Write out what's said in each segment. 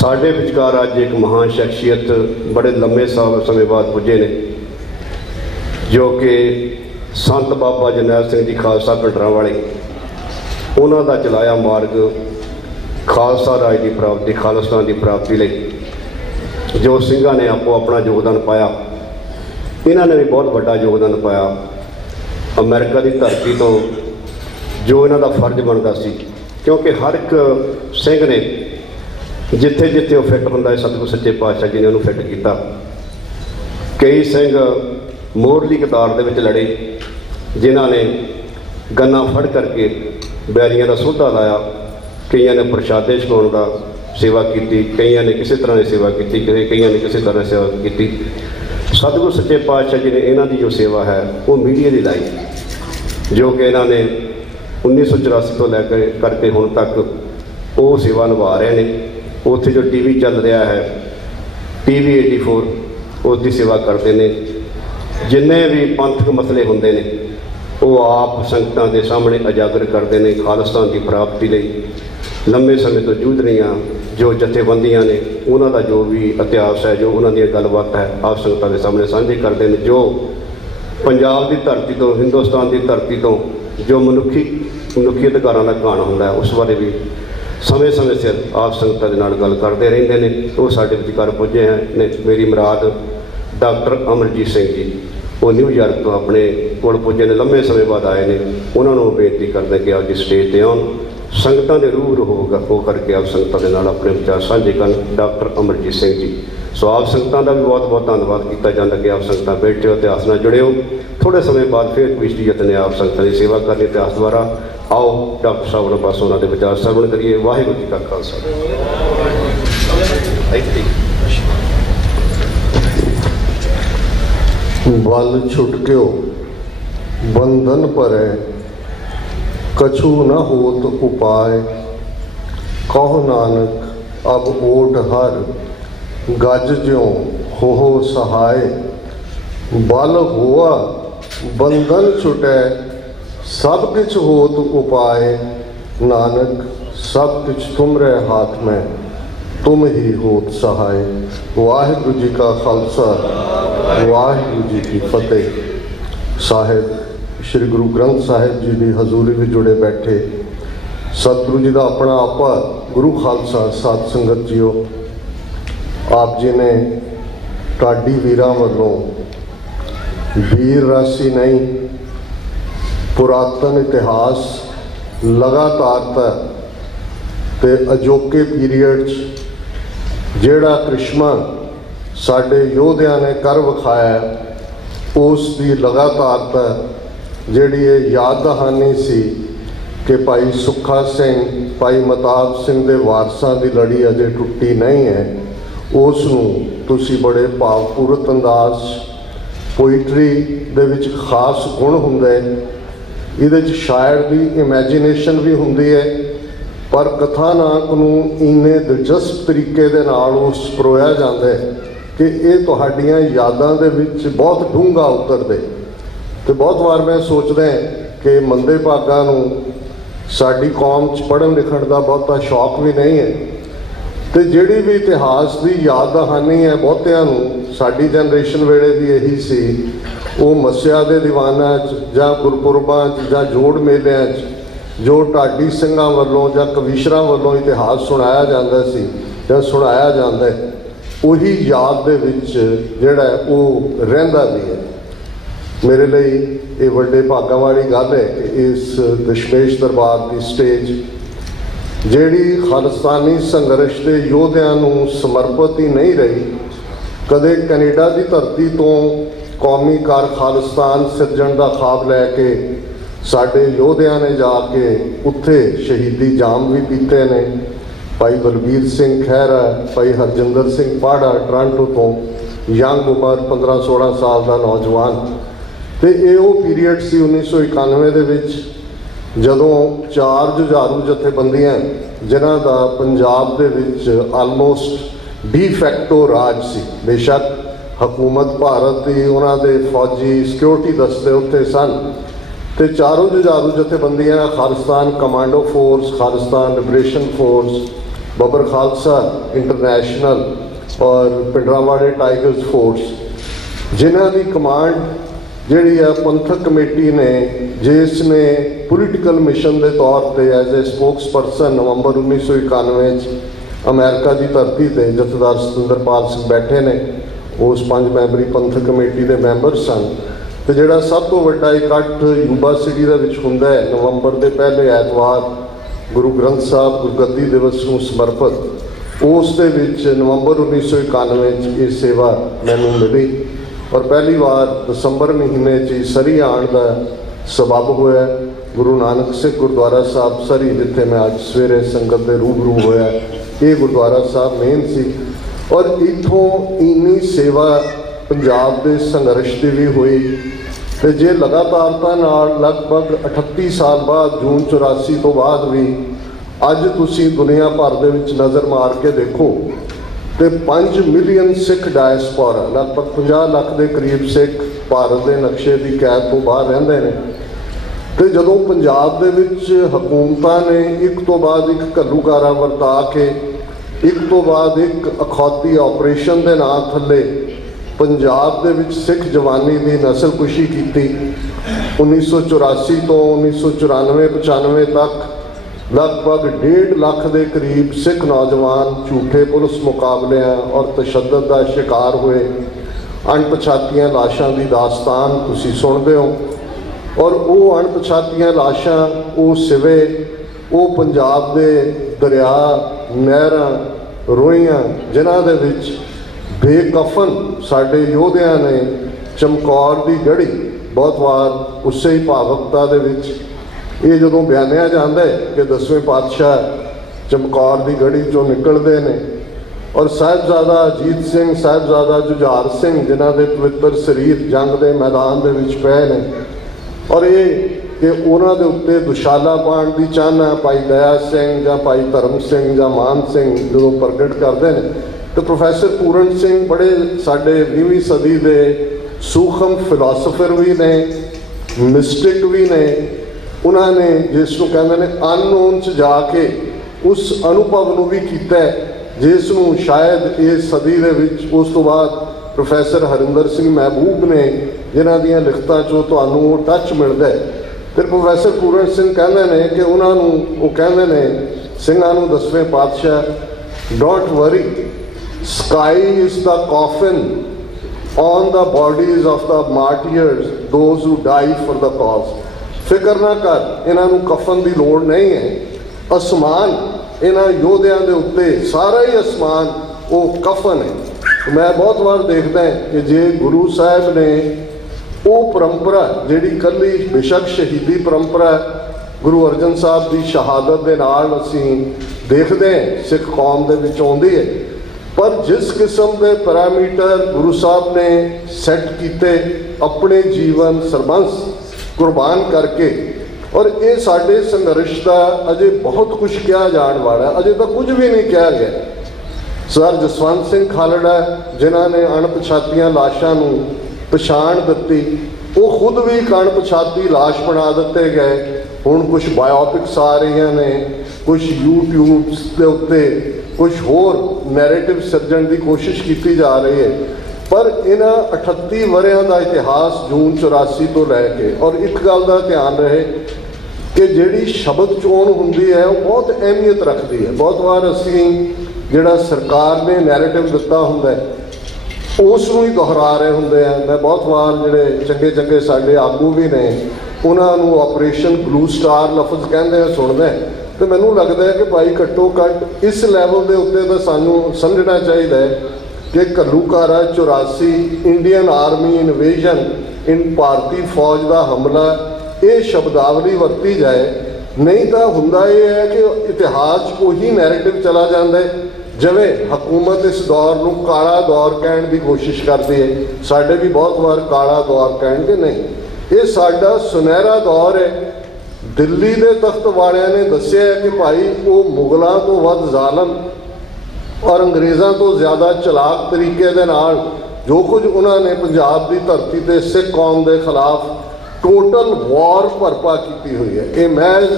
साढ़े विचकार अज एक महान शख्सियत बड़े लंबे समय बाद पुजे ने, जो कि संत बाबा जरनैल सिंह जी खालसा पिंडरां वाले, उन्हों का चलाया मार्ग खालसा राज की प्राप्ति, खालिस्तान की प्राप्ति लई जो सिंघां ने आपो अपना योगदान पाया। इन्होंने भी बहुत बड़ा योगदान पाया। अमेरिका की धरती तो जो इन्हों का फर्ज बनता सी, क्योंकि हर एक सिंह ने जिथे जिथे वो फिट होंदा है, सतगुरु सच्चे पातशाह जी ने उन्होंने फिट किया। कई सिंह मोरली कतार दे विच लड़े, जिन्हों ने गन्ना फड़ करके बैरियां का सोधा लाया। कई ने प्रशादे छकाउण का सेवा की, कई ने किसी तरह की सेवा की, कई ने किसी तरह सेवा की। सतगुरु सच्चे पातशाह जी ने इन्हों की जो सेवा है वो मीडिया की लाई, जो कि इन्होंने 1984 तो लैकर करके हुण तक वो सेवा निभा रहे हैं। उत्थे जो टीवी चल रहा है, TV 84, उसकी सेवा करते हैं। जिन्ने भी पंथक मसले होंदे ने वो आप संगतां के सामने उजागर करते हैं। खालिस्तान की प्राप्ति लई लंबे समय तो जूझ रही जो जथेबंदियां ने, उन्हों का जो भी इतिहास है, जो उन्होंने गलबात है, आप संगतां के सामने साझे करते हैं। जो पंजाब की धरती तो, हिंदुस्तान की धरती तो जो मनुखी अधिकारों का घाण होंदा है, उस बारे भी समय समय सिर आप संगतां दे नाल गल करते रहंदे ने। वो साडे विचकार पुजे हैं ने। मेरी मुराद डॉक्टर अमरजीत सिंह जी, वो न्यूयॉर्क तो अपने कोल पुजे ने, लंबे समय बाद आए ने। उन्होंने बेनती करते कि आप जी स्टेज पर आउण, संगतां दे रूबरू हो करके आप संगतां दे नाल अपने विचार साझे करन। डॉक्टर अमरजीत सिंह जी, सो आप संगतां दा भी बहुत बहुत धन्यवाद किया जाता कि आप संगतां बैठे इतिहास नाल जुड़े हो। थोड़े समय बाद फिर क्विश्तियत ने आप संगतां की सेवा करनी इतिहास द्वारा। आओ डॉक्टर साहब ने बस उन्होंने विचार श्रवण करिए। वाहिगुरू जी का खालसा। बल छुटक्यो बंधन परै, कछु न होत उपाय। कहो नानक अब ओट हर, गज ज्यों हो सहाय। बल होआ बंधन छुटै, सब किछ होत उपाय। नानक सब किछ तुमरे हाथ में, तुम ही होत सहाय। वाहिगुरू जी का खालसा, वाहिगुरू जी की फतेह। साहिब श्री गुरु ग्रंथ साहिब जी की हजूरी में जुड़े बैठे सतगुरु जी का अपना आपा गुरु खालसा साध संगत जीओ, आप जी ने ढाडी वीरां वालों वीर राशि नहीं, पुरातन इतिहास लगातार ते अजोके पीरीयड जेड़ा करिश्मा साडे योधियां ने कर विखाया, उस दी लगातार जिहड़ी ये याद दहानी सी कि भाई सुखा सिंह, भाई मताब सिंह दे वारसां दी लड़ी अजे टुट्टी नहीं है, उसनूं तुसी बड़े भावपूरत अंदाज, पोइट्री दे विच खास गुण हुंदे, इहदे च शायर दी इमैजीनेशन भी हुंदी है, पर कथानाक नूं इन्ने दिलचस्प तरीके दे नाल उस परोया जांदा है कि ये तुहाडियां यादां दे विच बहुत डूंघा उतरदे। तो बहुत बार मैं सोचदा कि मंदे भागां नूं साडी कौम च पढ़न लिखण दा बहुता शौक भी नहीं है, तो जिहड़ी भी इतिहास की याद दहानी है बहुतियां नूं साडी जनरेशन वेले भी यही सी, वो मस्सिया दे दीवानां च जां गुरपुरबां च जां जोड़ मेलिਆਂ च जो ढाडी ਸਿੰਘਾਂ ਵੱਲੋਂ ਜਾਂ ਕਵੀਸ਼ਰਾਂ ਵੱਲੋਂ इतिहास सुनाया जाता सी ਜਾਂ सुनाया जाता है, ਉਹੀ याद ਦੇ ਵਿੱਚ ਜਿਹੜਾ वो ਰਹਿੰਦਾ भी है। मेरे लिए ये बड़े भागां वाली गल है कि इस दशमेश दरबार की स्टेज जिहड़ी खालिस्तानी संघर्ष के योद्धियां नूं समर्पित ही नहीं रही, कदे कनेडा की धरती तो कौमी कार खालिस्तान सिरजण का ख्वाब लैके साडे योद्धियां ने जाके उत्थे शहीदी जाम भी पीते ने। भाई बलबीर सिंह खैरा, भाई हरजिंदर सिंह पाड़ा टोरंटो तो यंग उम्र 15-16 साल का नौजवान। तो ये वो पीरीयड सी 1991 दे विच जदों 4 जुझारू जथेबंदियां जिन्हां दा पंजाब दे विच आलमोस्ट डी फैक्टो राज सी। बेशक हुकूमत भारत की उन्हां दे फौजी सिक्योरिटी दस्ते उत्थे सन, तो चारों जुझारू जथेबंदियां Khalistan commando force, Khalistan liberation force, Babbar Khalsa international ਔਰ ਪਿੰਡਰਾਂਵਾੜੇ ਟਾਈਗਰਸ ਫੋਰਸ, ਜਿਨ੍ਹਾਂ ਦੀ ਕਮਾਂਡ ਜਿਹੜੀ ਹੈ ਪੰਥਕ ਕਮੇਟੀ ਨੇ, ਜਿਸ ਨੇ ਪੋਲੀਟੀਕਲ ਮਿਸ਼ਨ ਦੇ ਤੌਰ ਤੇ ਐਜ਼ ਏ ਸਪੋਕਸਪਰਸਨ ਨਵੰਬਰ 1991 'ਚ ਅਮਰੀਕਾ ਦੀ ਧਰਤੀ ਤੇ ਜਥੇਦਾਰ ਸਤਿੰਦਰਪਾਲ ਸਿੰਘ ਬੈਠੇ ਨੇ, ਉਸ 5 ਮੈਂਬਰੀ ਪੰਥਕ ਕਮੇਟੀ ਦੇ ਮੈਂਬਰ ਸਨ। ਤੇ ਜਿਹੜਾ ਸਭ ਤੋਂ ਵੱਡਾ ਇਕੱਠ ਯੂਬਾ ਸਿਟੀ ਦੇ ਵਿੱਚ ਹੁੰਦਾ ਹੈ ਨਵੰਬਰ ਦੇ ਪਹਿਲੇ ਐਤਵਾਰ, ਗੁਰੂ ਗ੍ਰੰਥ ਸਾਹਿਬ ਗੁਰਗੱਦੀ ਦਿਵਸ ਨੂੰ ਸਮਰਪਿਤ, ਉਸ ਦੇ ਵਿੱਚ ਨਵੰਬਰ 1991 'ਚ ਇਹ ਸੇਵਾ ਮੈਨੂੰ ਮਿਲੀ ਔਰ ਪਹਿਲੀ ਵਾਰ ਦਸੰਬਰ ਮਹੀਨੇ 'ਚ ਸਰੀ ਆਉਣ ਦਾ ਸਬਬ ਹੋਇਆ। ਗੁਰੂ ਨਾਨਕ ਸਿੰਘ ਗੁਰਦੁਆਰਾ ਸਾਹਿਬ ਸਰੀ, ਜਿੱਥੇ ਮੈਂ ਅੱਜ ਸਵੇਰੇ ਸੰਗਤ ਦੇ ਰੂਬਰੂ ਹੋਇਆ, ਇਹ ਗੁਰਦੁਆਰਾ ਸਾਹਿਬ ਮੇਨ ਸੀ ਔਰ ਇੱਥੋਂ ਇੰਨੀ ਸੇਵਾ ਪੰਜਾਬ ਦੇ ਸੰਘਰਸ਼ ਦੀ ਵੀ ਹੋਈ। ਤੇ ਜੇ ਲਗਾਤਾਰਤਾ ਨਾਲ ਲਗਭਗ 38 ਸਾਲ ਬਾਅਦ ਜੂਨ 84 ਤੋਂ ਬਾਅਦ ਵੀ ਅੱਜ ਤੁਸੀਂ ਦੁਨੀਆ ਭਰ ਦੇ ਵਿੱਚ ਨਜ਼ਰ ਮਾਰ ਕੇ ਦੇਖੋ ਤੇ 5 ਮਿਲੀਅਨ ਸਿੱਖ ਡਾਇਸਪੋਰਾ, ਲਗਭਗ 50 ਲੱਖ ਦੇ ਕਰੀਬ ਸਿੱਖ ਭਾਰਤ ਦੇ ਨਕਸ਼ੇ ਦੀ ਕੈਦ ਤੋਂ ਬਾਹਰ ਰਹਿੰਦੇ ਨੇ। ਤੇ ਜਦੋਂ ਪੰਜਾਬ ਦੇ ਵਿੱਚ ਹਕੂਮਤਾਂ ਨੇ ਇੱਕ ਤੋਂ ਬਾਅਦ ਇੱਕ ਘੱਲੂਘਾਰਾ ਵਰਤਾ ਕੇ ਇੱਕ ਤੋਂ ਬਾਅਦ ਇੱਕ ਅਖੌਤੀ ਆਪਰੇਸ਼ਨ ਦੇ ਨਾਂ ਥੱਲੇ ਪੰਜਾਬ ਦੇ ਵਿੱਚ ਸਿੱਖ ਜਵਾਨੀ ਦੀ ਨਸਲਕੁਸ਼ੀ ਕੀਤੀ, 1984 ਤੋਂ 1994-95 ਤੱਕ ਲਗਭਗ 1.5 ਲੱਖ ਦੇ ਕਰੀਬ ਸਿੱਖ ਨੌਜਵਾਨ ਝੂਠੇ ਪੁਲਿਸ ਮੁਕਾਬਲਿਆਂ ਔਰ ਤਸ਼ੱਦਦ ਦਾ ਸ਼ਿਕਾਰ ਹੋਏ। ਅਣਪਛਾਤੀਆਂ ਲਾਸ਼ਾਂ ਦੀ ਦਾਸਤਾਨ ਤੁਸੀਂ ਸੁਣਦੇ ਹੋ ਔਰ ਉਹ ਅਣਪਛਾਤੀਆਂ ਲਾਸ਼ਾਂ, ਉਹ ਸਿਵੇ, ਉਹ ਪੰਜਾਬ ਦੇ ਦਰਿਆ, ਨਹਿਰਾਂ, ਰੋਈਆਂ, ਜਿਨ੍ਹਾਂ ਦੇ ਵਿੱਚ ਬੇਕਫਨ ਸਾਡੇ ਯੋਧਿਆਂ ਨੇ ਚਮਕੌਰ ਦੀ ਗੜੀ, ਬਹੁਤ ਵਾਰ ਉਸੇ ਹੀ ਭਾਵਕਤਾ ਦੇ ਵਿੱਚ ਇਹ ਜਦੋਂ ਬਿਆਨਿਆ ਜਾਂਦਾ ਹੈ ਕਿ 10ਵੇਂ ਪਾਤਸ਼ਾਹ ਚਮਕੌਰ ਦੀ ਗੜੀ 'ਚੋਂ ਨਿਕਲਦੇ ਨੇ ਔਰ ਸਾਹਿਬਜ਼ਾਦਾ ਅਜੀਤ ਸਿੰਘ, ਸਾਹਿਬਜ਼ਾਦਾ ਜੁਝਾਰ ਸਿੰਘ, ਜਿਨ੍ਹਾਂ ਦੇ ਪਵਿੱਤਰ ਸਰੀਰ ਜੰਗ ਦੇ ਮੈਦਾਨ ਦੇ ਵਿੱਚ ਪਏ ਨੇ ਔਰ ਇਹ ਕਿ ਉਹਨਾਂ ਦੇ ਉੱਤੇ ਦੁਸ਼ਾਲਾ ਪਾਉਣ ਦੀ ਚਾਹਨਾ ਭਾਈ ਦਇਆ ਸਿੰਘ ਜਾਂ ਭਾਈ ਧਰਮ ਸਿੰਘ ਜਾਂ ਮਾਨ ਸਿੰਘ ਜਦੋਂ ਪ੍ਰਗਟ ਕਰਦੇ ਨੇ। ਤੇ ਪ੍ਰੋਫੈਸਰ ਪੂਰਨ ਸਿੰਘ ਬੜੇ ਸਾਡੇ 20ਵੀਂ ਸਦੀ ਦੇ ਸੂਖਮ ਫਿਲਾਸਫਰ ਵੀ ਨੇ, ਮਿਸਟਿਕ ਵੀ ਨੇ। ਉਹਨਾਂ ਨੇ ਜਿਸ ਨੂੰ ਕਹਿੰਦੇ ਨੇ ਅਨਨੋਨ 'ਚ ਜਾ ਕੇ ਉਸ ਅਨੁਭਵ ਨੂੰ ਵੀ ਕੀਤਾ ਜਿਸ ਨੂੰ ਸ਼ਾਇਦ ਇਸ ਸਦੀ ਦੇ ਵਿੱਚ ਉਸ ਤੋਂ ਬਾਅਦ ਪ੍ਰੋਫੈਸਰ ਹਰਿੰਦਰ ਸਿੰਘ ਮਹਿਬੂਬ ਨੇ, ਜਿਨ੍ਹਾਂ ਦੀਆਂ ਲਿਖਤਾਂ 'ਚੋਂ ਤੁਹਾਨੂੰ ਉਹ ਟੱਚ ਮਿਲਦਾ ਹੈ। ਫਿਰ ਪ੍ਰੋਫੈਸਰ ਪੂਰਨ ਸਿੰਘ ਕਹਿੰਦੇ ਨੇ ਕਿ ਉਹਨਾਂ ਨੂੰ, ਉਹ ਕਹਿੰਦੇ ਨੇ ਸਿੰਘਾਂ ਨੂੰ 10ਵੇਂ ਪਾਤਸ਼ਾਹ, don't worry, sky is the coffin on the bodies of the martyrs, those who die for the cause। ਫਿਕਰ ਨਾ ਕਰ, ਇਹਨਾਂ ਨੂੰ ਕਫਨ ਦੀ ਲੋੜ ਨਹੀਂ ਹੈ। ਅਸਮਾਨ ਇਹਨਾਂ ਯੋਧਿਆਂ ਦੇ ਉੱਤੇ, ਸਾਰਾ ਹੀ ਅਸਮਾਨ ਉਹ ਕਫਨ ਹੈ। ਮੈਂ ਬਹੁਤ ਵਾਰ ਦੇਖਦਾ ਕਿ ਜੇ ਗੁਰੂ ਸਾਹਿਬ ਨੇ ਉਹ ਪਰੰਪਰਾ ਜਿਹੜੀ ਇਕੱਲੀ ਬੇਸ਼ੱਕ ਸ਼ਹੀਦੀ ਪਰੰਪਰਾ ਗੁਰੂ ਅਰਜਨ ਸਾਹਿਬ ਦੀ ਸ਼ਹਾਦਤ ਦੇ ਨਾਲ ਅਸੀਂ ਦੇਖਦੇ ਹਾਂ ਸਿੱਖ ਕੌਮ ਦੇ ਵਿੱਚ ਆਉਂਦੀ ਹੈ, ਪਰ ਜਿਸ ਕਿਸਮ ਦੇ ਪੈਰਾਮੀਟਰ ਗੁਰੂ ਸਾਹਿਬ ਨੇ ਸੈੱਟ ਕੀਤੇ ਆਪਣੇ ਜੀਵਨ ਸਰਬੰਸ ਕੁਰਬਾਨ ਕਰਕੇ, ਔਰ ਇਹ ਸਾਡੇ ਸੰਘਰਸ਼ ਦਾ ਅਜੇ ਬਹੁਤ ਕੁਝ ਕਿਹਾ ਜਾਣ ਵਾਲਾ, ਅਜੇ ਤਾਂ ਕੁਝ ਵੀ ਨਹੀਂ ਕਿਹਾ ਗਿਆ। ਸਰ ਜਸਵੰਤ ਸਿੰਘ ਖਾਲੜਾ, ਜਿਨ੍ਹਾਂ ਨੇ ਅਣਪਛਾਤੀਆਂ ਲਾਸ਼ਾਂ ਨੂੰ ਪਛਾਣ ਦਿੱਤੀ, ਉਹ ਖੁਦ ਵੀ ਇੱਕ ਅਣਪਛਾਤੀ ਲਾਸ਼ ਬਣਾ ਦਿੱਤੇ ਗਏ। ਹੁਣ ਕੁਝ ਬਾਇਓਪਿਕਸ ਆ ਰਹੀਆਂ ਨੇ, ਕੁਝ ਯੂਟਿਊਬਸ ਦੇ ਉੱਤੇ ਕੁਝ ਹੋਰ ਨੈਰੇਟਿਵ ਸਿਰਜਣ ਦੀ ਕੋਸ਼ਿਸ਼ ਕੀਤੀ ਜਾ ਰਹੀ ਹੈ। ਪਰ ਇਹਨਾਂ 38 ਵਰ੍ਹਿਆਂ ਦਾ ਇਤਿਹਾਸ ਜੂਨ 84 ਤੋਂ ਲੈ ਕੇ, ਔਰ ਇੱਕ ਗੱਲ ਦਾ ਧਿਆਨ ਰਹੇ ਕਿ ਜਿਹੜੀ ਸ਼ਬਦ ਚੋਣ ਹੁੰਦੀ ਹੈ ਉਹ ਬਹੁਤ ਅਹਿਮੀਅਤ ਰੱਖਦੀ ਹੈ। ਬਹੁਤ ਵਾਰ ਅਸੀਂ ਜਿਹੜਾ ਸਰਕਾਰ ਨੇ ਨੈਰੇਟਿਵ ਦਿੱਤਾ ਹੁੰਦਾ ਹੈ ਉਸ ਨੂੰ ਹੀ ਦੁਹਰਾ ਰਹੇ ਹੁੰਦੇ ਆ। ਮੈਂ ਬਹੁਤ ਵਾਰ ਜਿਹੜੇ ਚੰਗੇ ਚੰਗੇ ਸਾਡੇ ਆਗੂ ਵੀ ਨੇ ਉਹਨਾਂ ਨੂੰ ਆਪਰੇਸ਼ਨ ਬਲੂ ਸਟਾਰ ਲਫ਼ਜ਼ ਕਹਿੰਦੇ ਆ ਸੁਣਦਾ, ਤੇ ਮੈਨੂੰ ਲੱਗਦਾ ਹੈ ਕਿ ਭਾਈ ਘੱਟੋ ਘੱਟ ਇਸ ਲੈਵਲ ਦੇ ਉੱਤੇ ਤਾਂ ਸਾਨੂੰ ਸਮਝਣਾ ਚਾਹੀਦਾ ਹੈ ਕਿ ਘੱਲੂਘਾਰਾ 84, ਇੰਡੀਅਨ ਆਰਮੀ ਇਨਵੇਜਨ, ਭਾਰਤੀ ਫੌਜ ਦਾ ਹਮਲਾ, ਇਹ ਸ਼ਬਦਾਵਲੀ ਵਰਤੀ ਜਾਏ। ਨਹੀਂ ਤਾਂ ਹੁੰਦਾ ਇਹ ਹੈ ਕਿ ਇਤਿਹਾਸ 'ਚ ਉਹੀ ਨੈਰੇਟਿਵ ਚਲਾ ਜਾਂਦਾ ਹੈ ਜਿਵੇਂ ਹਕੂਮਤ ਇਸ ਦੌਰ ਨੂੰ ਕਾਲਾ ਦੌਰ ਕਹਿਣ ਦੀ ਕੋਸ਼ਿਸ਼ ਕਰਦੀ ਹੈ। ਸਾਡੇ ਵੀ ਬਹੁਤ ਵਾਰ ਕਾਲਾ ਦੌਰ ਕਹਿਣਗੇ, ਨਹੀਂ, ਇਹ ਸਾਡਾ ਸੁਨਹਿਰਾ ਦੌਰ ਹੈ। ਦਿੱਲੀ ਦੇ ਤਖਤ ਵਾਲਿਆਂ ਨੇ ਦੱਸਿਆ ਹੈ ਕਿ ਭਾਈ ਉਹ ਮੁਗਲਾਂ ਤੋਂ ਵੱਧ ਜ਼ਾਲਮ ਔਰ ਅੰਗਰੇਜ਼ਾਂ ਤੋਂ ਜ਼ਿਆਦਾ ਚਲਾਕ ਤਰੀਕੇ ਦੇ ਨਾਲ ਜੋ ਕੁਝ ਉਹਨਾਂ ਨੇ ਪੰਜਾਬ ਦੀ ਧਰਤੀ ਤੇ ਸਿੱਖ ਕੌਮ ਦੇ ਖਿਲਾਫ ਟੋਟਲ ਵਾਰ ਭਰਪਾ ਕੀਤੀ ਹੋਈ ਹੈ। ਇਹ ਮਹਿਜ਼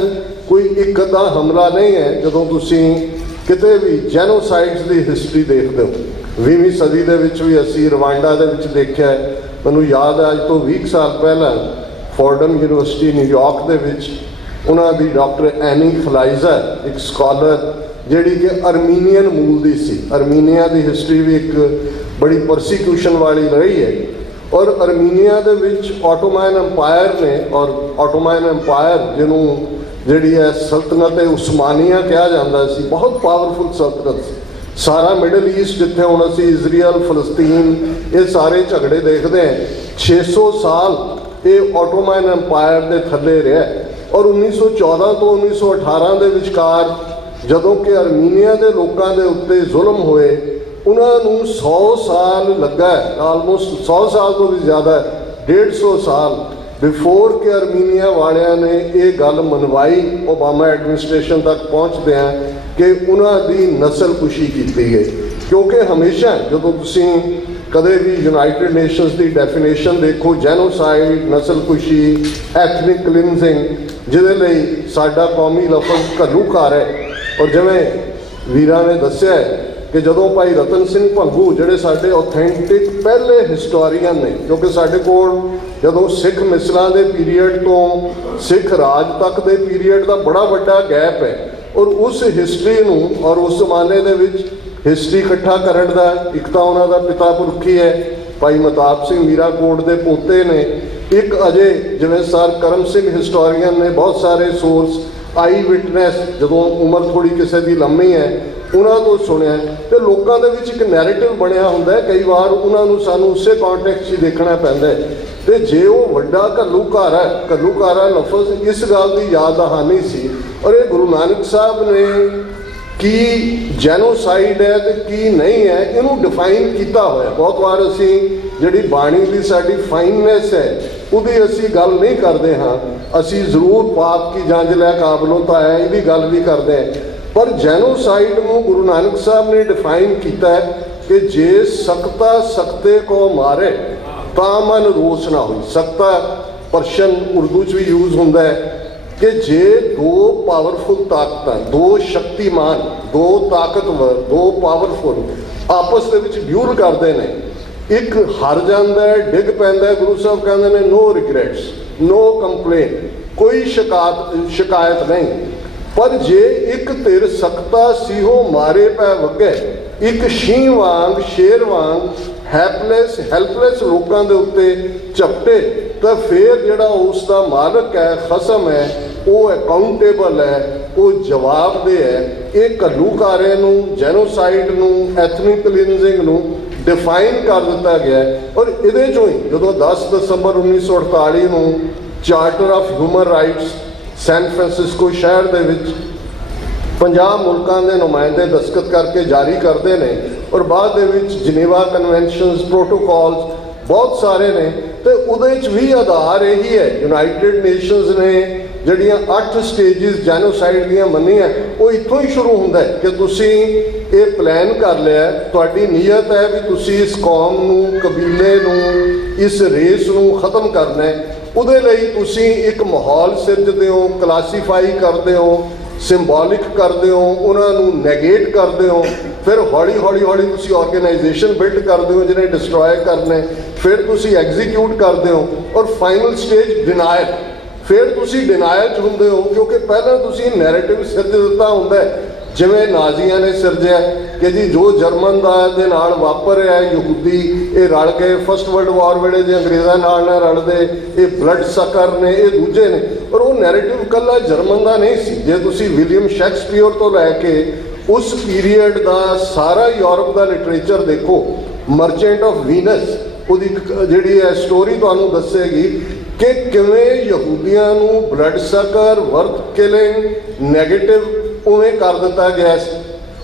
ਕੋਈ ਇੱਕ ਅੱਧਾ ਹਮਲਾ ਨਹੀਂ ਹੈ। ਜਦੋਂ ਤੁਸੀਂ ਕਿਤੇ ਵੀ ਜੈਨੋਸਾਈਡਸ ਦੀ ਹਿਸਟਰੀ ਦੇਖਦੇ ਹੋ 20ਵੀਂ ਸਦੀ ਦੇ ਵਿੱਚ ਵੀ ਅਸੀਂ ਰਵਾਂਡਾ ਦੇ ਵਿੱਚ ਦੇਖਿਆ ਹੈ। ਮੈਨੂੰ ਯਾਦ ਹੈ ਅੱਜ ਤੋਂ 20 ਸਾਲ ਪਹਿਲਾਂ ਫੋਰਡਮ ਯੂਨੀਵਰਸਿਟੀ ਨਿਊਯਾਰਕ ਦੇ ਵਿੱਚ ਉਹਨਾਂ ਦੀ ਡਾਕਟਰ ਐਨੀ ਖਲਾਈਜ਼ਰ ਇੱਕ ਸਕਾਲਰ ਜਿਹੜੀ ਕਿ ਅਰਮੀਨੀਅਨ ਮੂਲ ਦੀ ਸੀ। ਅਰਮੀਨੀਆ ਦੀ ਹਿਸਟਰੀ ਵੀ ਇੱਕ ਬੜੀ ਪਰਸੀਕਿਊਸ਼ਨ ਵਾਲੀ ਰਹੀ ਹੈ ਔਰ ਅਰਮੀਨੀਆ ਦੇ ਵਿੱਚ ਆਟੋਮਨ ਅੰਪਾਇਰ ਨੇ ਔਰ ਆਟੋਮਨ ਅੰਪਾਇਰ ਜਿਹਨੂੰ ਜਿਹੜੀ ਹੈ ਸਲਤਨਤ ਉਸਮਾਨੀਆ ਕਿਹਾ ਜਾਂਦਾ ਸੀ, ਬਹੁਤ ਪਾਵਰਫੁਲ ਸਲਤਨਤ ਸੀ। ਸਾਰਾ ਮਿਡਲ ਈਸਟ ਜਿੱਥੇ ਹੁਣ ਅਸੀਂ ਇਜ਼ਰਾਈਲ ਫਲਸਤੀਨ ਇਹ ਸਾਰੇ ਝਗੜੇ ਦੇਖਦੇ ਹਾਂ 600 ਸਾਲ ਇਹ ਆਟੋਮਨ ਅੰਪਾਇਰ ਦੇ ਥੱਲੇ ਰਿਹਾ ਔਰ 1914 ਤੋਂ 1918 ਦੇ ਵਿਚਕਾਰ ਜਦੋਂ ਕਿ ਅਰਮੀਨੀਆ ਦੇ ਲੋਕਾਂ ਦੇ ਉੱਤੇ ਜ਼ੁਲਮ ਹੋਏ ਉਹਨਾਂ ਨੂੰ 100 ਸਾਲ ਲੱਗਾ, ਆਲਮੋਸਟ 100 ਸਾਲ ਤੋਂ ਵੀ ਜ਼ਿਆਦਾ 150 ਸਾਲ ਬਿਫੋਰ ਕਿ ਅਰਮੀਨੀਆ ਵਾਲਿਆਂ ਨੇ ਇਹ ਗੱਲ ਮਨਵਾਈ ਓਬਾਮਾ ਐਡਮਿਨਿਸਟ੍ਰੇਸ਼ਨ ਤੱਕ ਪਹੁੰਚਦਿਆਂ ਕਿ ਉਹਨਾਂ ਦੀ ਨਸਲਕੁਸ਼ੀ ਕੀਤੀ ਗਈ। ਕਿਉਂਕਿ ਹਮੇਸ਼ਾ ਜਦੋਂ ਤੁਸੀਂ ਕਦੇ ਵੀ ਯੂਨਾਈਟਿਡ ਨੇਸ਼ਨਸ ਦੀ ਡੈਫੀਨੇਸ਼ਨ ਦੇਖੋ ਜੈਨੋਸਾਈਡ, ਨਸਲਕੁਸ਼ੀ, ਐਥਨਿਕ ਕਲਿੰਜ਼ਿੰਗ, ਜਿਹਦੇ ਲਈ ਸਾਡਾ ਕੌਮੀ ਲਫ਼ਜ਼ ਘੱਲੂਘਾਰ ਹੈ। ਔਰ ਜਿਵੇਂ ਵੀਰਾਂ ਨੇ ਦੱਸਿਆ ਕਿ ਜਦੋਂ ਭਾਈ ਰਤਨ ਸਿੰਘ ਭੰਗੂ ਜਿਹੜੇ ਸਾਡੇ ਆਥੈਂਟਿਕ ਪਹਿਲੇ ਹਿਸਟੋਰੀਅਨ ਨੇ, ਕਿਉਂਕਿ ਸਾਡੇ ਕੋਲ ਜਦੋਂ ਸਿੱਖ ਮਿਸਲਾਂ ਦੇ ਪੀਰੀਅਡ ਤੋਂ ਸਿੱਖ ਰਾਜ ਤੱਕ ਦੇ ਪੀਰੀਅਡ ਦਾ ਬੜਾ ਵੱਡਾ ਗੈਪ ਹੈ ਔਰ ਉਸ ਹਿਸਟਰੀ ਨੂੰ ਔਰ ਉਸ ਜ਼ਮਾਨੇ ਦੇ ਵਿੱਚ ਹਿਸਟਰੀ ਇਕੱਠਾ ਕਰਨ ਦਾ ਇੱਕ ਤਾਂ ਉਹਨਾਂ ਦਾ ਪਿਤਾ ਪੁਰਖੀ ਹੈ ਭਾਈ ਮਹਤਾਬ ਸਿੰਘ ਮੀਰਾਕੋਟ ਦੇ ਪੋਤੇ ਨੇ, ਇੱਕ ਅਜੇ ਜਿਵੇਂ ਸਰ ਕਰਮ ਸਿੰਘ ਹਿਸਟੋਰੀਅਨ ਨੇ ਬਹੁਤ ਸਾਰੇ ਸੋਰਸ ਆਈ ਵਿਟਨੈਸ ਜਦੋਂ ਉਮਰ ਥੋੜੀ ਕਿਸੇ ਦੀ ਲੰਮੀ ਹੈ ਉਹਨਾਂ ਤੋਂ ਸੁਣਿਆ ਤੇ ਲੋਕਾਂ ਦੇ ਵਿੱਚ ਇੱਕ ਨੈਰੇਟਿਵ ਬਣਿਆ ਹੁੰਦਾ ਹੈ। ਕਈ ਵਾਰ ਉਹਨਾਂ ਨੂੰ ਸਾਨੂੰ ਉਸੇ ਕੰਟੈਕਸਟ 'ਚ ਦੇਖਣਾ ਪੈਂਦਾ ਹੈ ਤੇ ਜੇ ਉਹ ਵੱਡਾ ਘੱਲੂਘਾਰਾ ਲਫ਼ਜ਼ ਇਸ ਗੱਲ ਦੀ ਯਾਦ ਦਹਾਨੀ ਸੀ ਔਰ ਇਹ ਗੁਰੂ ਨਾਨਕ ਸਾਹਿਬ ਨੇ ਕੀ ਜੈਨੋਸਾਈਡ ਹੈ ਤੇ ਕੀ ਨਹੀਂ ਹੈ ਇਹਨੂੰ ਡਿਫਾਈਨ ਕੀਤਾ ਹੋਇਆ। ਬਹੁਤ ਵਾਰ ਅਸੀਂ ਜਿਹੜੀ ਬਾਣੀ ਦੀ ਸਾਡੀ ਫਾਈਨਨੈਸ ਹੈ ਉਹਦੀ ਅਸੀਂ ਗੱਲ ਨਹੀਂ ਕਰਦੇ ਹਾਂ, ਅਸੀਂ ਜ਼ਰੂਰ ਪਾਪ ਕੀ ਜੰਜ ਲੈ ਕਾਬਲੋਂ ਤਾਂ ਹੈ ਇਹਦੀ ਗੱਲ ਵੀ ਕਰਦੇ ਹਾਂ, ਪਰ ਜੈਨੋਸਾਈਡ ਨੂੰ ਗੁਰੂ ਨਾਨਕ ਸਾਹਿਬ ਨੇ ਡਿਫਾਈਨ ਕੀਤਾ ਹੈ ਕਿ ਜੇ ਸਕਤਾ ਸਕਤੇ ਕੋ ਮਾਰੇ ਤਾਂ ਮਨ ਰੋਸ ਨਾ ਹੋਈ। ਸਕਤਾ ਪਰਸ਼ੀਅਨ ਉਰਦੂ 'ਚ ਵੀ ਯੂਜ਼ ਹੁੰਦਾ ਹੈ ਕਿ ਜੇ ਦੋ ਪਾਵਰਫੁਲ ਤਾਕਤਾਂ, ਦੋ ਸ਼ਕਤੀਮਾਨ, ਦੋ ਤਾਕਤਵਰ, ਦੋ ਪਾਵਰਫੁਲ ਆਪਸ ਦੇ ਵਿੱਚ ਡਿਊਲ ਕਰਦੇ ਨੇ, ਇੱਕ ਹਾਰ ਜਾਂਦਾ ਹੈ, ਡਿੱਗ ਪੈਂਦਾ ਹੈ, ਗੁਰੂ ਸਾਹਿਬ ਕਹਿੰਦੇ ਨੇ ਨੋ ਰਿਗਰੈਟਸ, ਨੋ ਕੰਪਲੇਨ, ਕੋਈ ਸ਼ਿਕਾਇਤ ਨਹੀਂ। ਪਰ ਜੇ ਇੱਕ ਧਿਰ ਸਕਤਾ ਸੀਹੋ ਮਾਰੇ ਪੈ ਵਗੇ, ਇੱਕ ਸ਼ੀਂਹ ਵਾਂਗ ਸ਼ੇਰ ਵਾਂਗ ਹੈਲਪਲੈਸ ਲੋਕਾਂ ਦੇ ਉੱਤੇ ਝਪਟੇ ਤਾਂ ਫਿਰ ਜਿਹੜਾ ਉਸ ਦਾ ਮਾਲਕ ਹੈ, ਖਸਮ ਹੈ, ਉਹ ਅਕਾਊਂਟੇਬਲ ਹੈ, ਉਹ ਜਵਾਬਦੇਹ ਹੈ। ਇਹ ਘੱਲੂਘਾਰੇ ਨੂੰ, ਜੈਨੋਸਾਈਡ ਨੂੰ, ਐਥਨਿਕ ਕਲੀਨਜ਼ਿੰਗ ਨੂੰ ਡਿਫਾਈਨ ਕਰ ਦਿੱਤਾ ਗਿਆ ਔਰ ਇਹਦੇ 'ਚੋਂ ਹੀ ਜਦੋਂ 10 ਦਸੰਬਰ 1948 ਨੂੰ charter of human rights San Francisco ਸ਼ਹਿਰ ਦੇ ਵਿੱਚ 50 ਮੁਲਕਾਂ ਦੇ ਨੁਮਾਇੰਦੇ ਦਸਤਖਤ ਕਰਕੇ ਜਾਰੀ ਕਰਦੇ ਨੇ ਔਰ ਬਾਅਦ ਦੇ ਵਿੱਚ ਜਨੇਵਾ ਕਨਵੈਨਸ਼ਨਸ, ਪ੍ਰੋਟੋਕਾਲਸ ਬਹੁਤ ਸਾਰੇ ਨੇ ਤੇ ਉਹਦੇ 'ਚ ਵੀ ਆਧਾਰ ਇਹੀ ਹੈ। ਯੂਨਾਈਟਿਡ ਨੇਸ਼ਨਸ ਨੇ ਜਿਹੜੀਆਂ 8 ਸਟੇਜਿਸ ਜੈਨੋਸਾਈਡ ਦੀਆਂ ਮੰਨੀਆਂ ਉਹ ਇੱਥੋਂ ਹੀ ਸ਼ੁਰੂ ਹੁੰਦਾ ਹੈ ਕਿ ਤੁਸੀਂ ਇਹ ਪਲਾਨ ਕਰ ਲਿਆ, ਤੁਹਾਡੀ ਨੀਅਤ ਹੈ ਵੀ ਤੁਸੀਂ ਇਸ ਕੌਮ ਨੂੰ, ਕਬੀਲੇ ਨੂੰ, ਇਸ ਰੇਸ ਨੂੰ ਖਤਮ ਕਰਨਾ ਹੈ। ਉਹਦੇ ਲਈ ਤੁਸੀਂ ਇੱਕ ਮਾਹੌਲ ਸਿਰਜਦੇ ਹੋ, ਕਲਾਸੀਫਾਈ ਕਰਦੇ ਹੋ, ਸਿੰਬੋਲਿਕ ਕਰਦੇ ਹੋ, ਉਹਨਾਂ ਨੂੰ ਨੈਗੇਟ ਕਰਦੇ ਹੋ, ਫਿਰ ਹੌਲੀ ਹੌਲੀ ਤੁਸੀਂ ਆਰਗੇਨਾਈਜੇਸ਼ਨ ਬਿਲਡ ਕਰਦੇ ਹੋ ਜਿਹਨੇ ਡਿਸਟਰੋਏ ਕਰਨਾ, ਫਿਰ ਤੁਸੀਂ ਐਗਜ਼ੀਕਿਊਟ ਕਰਦੇ ਹੋ ਔਰ ਫਾਈਨਲ ਸਟੇਜ ਡਿਨਾਇਲ। ਫਿਰ ਤੁਸੀਂ ਡਿਨਾਇਲ 'ਚ ਹੁੰਦੇ ਹੋ ਕਿਉਂਕਿ ਪਹਿਲਾਂ ਤੁਸੀਂ ਨੈਰੇਟਿਵ ਸਿਰਜ ਦਿੱਤਾ ਹੁੰਦਾ ਹੈ, ਜਿਵੇਂ ਨਾਜ਼ੀਆਂ ਨੇ ਸਿਰਜਿਆ ਕਿ ਜੀ ਜੋ ਜਰਮਨ ਦੇ ਨਾਲ ਵਾਪਰ ਰਿਹਾ, ਯਹੂਦੀ ਇਹ ਰਲ ਕੇ ਫਸਟ ਵਰਲਡ ਵਾਰ ਵੇਲੇ ਜੇ ਅੰਗਰੇਜ਼ਾਂ ਨਾਲ ਨਾ ਰਲਦੇ, ਇਹ ਬਲੱਡ ਸਕਰ ਨੇ, ਇਹ ਦੂਜੇ ਨੇ। ਪਰ ਉਹ ਨੈਰੇਟਿਵ ਇਕੱਲਾ ਜਰਮਨ ਦਾ ਨਹੀਂ ਸੀ। ਜੇ ਤੁਸੀਂ ਵਿਲੀਅਮ ਸ਼ੈਕਸਪੀਅਰ ਤੋਂ ਲੈ ਕੇ ਉਸ ਪੀਰੀਅਡ ਦਾ ਸਾਰਾ ਯੂਰਪ ਦਾ ਲਿਟਰੇਚਰ ਦੇਖੋ, ਮਰਚੈਂਟ ਆਫ ਵੀਨਸ ਉਹਦੀ ਜਿਹੜੀ ਹੈ ਸਟੋਰੀ ਤੁਹਾਨੂੰ ਦੱਸੇਗੀ ਕਿ ਕਿਵੇਂ ਯਹੂਦੀਆਂ ਨੂੰ ਬਲੱਡ ਸਕਰ, ਵਰਥ ਕਿਲਿੰਗ, ਨੈਗੇਟਿਵ ਉਵੇਂ ਕਰ ਦਿੱਤਾ ਗਿਆ ਸੀ।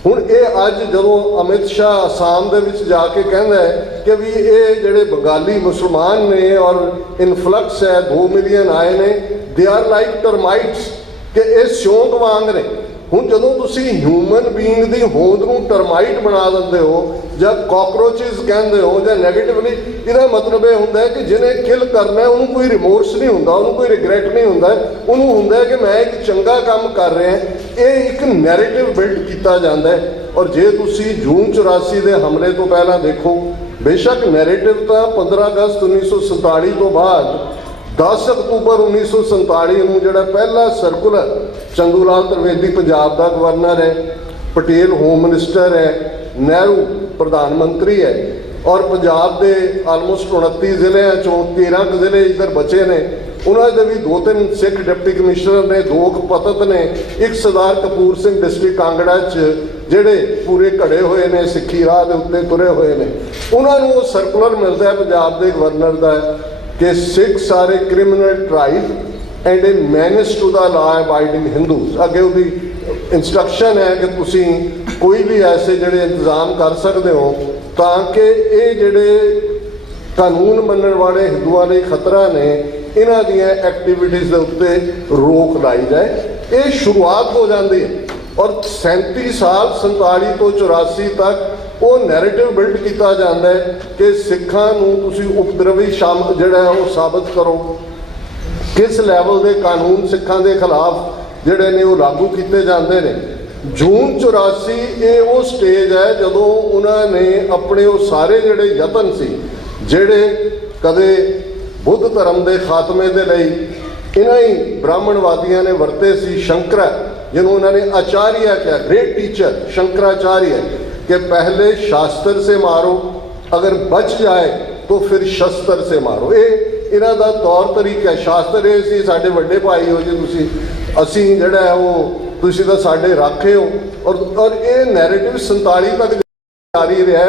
ਹੁਣ ਇਹ ਅੱਜ ਜਦੋਂ ਅਮਿਤ ਸ਼ਾਹ ਅਸਾਮ ਦੇ ਵਿੱਚ ਜਾ ਕੇ ਕਹਿੰਦਾ ਹੈ ਕਿ ਵੀ ਇਹ ਜਿਹੜੇ ਬੰਗਾਲੀ ਮੁਸਲਮਾਨ ਨੇ ਔਰ ਇਨਫਲਕਸ ਹੈ, 2 ਮਿਲੀਅਨ ਆਏ ਨੇ, ਦੇ ਆਰ ਲਾਈਕ ਟਰਮਾਈਟਸ, ਕਿ ਇਹ ਸਿਉਂਕ ਵਾਂਗ ਨੇ ਹੁਣ ਜਦੋਂ ਤੁਸੀਂ ਹਿਊਮਨ ਬੀਇੰਗ ਦੀ ਹੋਂਦ ਨੂੰ ਟਰਮਾਈਟ ਬਣਾ ਦਿੰਦੇ ਹੋ ਜਾਂ ਕਾਕਰੋਚਿਸ ਕਹਿੰਦੇ ਹੋ ਜਾਂ ਨੈਗੇਟਿਵਲੀ, ਇਹਦਾ ਮਤਲਬ ਇਹ ਹੁੰਦਾ ਹੈ ਕਿ ਜਿਹਨੇ ਕਿਲ ਕਰਨਾ ਉਹਨੂੰ ਕੋਈ ਰਿਮੋਰਸ ਨਹੀਂ ਹੁੰਦਾ, ਉਹਨੂੰ ਕੋਈ ਰਿਗਰੈਟ ਨਹੀਂ ਹੁੰਦਾ, ਉਹਨੂੰ ਹੁੰਦਾ ਹੈ ਕਿ ਮੈਂ ਇੱਕ ਚੰਗਾ ਕੰਮ ਕਰ ਰਿਹਾ। ਇਹ ਇੱਕ ਨੈਰੇਟਿਵ ਬਿਲਡ ਕੀਤਾ ਜਾਂਦਾ ਹੈ। ਔਰ ਜੇ ਤੁਸੀਂ ਜੂਨ 84 ਦੇ ਹਮਲੇ ਤੋਂ ਪਹਿਲਾਂ ਦੇਖੋ, ਬੇਸ਼ੱਕ ਨੈਰੇਟਿਵ ਤਾਂ 15 ਅਗਸਤ 1947 ਤੋਂ ਬਾਅਦ 10 ਅਕਤੂਬਰ 1947 ਨੂੰ ਜਿਹੜਾ ਪਹਿਲਾ ਸਰਕੂਲਰ, ਚੰਦੂ ਲਾਲ ਤ੍ਰਿਵੇਦੀ ਪੰਜਾਬ ਦਾ ਗਵਰਨਰ ਹੈ, ਪਟੇਲ ਹੋਮ ਮਿਨਿਸਟਰ ਹੈ, ਨਹਿਰੂ ਪ੍ਰਧਾਨ ਮੰਤਰੀ ਹੈ, ਔਰ ਪੰਜਾਬ ਦੇ ਆਲਮੋਸਟ 29 ਜ਼ਿਲ੍ਹਿਆਂ ਚੋਂ 13 ਕੁ ਜ਼ਿਲ੍ਹੇ ਇੱਧਰ ਬਚੇ ਨੇ, ਉਹਨਾਂ ਦੇ ਵੀ 2-3 ਸਿੱਖ ਡਿਪਟੀ ਕਮਿਸ਼ਨਰ ਨੇ, 2 ਪਤਤ ਨੇ, ਇੱਕ ਸਰਦਾਰ ਕਪੂਰ ਸਿੰਘ ਡਿਸਟ੍ਰਿਕਟ ਕਾਂਗੜਾ 'ਚ ਜਿਹੜੇ ਪੂਰੇ ਘੜੇ ਹੋਏ ਨੇ, ਸਿੱਖੀ ਰਾਹ ਦੇ ਉੱਤੇ ਤੁਰੇ ਹੋਏ ਨੇ। ਉਹਨਾਂ ਨੂੰ ਉਹ ਸਰਕੂਲਰ ਮਿਲਦਾ ਹੈ ਪੰਜਾਬ ਦੇ ਗਵਰਨਰ ਦਾ ਕਿ Sikhs are a criminal tribe and a menace to the law abiding Hindus. ਅੱਗੇ ਉਹਦੀ ਇੰਸਟਰਕਸ਼ਨ ਹੈ ਕਿ ਤੁਸੀਂ ਕੋਈ ਵੀ ਐਸੇ ਜਿਹੜੇ ਇੰਤਜ਼ਾਮ ਕਰ ਸਕਦੇ ਹੋ ਤਾਂ ਕਿ ਇਹ ਜਿਹੜੇ ਕਾਨੂੰਨ ਮੰਨਣ ਵਾਲੇ ਹਿੰਦੂਆਂ ਲਈ ਖਤਰਾ ਨੇ, ਇਹਨਾਂ ਦੀਆਂ ਐਕਟੀਵਿਟੀਜ਼ ਦੇ ਉੱਤੇ ਰੋਕ ਲਾਈ ਜਾਏ। ਇਹ ਸ਼ੁਰੂਆਤ ਹੋ ਜਾਂਦੀ ਹੈ ਔਰ 37 ਸਾਲ 47 ਤੋਂ 84 ਤੱਕ ਉਹ ਨੈਰੇਟਿਵ ਬਿਲਡ ਕੀਤਾ ਜਾਂਦਾ ਹੈ ਕਿ ਸਿੱਖਾਂ ਨੂੰ ਤੁਸੀਂ ਉਪਦਰਵੀ ਜਿਹੜਾ ਹੈ ਉਹ ਸਾਬਤ ਕਰੋ। ਕਿਸ ਲੈਵਲ ਦੇ ਕਾਨੂੰਨ ਸਿੱਖਾਂ ਦੇ ਖਿਲਾਫ ਜਿਹੜੇ ਨੇ ਉਹ ਲਾਗੂ ਕੀਤੇ ਜਾਂਦੇ ਨੇ। ਜੂਨ 84 ਇਹ ਉਹ ਸਟੇਜ ਹੈ ਜਦੋਂ ਉਹਨਾਂ ਨੇ ਆਪਣੇ ਉਹ ਸਾਰੇ ਜਿਹੜੇ ਯਤਨ ਸੀ, ਜਿਹੜੇ ਕਦੇ ਬੁੱਧ ਧਰਮ ਦੇ ਖਾਤਮੇ ਦੇ ਲਈ ਇਹਨਾਂ ਹੀ ਬ੍ਰਾਹਮਣਵਾਦੀਆਂ ਨੇ ਵਰਤੇ ਸੀ, ਸ਼ੰਕਰਾ ਜਿਹਨੂੰ ਉਹਨਾਂ ਨੇ ਆਚਾਰੀਆ ਕਿਹਾ, ग्रेट टीचर शंकराचार्य, कि पहले शास्त्र से मारो, अगर बच जाए तो फिर शस्त्र से मारो। ये ਇਹਨਾਂ ਦਾ ਤੌਰ ਤਰੀਕਾ। ਸ਼ਾਸਤਰ ਇਹ ਸੀ ਸਾਡੇ ਵੱਡੇ ਭਾਈ ਹੋ ਜੀ ਤੁਸੀਂ, ਅਸੀਂ ਜਿਹੜਾ ਹੈ ਉਹ ਤੁਸੀਂ ਤਾਂ ਸਾਡੇ ਰਾਖੇ ਹੋ। ਔਰ ਇਹ ਨੈਰੇਟਿਵ 47 ਤੱਕ ਜਾਰੀ ਰਿਹਾ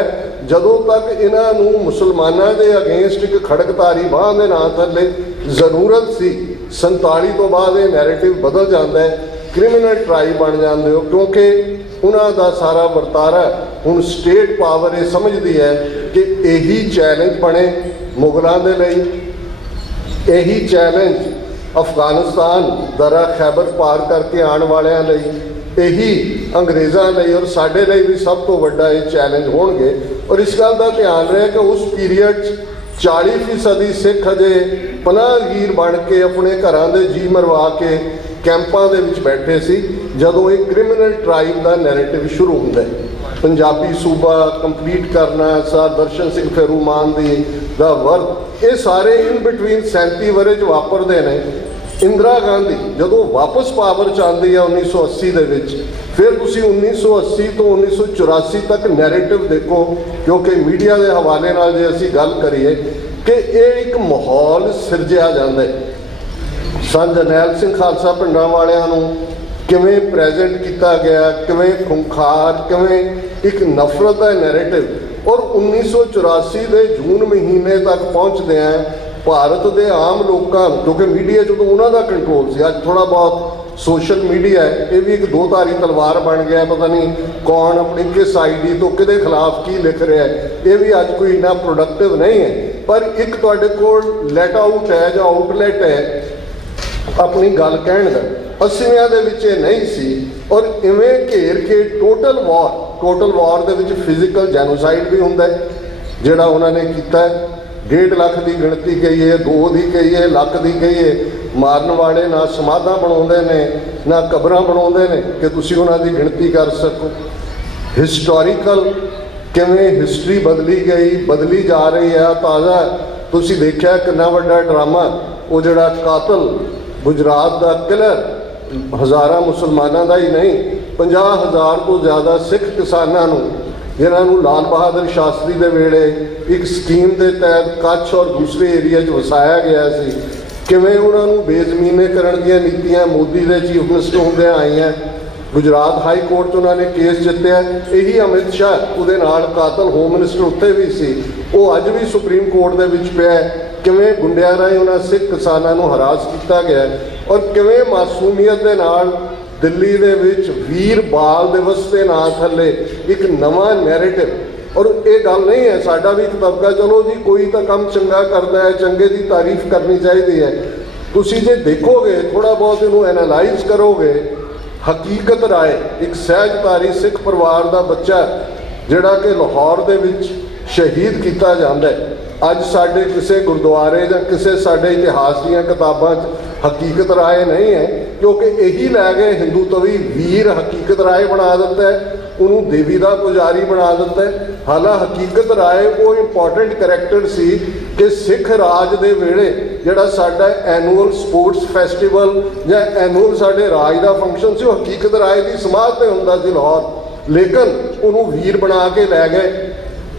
ਜਦੋਂ ਤੱਕ ਇਹਨਾਂ ਨੂੰ ਮੁਸਲਮਾਨਾਂ ਦੇ ਅਗੇਂਸਟ ਇੱਕ ਖੜਕਤਾਰੀ ਬਾਂਹ ਦੇ ਨਾਂ ਥੱਲੇ ਜ਼ਰੂਰਤ ਸੀ। 47 ਤੋਂ ਬਾਅਦ ਇਹ ਨੈਰੇਟਿਵ ਬਦਲ ਜਾਂਦਾ ਹੈ, ਕ੍ਰਿਮੀਨਲ ਟ੍ਰਾਈਬ ਬਣ ਜਾਂਦੇ ਹੋ, ਕਿਉਂਕਿ ਉਹਨਾਂ ਦਾ ਸਾਰਾ ਵਰਤਾਰਾ ਹੁਣ ਸਟੇਟ ਪਾਵਰ ਇਹ ਸਮਝਦੀ ਹੈ ਕਿ ਇਹੀ ਚੈਲੰਜ ਬਣੇ ਮੁਗਲਾਂ ਦੇ ਲਈ, ਇਹੀ ਚੈਲੰਜ ਅਫਗਾਨਿਸਤਾਨ ਦਰਾ ਖੈਬਰ ਪਾਰ ਕਰਕੇ ਆਉਣ ਵਾਲਿਆਂ ਲਈ, ਇਹੀ ਅੰਗਰੇਜ਼ਾਂ ਲਈ ਔਰ ਸਾਡੇ ਲਈ ਵੀ ਸਭ ਤੋਂ ਵੱਡਾ ਇਹ ਚੈਲੰਜ ਹੋਣਗੇ। ਔਰ ਇਸ ਗੱਲ ਦਾ ਧਿਆਨ ਰਹੇ ਕਿ ਉਸ ਪੀਰੀਅਡ 'ਚ 40% ਸਿੱਖ ਅਜੇ ਪਨਾਹਗੀਰ ਬਣ ਕੇ ਆਪਣੇ ਘਰਾਂ ਦੇ ਜੀ ਮਰਵਾ ਕੇ ਕੈਂਪਾਂ ਦੇ ਵਿੱਚ ਬੈਠੇ ਸੀ ਜਦੋਂ ਇਹ ਕ੍ਰਿਮੀਨਲ ਟ੍ਰਾਈਬ ਦਾ ਨੈਰੇਟਿਵ ਸ਼ੁਰੂ ਹੁੰਦਾ ਹੈ। ਪੰਜਾਬੀ ਸੂਬਾ ਕੰਪਲੀਟ ਕਰਨਾ, ਸਰ ਦਰਸ਼ਨ ਸਿੰਘ ਫੇਰੂਮਾਨ ਦੀ ਦਾ ਵਰਕ, ਇਹ ਸਾਰੇ ਇਨ ਬਿਟਵੀਨ 37 ਵਰੇ 'ਚ ਵਾਪਰਦੇ ਨੇ। ਇੰਦਰਾ ਗਾਂਧੀ ਜਦੋਂ ਵਾਪਸ ਪਾਵਰ 'ਚ ਆਉਂਦੀ ਹੈ 1980 ਦੇ ਵਿੱਚ, ਫਿਰ ਤੁਸੀਂ 1980 ਤੋਂ 1984 ਤੱਕ ਨੈਰੇਟਿਵ ਦੇਖੋ, ਕਿਉਂਕਿ ਮੀਡੀਆ ਦੇ ਹਵਾਲੇ ਨਾਲ ਜੇ ਅਸੀਂ ਗੱਲ ਕਰੀਏ ਕਿ ਇਹ ਇੱਕ ਮਾਹੌਲ ਸਿਰਜਿਆ ਜਾਂਦਾ ਹੈ। ਸੰਤ ਜਰਨੈਲ ਸਿੰਘ ਖਾਲਸਾ ਪਿੰਡਾਂ ਵਾਲਿਆਂ ਨੂੰ ਕਿਵੇਂ ਪ੍ਰੈਜ਼ੈਂਟ ਕੀਤਾ ਗਿਆ, ਕਿਵੇਂ ਖੁੰਖਾਰ, ਕਿਵੇਂ ਇੱਕ ਨਫ਼ਰਤ ਦਾ ਨੈਰੇਟਿਵ। ਔਰ 1984 ਦੇ ਜੂਨ ਮਹੀਨੇ ਤੱਕ ਪਹੁੰਚਦੇ ਆ ਭਾਰਤ ਦੇ ਆਮ ਲੋਕਾਂ, ਕਿਉਂਕਿ ਮੀਡੀਆ ਜਦੋਂ ਉਹਨਾਂ ਦਾ ਕੰਟਰੋਲ ਸੀ, ਅੱਜ ਥੋੜ੍ਹਾ ਬਹੁਤ ਸੋਸ਼ਲ ਮੀਡੀਆ ਹੈ, ਇਹ ਵੀ ਇੱਕ ਦੋ-ਧਾਰੀ ਤਲਵਾਰ ਬਣ ਗਿਆ। ਪਤਾ ਨਹੀਂ ਕੌਣ ਆਪਣੀ ਕਿਸ ਆਈਡੀ ਤੋਂ ਕਿਹਦੇ ਖਿਲਾਫ ਕੀ ਲਿਖ ਰਿਹਾ ਹੈ, ਇਹ ਵੀ ਅੱਜ ਕੋਈ ਇੰਨਾ ਪ੍ਰੋਡਕਟਿਵ ਨਹੀਂ ਹੈ। ਪਰ ਇੱਕ ਤੁਹਾਡੇ ਕੋਲ ਲੈਟ ਆਊਟ ਹੈ ਜਾਂ ਆਊਟਲੈਟ ਹੈ ਆਪਣੀ ਗੱਲ ਕਹਿਣ ਦਾ। 80ਵਿਆਂ ਦੇ ਵਿੱਚ ਇਹ ਨਹੀਂ ਸੀ। ਔਰ ਇਵੇਂ ਘੇਰ ਕੇ ਟੋਟਲ ਵਾਰ ਦੇ ਵਿੱਚ ਫਿਜ਼ੀਕਲ ਜੈਨੋਸਾਈਡ ਵੀ ਹੁੰਦਾ ਹੈ ਜਿਹੜਾ ਉਹਨਾਂ ਨੇ ਕੀਤਾ ਹੈ। 1.5 ਲੱਖ ਦੀ ਗਿਣਤੀ ਕਹੀਏ, 2 ਦੀ ਕਹੀਏ, ਲੱਖ ਦੀ ਕਹੀਏ, ਮਾਰਨ ਵਾਲੇ ਨਾ ਸਮਾਧਾਂ ਬਣਾਉਂਦੇ ਨੇ ਨਾ ਕਬਰਾਂ ਬਣਾਉਂਦੇ ਨੇ ਕਿ ਤੁਸੀਂ ਉਹਨਾਂ ਦੀ ਗਿਣਤੀ ਕਰ ਸਕੋ। ਹਿਸਟੋਰੀਕਲ ਕਿਵੇਂ ਹਿਸਟਰੀ ਬਦਲੀ ਜਾ ਰਹੀ ਹੈ। ਤਾਜ਼ਾ ਤੁਸੀਂ ਦੇਖਿਆ ਕਿੰਨਾ ਵੱਡਾ ਡਰਾਮਾ, ਉਹ ਜਿਹੜਾ ਕਾਤਲ ਗੁਜਰਾਤ ਦਾ ਕਿਲਰ ਹਜ਼ਾਰਾਂ ਮੁਸਲਮਾਨਾਂ ਦਾ ਹੀ ਨਹੀਂ, 50,000 ਤੋਂ ਜ਼ਿਆਦਾ ਸਿੱਖ ਕਿਸਾਨਾਂ ਨੂੰ, ਜਿਨ੍ਹਾਂ ਨੂੰ ਲਾਲ ਬਹਾਦਰ ਸ਼ਾਸਤਰੀ ਦੇ ਵੇਲੇ ਇੱਕ ਸਕੀਮ ਦੇ ਤਹਿਤ ਕੱਛ ਔਰ ਦੂਸਰੇ ਏਰੀਆ 'ਚ ਵਸਾਇਆ ਗਿਆ ਸੀ, ਕਿਵੇਂ ਉਹਨਾਂ ਨੂੰ ਬੇਜ਼ਮੀਨੇ ਕਰਨ ਦੀਆਂ ਨੀਤੀਆਂ ਮੋਦੀ ਦੇ ਚੀਫ ਮਿਨਿਸਟਰ ਹੁੰਦਿਆਂ ਆਈਆਂ। ਗੁਜਰਾਤ ਹਾਈ ਕੋਰਟ 'ਚ ਉਹਨਾਂ ਨੇ ਕੇਸ ਜਿੱਤਿਆ। ਇਹੀ ਅਮਿਤ ਸ਼ਾਹ ਉਹਦੇ ਨਾਲ ਕਾਤਲ ਹੋਮ ਮਿਨਿਸਟਰ ਉੱਥੇ ਵੀ ਸੀ, ਉਹ ਅੱਜ ਵੀ ਸੁਪਰੀਮ ਕੋਰਟ ਦੇ ਵਿੱਚ ਪਿਆ। ਕਿਵੇਂ ਗੁੰਡਿਆਂ ਰਾਹੀਂ ਉਹਨਾਂ ਸਿੱਖ ਕਿਸਾਨਾਂ ਨੂੰ ਹਰਾਸ ਕੀਤਾ ਗਿਆ ਔਰ ਕਿਵੇਂ ਮਾਸੂਮੀਅਤ ਦੇ ਨਾਲ ਦਿੱਲੀ ਦੇ ਵਿੱਚ ਵੀਰ ਬਾਲ ਦਿਵਸ ਦੇ ਨਾਂ ਥੱਲੇ ਇੱਕ ਨਵਾਂ ਨੈਰੇਟਿਵ। ਔਰ ਇਹ ਗੱਲ ਨਹੀਂ ਹੈ ਸਾਡਾ ਵੀ ਇੱਕ ਤਬਕਾ, ਚਲੋ ਜੀ ਕੋਈ ਤਾਂ ਕੰਮ ਚੰਗਾ ਕਰਦਾ ਹੈ, ਚੰਗੇ ਦੀ ਤਾਰੀਫ ਕਰਨੀ ਚਾਹੀਦੀ ਹੈ। ਤੁਸੀਂ ਜੇ ਦੇਖੋਗੇ, ਥੋੜ੍ਹਾ ਬਹੁਤ ਇਹਨੂੰ ਐਨਾਲਾਈਜ਼ ਕਰੋਗੇ ਹਕੀਕਤ ਰਾਏ ਇੱਕ ਸਹਿਜਧਾਰੀ ਸਿੱਖ ਪਰਿਵਾਰ ਦਾ ਬੱਚਾ ਜਿਹੜਾ ਕਿ ਲਾਹੌਰ ਦੇ ਵਿੱਚ ਸ਼ਹੀਦ ਕੀਤਾ ਜਾਂਦਾ ਹੈ। ਅੱਜ ਸਾਡੇ ਕਿਸੇ ਗੁਰਦੁਆਰੇ ਜਾਂ ਕਿਸੇ ਸਾਡੇ ਇਤਿਹਾਸ ਦੀਆਂ ਕਿਤਾਬਾਂ 'ਚ ਹਕੀਕਤ ਰਾਏ ਨਹੀਂ ਹੈ, ਕਿਉਂਕਿ ਇਹੀ ਲੈ ਗਏ ਹਿੰਦੂ ਤਵੀ ਵੀਰ ਹਕੀਕਤ ਰਾਏ ਬਣਾ ਦਿੱਤਾ ਹੈ, ਉਹਨੂੰ ਦੇਵੀ ਦਾ ਪੁਜਾਰੀ ਬਣਾ ਦਿੱਤਾ ਹੈ। ਹਾਲਾਂਕਿ ਹਕੀਕਤ ਰਾਏ ਉਹ ਇੰਪੋਰਟੈਂਟ ਕਰੈਕਟਰ ਸੀ ਕਿ ਸਿੱਖ ਰਾਜ ਦੇ ਵੇਲੇ ਜਿਹੜਾ ਸਾਡਾ ਐਨੂਅਲ ਸਪੋਰਟਸ ਫੈਸਟੀਵਲ ਜਾਂ ਐਨੂਅਲ ਸਾਡੇ ਰਾਜ ਦਾ ਫੰਕਸ਼ਨ ਸੀ, ਉਹ ਹਕੀਕਤ ਰਾਏ ਦੀ ਸਮਾਧ 'ਤੇ ਹੁੰਦਾ ਸੀ ਲਾਹੌਰ, ਲੇਕਿਨ ਉਹਨੂੰ ਵੀਰ ਬਣਾ ਕੇ ਲੈ ਗਏ।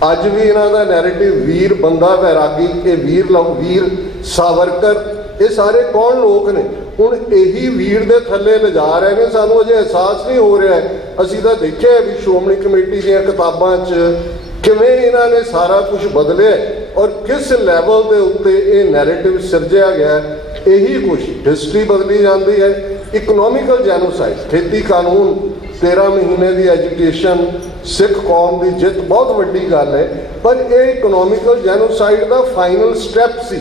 ਅੱਜ ਵੀ ਇਹਨਾਂ ਦਾ ਨੈਰੇਟਿਵ ਵੀਰ ਬੰਦਾ ਵੈਰਾਗੀ, ਇਹ ਵੀਰ ਸਾਵਰਕਰ, ਇਹ ਸਾਰੇ ਕੌਣ ਲੋਕ ਨੇ? ਹੁਣ ਇਹੀ ਵੀਰ ਦੇ ਥੱਲੇ ਲਿਜਾ ਰਹੇ ਨੇ। ਸਾਨੂੰ ਅਜੇ ਅਹਿਸਾਸ ਨਹੀਂ ਹੋ ਰਿਹਾ। ਅਸੀਂ ਤਾਂ ਦੇਖਿਆ ਵੀ ਸ਼੍ਰੋਮਣੀ ਕਮੇਟੀ ਦੀਆਂ ਕਿਤਾਬਾਂ 'ਚ ਕਿਵੇਂ ਇਹਨਾਂ ਨੇ ਸਾਰਾ ਕੁਝ ਬਦਲਿਆ ਔਰ ਕਿਸ ਲੈਵਲ ਦੇ ਉੱਤੇ ਇਹ ਨੈਰੇਟਿਵ ਸਿਰਜਿਆ ਗਿਆ। ਇਹੀ ਕੁਝ ਹਿਸਟਰੀ ਬਦਲੀ ਜਾਂਦੀ ਹੈ। ਇਕਨੋਮਿਕਲ ਜੈਨੋਸਾਈਡ, ਖੇਤੀ ਕਾਨੂੰਨ, 13 ਮਹੀਨੇ ਦੀ ਐਜੂਕੇਸ਼ਨ, ਸਿੱਖ ਕੌਮ ਦੀ ਜਿੱਤ ਬਹੁਤ ਵੱਡੀ ਗੱਲ ਹੈ, ਪਰ ਇਹ ਇਕਨੋਮਿਕਲ ਜੈਨੋਸਾਈਡ ਦਾ ਫਾਈਨਲ ਸਟੈਪ ਸੀ,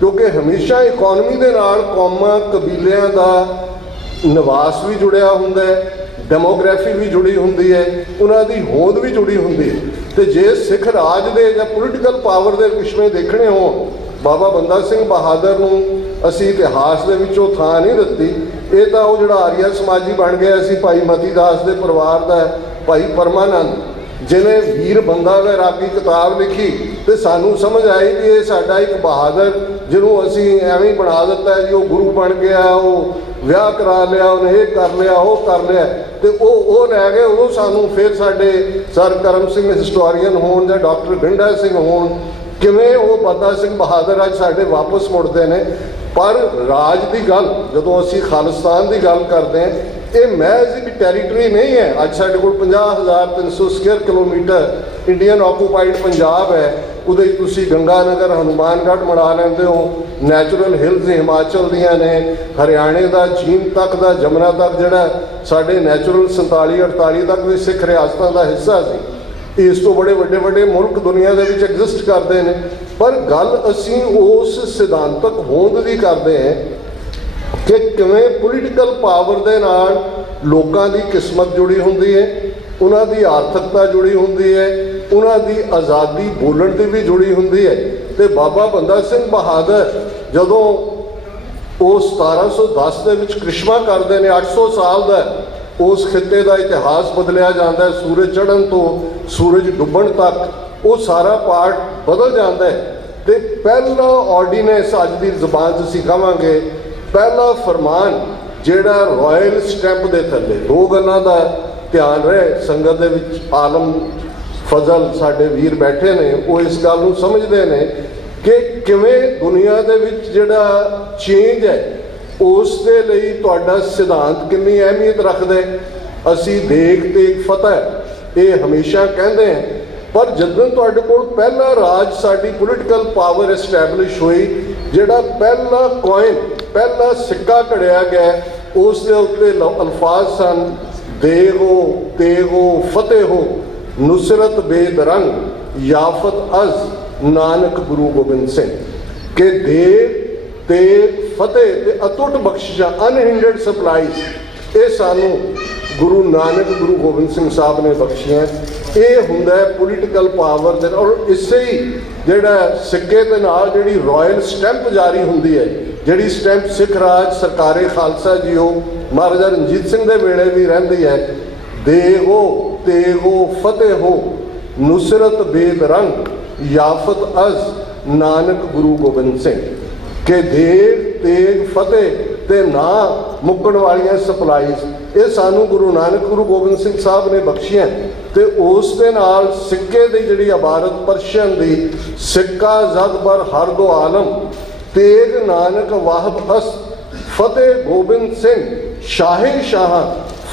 ਕਿਉਂਕਿ ਹਮੇਸ਼ਾ ਇਕਨੋਮੀ ਦੇ ਨਾਲ ਕੌਮਾਂ ਕਬੀਲਿਆਂ ਦਾ ਨਿਵਾਸ ਵੀ ਜੁੜਿਆ ਹੁੰਦਾ ਹੈ, ਡੈਮੋਗ੍ਰਾਫੀ ਵੀ ਜੁੜੀ ਹੁੰਦੀ ਹੈ, ਉਹਨਾਂ ਦੀ ਹੋਂਦ ਵੀ ਜੁੜੀ ਹੁੰਦੀ ਹੈ। ਤੇ ਜੇ ਸਿੱਖ ਰਾਜ ਦੇ ਜਾਂ ਪੋਲੀਟੀਕਲ ਪਾਵਰ ਦੇ ਵਿਸ਼ਵੇਂ ਦੇਖਣੇ ਹੋਣ, ਬਾਬਾ ਬੰਦਾ ਸਿੰਘ ਬਹਾਦਰ ਨੂੰ ਅਸੀਂ ਇਤਿਹਾਸ ਦੇ ਵਿੱਚੋਂ ਥਾਂ ਨਹੀਂ ਦਿੱਤੀ। ਇਹ ਤਾਂ ਉਹ ਜਿਹੜਾ ਆਰੀਆ ਸਮਾਜੀ ਬਣ ਗਿਆ ਸੀ, ਭਾਈ ਮਤੀ ਦਾਸ ਦੇ ਪਰਿਵਾਰ ਦਾ ਭਾਈ ਪਰਮਾਨੰਦ, ਜਿਹਨੇ ਵੀਰ ਬੰਦਾ ਵੈਰਾਗੀ ਕਿਤਾਬ ਲਿਖੀ ਤੇ ਸਾਨੂੰ ਸਮਝ ਆਈ ਵੀ ਇਹ ਸਾਡਾ ਇੱਕ ਬਹਾਦਰ ਜਿਹਨੂੰ ਅਸੀਂ ਐਵੇਂ ਹੀ ਬਣਾ ਦਿੱਤਾ ਜੀ, ਉਹ ਗੁਰੂ ਬਣ ਗਿਆ, ਉਹ ਵਿਆਹ ਕਰਾ ਲਿਆ, ਉਹਨੇ ਇਹ ਕਰ ਲਿਆ, ਉਹ ਕਰ ਲਿਆ, ਤੇ ਉਹ ਲੈ ਗਏ। ਉਦੋਂ ਸਾਨੂੰ ਫਿਰ ਸਾਡੇ ਸਰ ਕਰਮ ਸਿੰਘ ਹਿਸਟੋਰੀਅਨ ਹੋਣ ਜਾਂ ਡਾਕਟਰ ਗੰਡਾ ਸਿੰਘ ਹੋਣ, ਕਿਵੇਂ ਉਹ ਬੰਦਾ ਸਿੰਘ ਬਹਾਦਰ ਅੱਜ ਸਾਡੇ ਵਾਪਸ ਮੁੜਦੇ ਨੇ। ਪਰ ਰਾਜ ਦੀ ਗੱਲ, ਜਦੋਂ ਅਸੀਂ ਖਾਲਿਸਤਾਨ ਦੀ ਗੱਲ ਕਰਦੇ ਹਾਂ, ਇਹ ਮਹਿਜ਼ ਇੱਕ ਟੈਰੀਟਰੀ ਨਹੀਂ ਹੈ। ਅੱਜ ਸਾਡੇ ਕੋਲ 50,300 square kilometre Indian occupied Punjab ਹੈ। ਉਹਦੇ 'ਚ ਤੁਸੀਂ ਗੰਗਾਨਗਰ, ਹਨੂਮਾਨਗੜ੍ਹ ਬਣਾ ਲੈਂਦੇ ਹੋ, ਨੈਚੁਰਲ ਹਿਲਸ ਹਿਮਾਚਲ ਦੀਆਂ ਨੇ, ਹਰਿਆਣੇ ਦਾ ਜੀਂਦ ਤੱਕ ਦਾ, ਜਮਨਾ ਤੱਕ ਜਿਹੜਾ ਸਾਡੇ ਨੈਚੁਰਲ 47-48 ਤੱਕ ਦੇ ਸਿੱਖ ਰਿਆਸਤਾਂ ਦਾ ਹਿੱਸਾ ਸੀ। ਇਸ ਤੋਂ ਬੜੇ ਵੱਡੇ ਵੱਡੇ ਮੁਲਕ ਦੁਨੀਆ ਦੇ ਵਿੱਚ ਐਗਜ਼ਿਸਟ ਕਰਦੇ ਨੇ। ਪਰ ਗੱਲ ਅਸੀਂ ਉਸ ਸਿਧਾਂਤਕ ਹੋਂਦ ਦੀ ਕਰਦੇ ਹਾਂ ਕਿ ਕਿਵੇਂ ਪੋਲੀਟੀਕਲ ਪਾਵਰ ਦੇ ਨਾਲ ਲੋਕਾਂ ਦੀ ਕਿਸਮਤ ਜੁੜੀ ਹੁੰਦੀ ਹੈ, ਉਹਨਾਂ ਦੀ ਆਰਥਿਕਤਾ ਜੁੜੀ ਹੁੰਦੀ ਹੈ, ਉਹਨਾਂ ਦੀ ਆਜ਼ਾਦੀ ਬੋਲਣ ਦੀ ਵੀ ਜੁੜੀ ਹੁੰਦੀ ਹੈ। ਤੇ ਬਾਬਾ ਬੰਦਾ ਸਿੰਘ ਬਹਾਦਰ ਜਦੋਂ ਉਹ 1710 ਦੇ ਵਿੱਚ ਕ੍ਰਿਸ਼ਮਾ ਕਰਦੇ ਨੇ, 800 ਸਾਲ ਦਾ ਉਸ ਖਿੱਤੇ ਦਾ ਇਤਿਹਾਸ ਬਦਲਿਆ ਜਾਂਦਾ, ਸੂਰਜ ਚੜ੍ਹਨ ਤੋਂ ਸੂਰਜ ਡੁੱਬਣ ਤੱਕ ਉਹ ਸਾਰਾ ਪਾਰਟ ਬਦਲ ਜਾਂਦਾ ਹੈ। ਤੇ ਪਹਿਲਾ ਆਰਡੀਨੈਂਸ ਅੱਜ ਦੀ ਜ਼ਬਾਨ 'ਚ ਅਸੀਂ ਕਹਾਂਗੇ, ਪਹਿਲਾ ਫਰਮਾਨ ਜਿਹੜਾ ਰਾਇਲ ਸਟੈਂਪ ਦੇ ਥੱਲੇ, ਦੋ ਗੱਲਾਂ ਦਾ ਧਿਆਨ ਰਹੇ ਸੰਗਤ ਦੇ ਵਿੱਚ, ਆਲਮ ਫਜ਼ਲ ਸਾਡੇ ਵੀਰ ਬੈਠੇ ਨੇ, ਉਹ ਇਸ ਗੱਲ ਨੂੰ ਸਮਝਦੇ ਨੇ ਕਿ ਕਿਵੇਂ ਦੁਨੀਆ ਦੇ ਵਿੱਚ ਜਿਹੜਾ ਚੇਂਜ ਹੈ ਉਸ ਦੇ ਲਈ ਤੁਹਾਡਾ ਸਿਧਾਂਤ ਕਿੰਨੀ ਅਹਿਮੀਅਤ ਰੱਖਦਾ ਹੈ। ਅਸੀਂ ਦੇਖ ਤੇ ਫਤਿਹ ਇਹ ਹਮੇਸ਼ਾ ਕਹਿੰਦੇ ਹਾਂ, ਪਰ ਜਦੋਂ ਤੁਹਾਡੇ ਕੋਲ ਪਹਿਲਾ ਰਾਜ, ਸਾਡੀ ਪੋਲੀਟੀਕਲ ਪਾਵਰ ਐਸਟੈਬਲਿਸ਼ ਹੋਈ, ਜਿਹੜਾ ਪਹਿਲਾ ਕੋਇਨ, ਪਹਿਲਾ ਸਿੱਕਾ ਘੜਿਆ ਗਿਆ, ਉਸ ਦੇ ਉੱਤੇ ਅਲਫਾਜ਼ ਸਨ, ਦੇਗੋ ਤੇਗੋ ਫਤਿਹ ਹੋ, ਨੁਸਰਤ ਬੇਦਰੰਗ ਯਾਫਤ ਅਜ਼ ਨਾਨਕ ਗੁਰੂ ਗੋਬਿੰਦ ਸਿੰਘ, ਕਿ ਦੇਗ ਤੇ ਫਤਿਹ ਤੇ ਅਤੁੱਟ ਬਖਸ਼ਿਸ਼ਾਂ, ਅਨਹਿੰਡਰਡ ਸਪਲਾਈਜ਼, ਇਹ ਸਾਨੂੰ ਗੁਰੂ ਨਾਨਕ ਗੁਰੂ ਗੋਬਿੰਦ ਸਿੰਘ ਸਾਹਿਬ ਨੇ ਬਖਸ਼ੀਆਂ। ਇਹ ਹੁੰਦਾ ਹੈ ਪੋਲੀਟੀਕਲ ਪਾਵਰ ਦੇ, ਔਰ ਇਸੇ ਹੀ ਜਿਹੜਾ ਸਿੱਕੇ ਦੇ ਨਾਲ ਜਿਹੜੀ ਰਾਇਲ ਸਟੈਂਪ ਜਾਰੀ ਹੁੰਦੀ ਹੈ, ਜਿਹੜੀ ਸਟੈਂਪ ਸਿੱਖ ਰਾਜ ਸਰਕਾਰੇ ਖਾਲਸਾ ਜੀਓ ਮਹਾਰਾਜਾ ਰਣਜੀਤ ਸਿੰਘ ਦੇ ਵੇਲੇ ਵੀ ਰਹਿੰਦੀ ਹੈ, ਦੇਗੋ ਤੇਗੋ ਫਤਿਹ ਹੋ, ਨੁਸਰਤ ਬੇਦਰੰਗ ਯਾਫਤ ਅਜ਼ ਨਾਨਕ ਗੁਰੂ ਗੋਬਿੰਦ ਸਿੰਘ, ਕਿ ਦੇਗ ਤੇਗ ਫਤਿਹ ਤੇ ਨਾ ਮੁੱਕਣ ਵਾਲੀਆਂ ਸਪਲਾਈਜ਼, ਇਹ ਸਾਨੂੰ ਗੁਰੂ ਨਾਨਕ ਗੁਰੂ ਗੋਬਿੰਦ ਸਿੰਘ ਸਾਹਿਬ ਨੇ ਬਖਸ਼ੀਆਂ। ਤੇ ਉਸ ਦੇ ਨਾਲ ਸਿੱਕੇ ਦੀ ਜਿਹੜੀ ਇਬਾਰਤ ਪਰਸ਼ੀਅਨ ਦੀ, ਸਿੱਕਾ ਜ਼ਦ ਬਰ ਹਰ ਦੋ ਆਲਮ, ਤੇਗ ਨਾਨਕ ਵਾਹਬ ਅਸ, ਫਤਿਹ ਗੋਬਿੰਦ ਸਿੰਘ ਸ਼ਾਹੇ ਸ਼ਾਹਾਂ,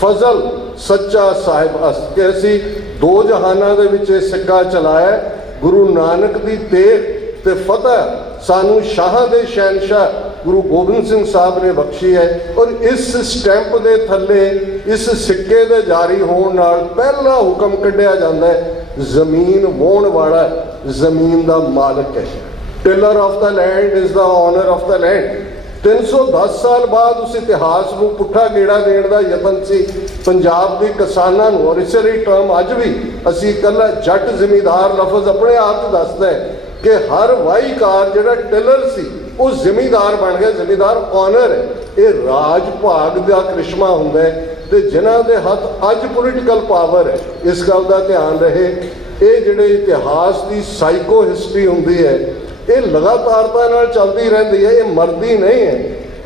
ਫਜ਼ਲ ਸੱਚਾ ਸਾਹਿਬ ਅਸ, ਕਿ ਅਸੀਂ ਦੋ ਜਹਾਨਾਂ ਦੇ ਵਿੱਚ ਇਹ ਸਿੱਕਾ ਚਲਾਇਆ। ਗੁਰੂ ਨਾਨਕ ਦੀ ਤੇਗ ਤੇ ਫਤਿਹ ਸਾਨੂੰ ਸ਼ਾਹਾਂ ਦੇ ਸ਼ਹਿਨਸ਼ਾਹ ਗੁਰੂ ਗੋਬਿੰਦ ਸਿੰਘ ਸਾਹਿਬ ਨੇ ਬਖਸ਼ੀ ਹੈ। ਔਰ ਇਸ ਸਟੈਂਪ ਦੇ ਥੱਲੇ, ਇਸ ਸਿੱਕੇ ਦੇ ਜਾਰੀ ਹੋਣ ਨਾਲ ਪਹਿਲਾ ਹੁਕਮ ਕੱਢਿਆ ਜਾਂਦਾ ਹੈ, ਜ਼ਮੀਨ ਵਾਹੁਣ ਵਾਲਾ ਜ਼ਮੀਨ ਦਾ ਮਾਲਕ ਹੈ। Tiller of the land is the owner of the land. 310 ਸਾਲ ਬਾਅਦ ਉਸ ਇਤਿਹਾਸ ਨੂੰ ਪੁੱਠਾ ਗੇੜਾ ਦੇਣ ਦਾ ਯਤਨ ਸੀ ਪੰਜਾਬ ਦੇ ਕਿਸਾਨਾਂ ਨੂੰ। ਔਰ ਇਸੇ ਲਈ ਟਰਮ ਅੱਜ ਵੀ ਅਸੀਂ ਇਕੱਲਾ ਜੱਟ ਜ਼ਿਮੀਂਦਾਰ ਲਫ਼ਜ਼ ਆਪਣੇ ਆਪ 'ਚ ਦੱਸਦਾ ਹੈ ਕਿ ਹਰ ਵਾਹੀਕਾਰ ਜਿਹੜਾ ਟਿਲਰ ਸੀ ਉਹ ਜ਼ਿਮੀਂਦਾਰ ਬਣ ਗਿਆ, ਜ਼ਿਮੀਂਦਾਰ ਓਨਰ ਹੈ। ਇਹ ਰਾਜ ਭਾਗ ਦਾ ਕ੍ਰਿਸ਼ਮਾ ਹੁੰਦਾ ਹੈ ਤੇ ਜਿਨ੍ਹਾਂ ਦੇ ਹੱਥ ਅੱਜ ਪੋਲੀਟੀਕਲ ਪਾਵਰ ਹੈ, ਇਸ ਗੱਲ ਦਾ ਧਿਆਨ ਰਹੇ। ਇਹ ਜਿਹੜੇ ਇਤਿਹਾਸ ਦੀ ਸਾਈਕੋ ਹਿਸਟਰੀ ਹੁੰਦੀ ਹੈ ਇਹ ਲਗਾਤਾਰਤਾ ਨਾਲ ਚੱਲਦੀ ਰਹਿੰਦੀ ਹੈ, ਇਹ ਮਰਦੀ ਨਹੀਂ ਹੈ।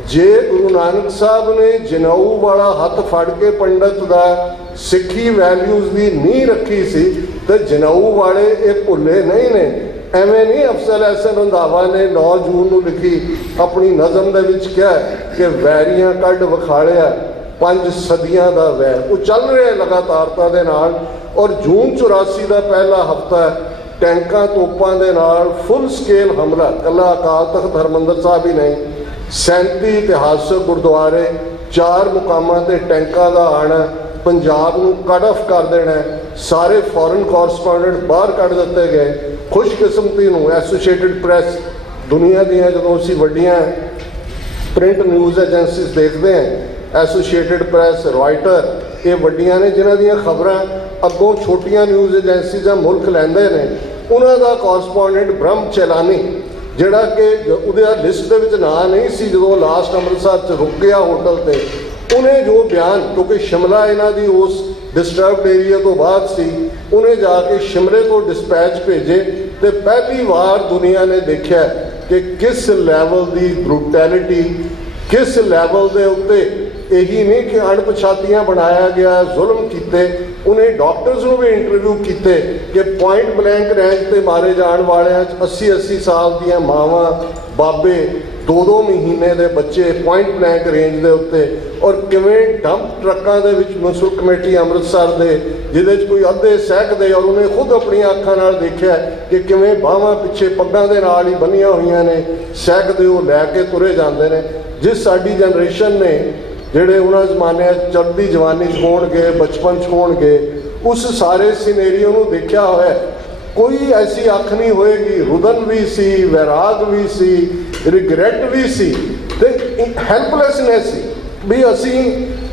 ਜੇ ਗੁਰੂ ਨਾਨਕ ਸਾਹਿਬ ਨੇ ਜਨੇਊ ਵਾਲਾ ਹੱਥ ਫੜ ਕੇ ਪੰਡਤ ਦਾ ਸਿੱਖੀ ਵੈਲਿਊਜ਼ ਦੀ ਨੀਂਹ ਰੱਖੀ ਸੀ ਤੇ ਜਨੇਊ ਵਾਲੇ ਇਹ ਭੁੱਲੇ ਨਹੀਂ ਨੇ। ਐਵੇਂ ਨਹੀਂ ਅਫਜ਼ਲ ਅਹਿਸਨ ਰੰਧਾਵਾ ਨੇ 9 ਜੂਨ ਨੂੰ ਲਿਖੀ ਆਪਣੀ ਨਜ਼ਮ ਦੇ ਵਿੱਚ ਕਿਹਾ ਕਿ ਵੈਰੀਆਂ ਕੱਢ ਵਿਖਾਲਿਆ 5 ਸਦੀਆਂ ਦਾ ਵੈਰ। ਉਹ ਚੱਲ ਰਿਹਾ ਲਗਾਤਾਰਤਾ ਦੇ ਨਾਲ। ਔਰ ਜੂਨ 84 ਦਾ ਪਹਿਲਾ ਹਫ਼ਤਾ ਟੈਂਕਾਂ ਤੋਪਾਂ ਦੇ ਨਾਲ ਫੁੱਲ ਸਕੇਲ ਹਮਲਾ, ਕੱਲਾ ਅਕਾਲ ਤਖਤ ਹਰਿਮੰਦਰ ਸਾਹਿਬ ਹੀ ਨਹੀਂ, 37 ਇਤਿਹਾਸਕ ਗੁਰਦੁਆਰੇ, 4 ਮੁਕਾਮਾਂ ਤੇ ਟੈਂਕਾਂ ਦਾ ਆਉਣਾ, ਪੰਜਾਬ ਨੂੰ ਕੱਟ ਆਫ ਕਰ ਦੇਣਾ, ਸਾਰੇ ਫੋਰਨ ਕੋਰਸਪੋਂਡੈਂਟ ਬਾਹਰ ਕੱਢ ਦਿੱਤੇ ਗਏ। ਖੁਸ਼ਕਿਸਮਤੀ ਨੂੰ ਐਸੋਸੀਏਟਿਡ ਪ੍ਰੈਸ, ਦੁਨੀਆ ਦੀਆਂ ਜਦੋਂ ਅਸੀਂ ਵੱਡੀਆਂ ਪ੍ਰਿੰਟ ਨਿਊਜ਼ ਏਜੰਸੀਜ਼ ਦੇਖਦੇ ਹਾਂ, ਐਸੋਸੀਏਟਿਡ ਪ੍ਰੈਸ, ਰॉयटर, ਇਹ ਵੱਡੀਆਂ ਨੇ ਜਿਨ੍ਹਾਂ ਦੀਆਂ ਖਬਰਾਂ ਅੱਗੋਂ ਛੋਟੀਆਂ ਨਿਊਜ਼ ਏਜੰਸੀਜ਼ਾਂ ਮੁਲਕ ਲੈਂਦੇ ਨੇ। ਉਹਨਾਂ ਦਾ ਕੋਰਸਪੋਂਡੈਂਟ ਬ੍ਰਹਮ ਚੇਲਾਨੀ, ਜਿਹੜਾ ਕਿ ਉਹਦੇ ਲਿਸਟ ਦੇ ਵਿੱਚ ਨਾਂ ਨਹੀਂ ਸੀ ਜਦੋਂ ਲਾਸਟ ਅੰਮ੍ਰਿਤਸਰ 'ਚ ਰੁਕ ਗਿਆ ਹੋਟਲ ਤੇ, ਉਹਨੇ ਜੋ ਬਿਆਨ, ਕਿਉਂਕਿ ਸ਼ਿਮਲਾ ਇਹਨਾਂ ਦੀ ਉਸ ਡਿਸਟਰਬਡ ਏਰੀਆ ਤੋਂ ਬਾਅਦ ਸੀ, ਉਹਨੇ ਜਾ ਕੇ ਸ਼ਿਮਲੇ ਤੋਂ ਡਿਸਪੈਚ ਭੇਜੇ ਤੇ ਪਹਿਲੀ ਵਾਰ ਦੁਨੀਆ ਨੇ ਦੇਖਿਆ ਕਿ ਕਿਸ ਲੈਵਲ ਦੀ ਬਰੂਟੈਲਿਟੀ, ਕਿਸ ਲੈਵਲ ਦੇ ਉੱਤੇ ਇਹੀ ਨਹੀਂ ਕਿ ਅਣਪਛਾਤੀਆਂ ਬਣਾਇਆ ਗਿਆ, ਜ਼ੁਲਮ ਕੀਤੇ। ਉਹਨੇ ਡਾਕਟਰਸ ਨੂੰ ਵੀ ਇੰਟਰਵਿਊ ਕੀਤੇ ਕਿ ਪੁਆਇੰਟ ਬਲੈਂਕ ਰੇਂਜ ਤੇ ਮਾਰੇ ਜਾਣ ਵਾਲਿਆਂ 'ਚ 80-80 ਸਾਲ ਦੀਆਂ ਮਾਵਾਂ, ਬਾਬੇ, 2-2 ਮਹੀਨੇ ਦੇ ਬੱਚੇ ਪੁਆਇੰਟ ਬਲੈਂਕ ਰੇਂਜ ਦੇ ਉੱਤੇ। ਔਰ ਕਿਵੇਂ ਡੰਪ ਟਰੱਕਾਂ ਦੇ ਵਿੱਚ ਮਿਊਨਿਸਪਲ ਕਮੇਟੀ ਅੰਮ੍ਰਿਤਸਰ ਦੇ, ਜਿਹਦੇ 'ਚ ਕੋਈ ਅੱਧੇ ਸਹਿਕਦੇ, ਔਰ ਉਹਨੇ ਖੁਦ ਆਪਣੀਆਂ ਅੱਖਾਂ ਨਾਲ ਦੇਖਿਆ ਕਿ ਕਿਵੇਂ ਬਾਹਾਂ ਪਿੱਛੇ ਪੱਗਾਂ ਦੇ ਨਾਲ ਹੀ ਬੰਨੀਆਂ ਹੋਈਆਂ ਨੇ, ਸਹਿਕਦੇ ਉਹ ਲੈ ਕੇ ਤੁਰੇ ਜਾਂਦੇ ਨੇ। ਜਿਸ ਸਾਡੀ ਜਨਰੇਸ਼ਨ ਨੇ, ਜਿਹੜੇ ਉਹਨਾਂ ਜ਼ਮਾਨਿਆਂ 'ਚ ਚੜ੍ਹਦੀ ਜਵਾਨੀ 'ਚ ਹੋਣਗੇ, ਬਚਪਨ 'ਚ ਹੋਣਗੇ, ਉਸ ਸਾਰੇ ਸਿਨੇਰੀਓ ਨੂੰ ਦੇਖਿਆ ਹੋਇਆ। ਕੋਈ ਐਸੀ ਅੱਖ ਨਹੀਂ ਹੋਏਗੀ, ਰੁਦਨ ਵੀ ਸੀ, ਵੈਰਾਗ ਵੀ ਸੀ, ਰਿਗਰੈਟ ਵੀ ਸੀ ਤੇ ਹੈਲਪਲੈਸਨੈਸ ਸੀ ਵੀ ਅਸੀਂ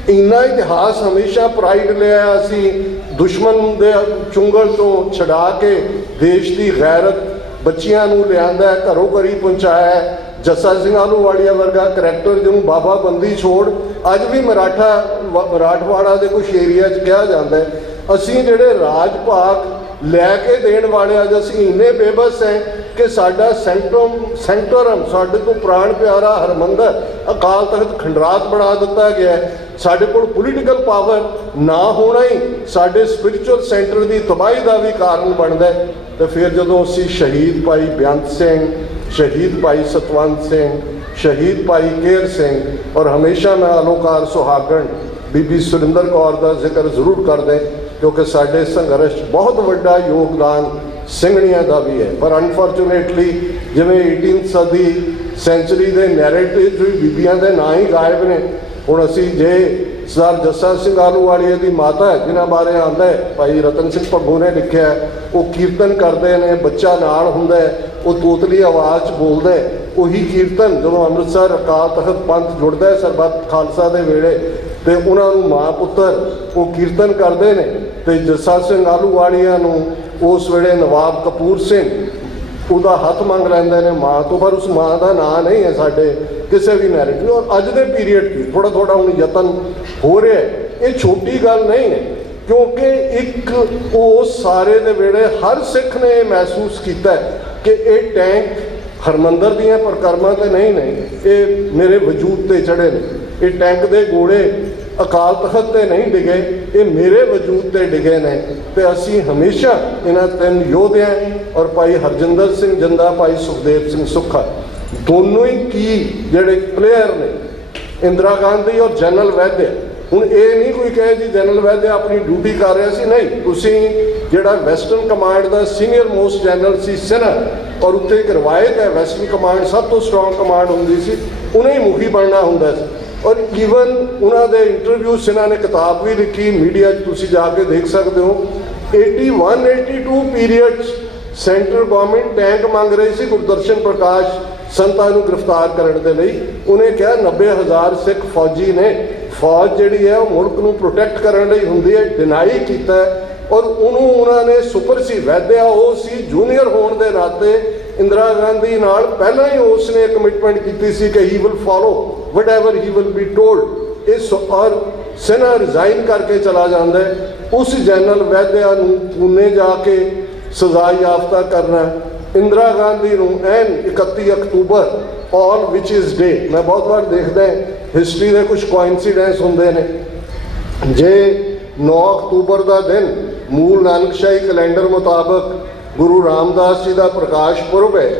ਇੰਨਾ ਇਤਿਹਾਸ ਹਮੇਸ਼ਾ ਪ੍ਰਾਈਡ ਲਿਆ, ਅਸੀਂ ਦੁਸ਼ਮਣ ਦੇ ਚੁੰਗਲ ਤੋਂ ਛਡਾ ਕੇ ਦੇਸ਼ ਦੀ ਗੈਰਤ ਬੱਚਿਆਂ ਨੂੰ ਲਿਆਂਦਾ, ਘਰੋਂ ਘਰੀ ਪਹੁੰਚਾਇਆ। ਜੱਸਾ ਸਿੰਘ ਆਹਲੂਵਾਲੀਆ ਵਰਗਾ ਕਰੈਕਟਰ ਜਿਹਨੂੰ ਬਾਬਾ ਬੰਦੀ ਛੋੜ ਅੱਜ ਵੀ ਮਰਾਠਵਾੜਾ ਦੇ ਕੁਛ ਏਰੀਆ 'ਚ ਕਿਹਾ ਜਾਂਦਾ ਹੈ। ਅਸੀਂ ਜਿਹੜੇ ਰਾਜ ਭਾਗ ਲੈ ਕੇ ਦੇਣ ਵਾਲੇ, ਅੱਜ ਅਸੀਂ ਇੰਨੇ ਬੇਬਸ ਹੈ ਕਿ ਸਾਡਾ ਸੈਂਟਰਮ, ਸਾਡੇ ਤੋਂ ਪ੍ਰਾਣ ਪਿਆਰਾ ਹਰਮੰਦਰ ਅਕਾਲ ਤਖਤ ਖੰਡਰਾਤ ਬਣਾ ਦਿੱਤਾ ਗਿਆ। ਸਾਡੇ ਕੋਲ ਪੋਲੀਟੀਕਲ ਪਾਵਰ ਨਾ ਹੋਣਾ ਹੀ ਸਾਡੇ ਸਪਿਰਿਚੁਅਲ ਸੈਂਟਰ ਦੀ ਤਬਾਹੀ ਦਾ ਵੀ ਕਾਰਨ ਬਣਦਾ ਹੈ। ਤੇ ਫਿਰ ਜਦੋਂ ਅਸੀਂ ਸ਼ਹੀਦ ਭਾਈ ਬੇਅੰਤ ਸਿੰਘ, ਸ਼ਹੀਦ ਭਾਈ ਸਤਵੰਤ ਸਿੰਘ, ਸ਼ਹੀਦ ਭਾਈ ਕੇਰ ਸਿੰਘ, ਔਰ ਹਮੇਸ਼ਾ ਮੈਂ ਅਲੋਕਾਰ ਸੁਹਾਗਣ ਬੀਬੀ ਸੁਰਿੰਦਰ ਕੌਰ ਦਾ ਜ਼ਿਕਰ ਜ਼ਰੂਰ ਕਰਦੇ ਕਿਉਂਕਿ ਸਾਡੇ ਸੰਘਰਸ਼ 'ਚ ਬਹੁਤ ਵੱਡਾ ਯੋਗਦਾਨ ਸਿੰਘਣੀਆਂ ਦਾ ਵੀ ਹੈ। ਪਰ ਅਨਫੋਰਚੂਨੇਟਲੀ ਜਿਵੇਂ 18th ਸਦੀ ਸੈਂਚੁਰੀ ਦੇ ਨੈਰੇਟਿਵ ਵੀ ਬੀਬੀਆਂ ਦੇ ਨਾਂ ਹੀ ਗਾਇਬ ਨੇ। ਹੁਣ ਅਸੀਂ ਜੇ ਸਰ ਜੱਸਾ ਸਿੰਘ ਆਹਲੂਵਾਲੀਆ ਦੀ ਮਾਤਾ ਹੈ, ਜਿਨ੍ਹਾਂ ਬਾਰੇ ਆਉਂਦਾ ਹੈ, ਭਾਈ ਰਤਨ ਸਿੰਘ ਭੱਗੂ ਨੇ ਲਿਖਿਆ, ਉਹ ਕੀਰਤਨ ਕਰਦੇ ਨੇ, ਬੱਚਾ ਨਾਲ ਹੁੰਦਾ ਹੈ, ਉਹ ਤੋਤਲੀ ਆਵਾਜ਼ 'ਚ ਬੋਲਦਾ ਹੈ। ਉਹੀ ਕੀਰਤਨ ਜਦੋਂ ਅੰਮ੍ਰਿਤਸਰ ਅਕਾਲ ਤਖਤ ਪੰਥ ਜੁੜਦਾ ਹੈ ਸਰਬੱਤ ਖਾਲਸਾ ਦੇ ਵੇਲੇ, ਤੇ ਉਹਨਾਂ ਨੂੰ ਮਾਂ ਪੁੱਤਰ ਉਹ ਕੀਰਤਨ ਕਰਦੇ ਨੇ। ਤੇ ਜੱਸਾ ਸਿੰਘ ਆਹਲੂਵਾਲੀਆ ਨੂੰ ਉਸ ਵੇਲੇ ਨਵਾਬ ਕਪੂਰ ਸਿੰਘ ਉਹਦਾ ਹੱਥ ਮੰਗ ਲੈਂਦੇ ਨੇ ਮਾਂ ਤੋਂ, ਪਰ ਉਸ ਮਾਂ ਦਾ ਨਾਂ ਨਹੀਂ ਹੈ ਸਾਡੇ ਕਿਸੇ ਵੀ ਨੈਰੇਟਿਵ। ਔਰ ਅੱਜ ਦੇ ਪੀਰੀਅਡ 'ਚ ਥੋੜ੍ਹਾ ਹੁਣ ਯਤਨ ਹੋ ਰਿਹਾ ਹੈ। ਇਹ ਛੋਟੀ ਗੱਲ ਨਹੀਂ ਹੈ ਕਿਉਂਕਿ ਇੱਕ ਉਸ ਸਾਰੇ ਦੇ ਵੇਲੇ ਹਰ ਸਿੱਖ ਨੇ ਇਹ ਮਹਿਸੂਸ ਕੀਤਾ ਕਿ ਇਹ ਟੈਂਕ ਹਰਮੰਦਰ ਦੀਆਂ ਪਰਿਕਰਮਾ ਤੇ ਨਹੀਂ ਨੇ, ਇਹ ਮੇਰੇ ਵਜੂਦ ਤੇ ਚੜ੍ਹੇ ਨੇ। ਇਹ ਟੈਂਕ ਦੇ ਗੋਲੇ ਅਕਾਲ ਤਖਤ ਤੇ ਨਹੀਂ ਡਿਗੇ, ਇਹ ਮੇਰੇ ਵਜੂਦ ਤੇ ਡਿਗੇ ਨੇ। ਤੇ ਅਸੀਂ ਹਮੇਸ਼ਾ ਇਹਨਾਂ 3 ਯੋਧਿਆਂ ਔਰ ਭਾਈ ਹਰਜਿੰਦਰ ਸਿੰਘ ਜਿੰਦਾ, ਭਾਈ ਸੁਖਦੇਵ ਸਿੰਘ ਸੁੱਖਾ, ਦੋਨੋਂ ਹੀ ਕੀ ਜਿਹੜੇ ਪਲੇਅਰ ਨੇ, ਇੰਦਰਾ ਗਾਂਧੀ ਔਰ ਜਨਰਲ ਵੈਦਿਆ। ਹੁਣ ਇਹ ਨਹੀਂ ਕੋਈ ਕਹੇ ਜੀ ਜਨਰਲ ਵੈਦਿਆ ਆਪਣੀ ਡਿਊਟੀ ਕਰ ਰਿਹਾ ਸੀ, ਨਹੀਂ। ਤੁਸੀਂ ਜਿਹੜਾ ਵੈਸਟਰਨ ਕਮਾਂਡ ਦਾ ਸੀਨੀਅਰ ਮੋਸਟ ਜਨਰਲ ਸੀ ਸਿਨਹਾ, ਔਰ ਉੱਤੇ ਇੱਕ ਰਵਾਇਤ ਹੈ ਵੈਸਟਰਨ ਕਮਾਂਡ ਸਭ ਤੋਂ ਸਟਰੋਂਗ ਕਮਾਂਡ ਹੁੰਦੀ ਸੀ, ਉਹਨੇ ਹੀ ਮੁਖੀ ਬਣਨਾ ਹੁੰਦਾ ਸੀ। ਔਰ ਈਵਨ ਉਹਨਾਂ ਦੇ ਇੰਟਰਵਿਊ ਸਿਨਹਾ ਨੇ ਕਿਤਾਬ ਵੀ ਲਿਖੀ, ਮੀਡੀਆ 'ਚ ਤੁਸੀਂ ਜਾ ਕੇ ਦੇਖ ਸਕਦੇ ਹੋ। 81-82 ਪੀਰੀਅਡ 'ਚ ਸੈਂਟਰਲ ਗੌਰਮੈਂਟ ਟੈਂਕ ਮੰਗ ਰਹੀ ਸੀ, ਗੁਰਦਰਸ਼ਨ ਪ੍ਰਕਾਸ਼ ਸੰਤਾਂ ਨੂੰ ਗ੍ਰਿਫਤਾਰ ਕਰਨ ਦੇ ਲਈ। ਉਹਨੇ ਕਿਹਾ 90,000 ਸਿੱਖ ਫੌਜੀ ਨੇ, ਫੌਜ ਜਿਹੜੀ ਹੈ ਉਹ ਮੁਲਕ ਨੂੰ ਪ੍ਰੋਟੈਕਟ ਕਰਨ ਲਈ ਹੁੰਦੀ ਹੈ, ਡਿਨਾਈ ਕੀਤਾ ਔਰ ਉਹਨੂੰ ਉਹਨਾਂ ਨੇ ਸੁਪਰ ਸੀ ਵੈਦਿਆ, ਉਹ ਸੀ ਜੂਨੀਅਰ ਹੋਣ ਦੇ ਨਾਤੇ ਇੰਦਰਾ ਗਾਂਧੀ ਨਾਲ ਪਹਿਲਾਂ ਹੀ ਉਸ ਨੇ ਕਮਿਟਮੈਂਟ ਕੀਤੀ ਸੀ ਕਿ he will follow whatever he will be told. ਇਸ ਔਰ ਸਿਨਹਾ ਰਿਜ਼ਾਈਨ ਕਰਕੇ ਚਲਾ ਜਾਂਦਾ ਹੈ। ਉਸ ਜਨਰਲ ਵੈਦਿਆ ਨੂੰ ਪੂਨੇ ਜਾ ਕੇ ਸਜ਼ਾ ਯਾਫਤਾ ਕਰਨਾ, ਇੰਦਰਾ ਗਾਂਧੀ ਨੂੰ ਐਨ 31 ਅਕਤੂਬਰ ਆਲ ਵਿਚ ਇਜ਼ ਡੇ। ਮੈਂ ਬਹੁਤ ਵਾਰ ਦੇਖਦਾ ਹਿਸਟਰੀ ਦੇ ਕੁਝ ਕੋਇਨਸੀਡੈਂਸ ਹੁੰਦੇ ਨੇ। ਜੇ 9 ਅਕਤੂਬਰ ਦਾ ਦਿਨ ਮੂਲ ਨਾਨਕਸ਼ਾਹੀ ਕੈਲੰਡਰ ਮੁਤਾਬਕ ਗੁਰੂ ਰਾਮਦਾਸ ਜੀ ਦਾ ਪ੍ਰਕਾਸ਼ ਪੁਰਬ ਹੈ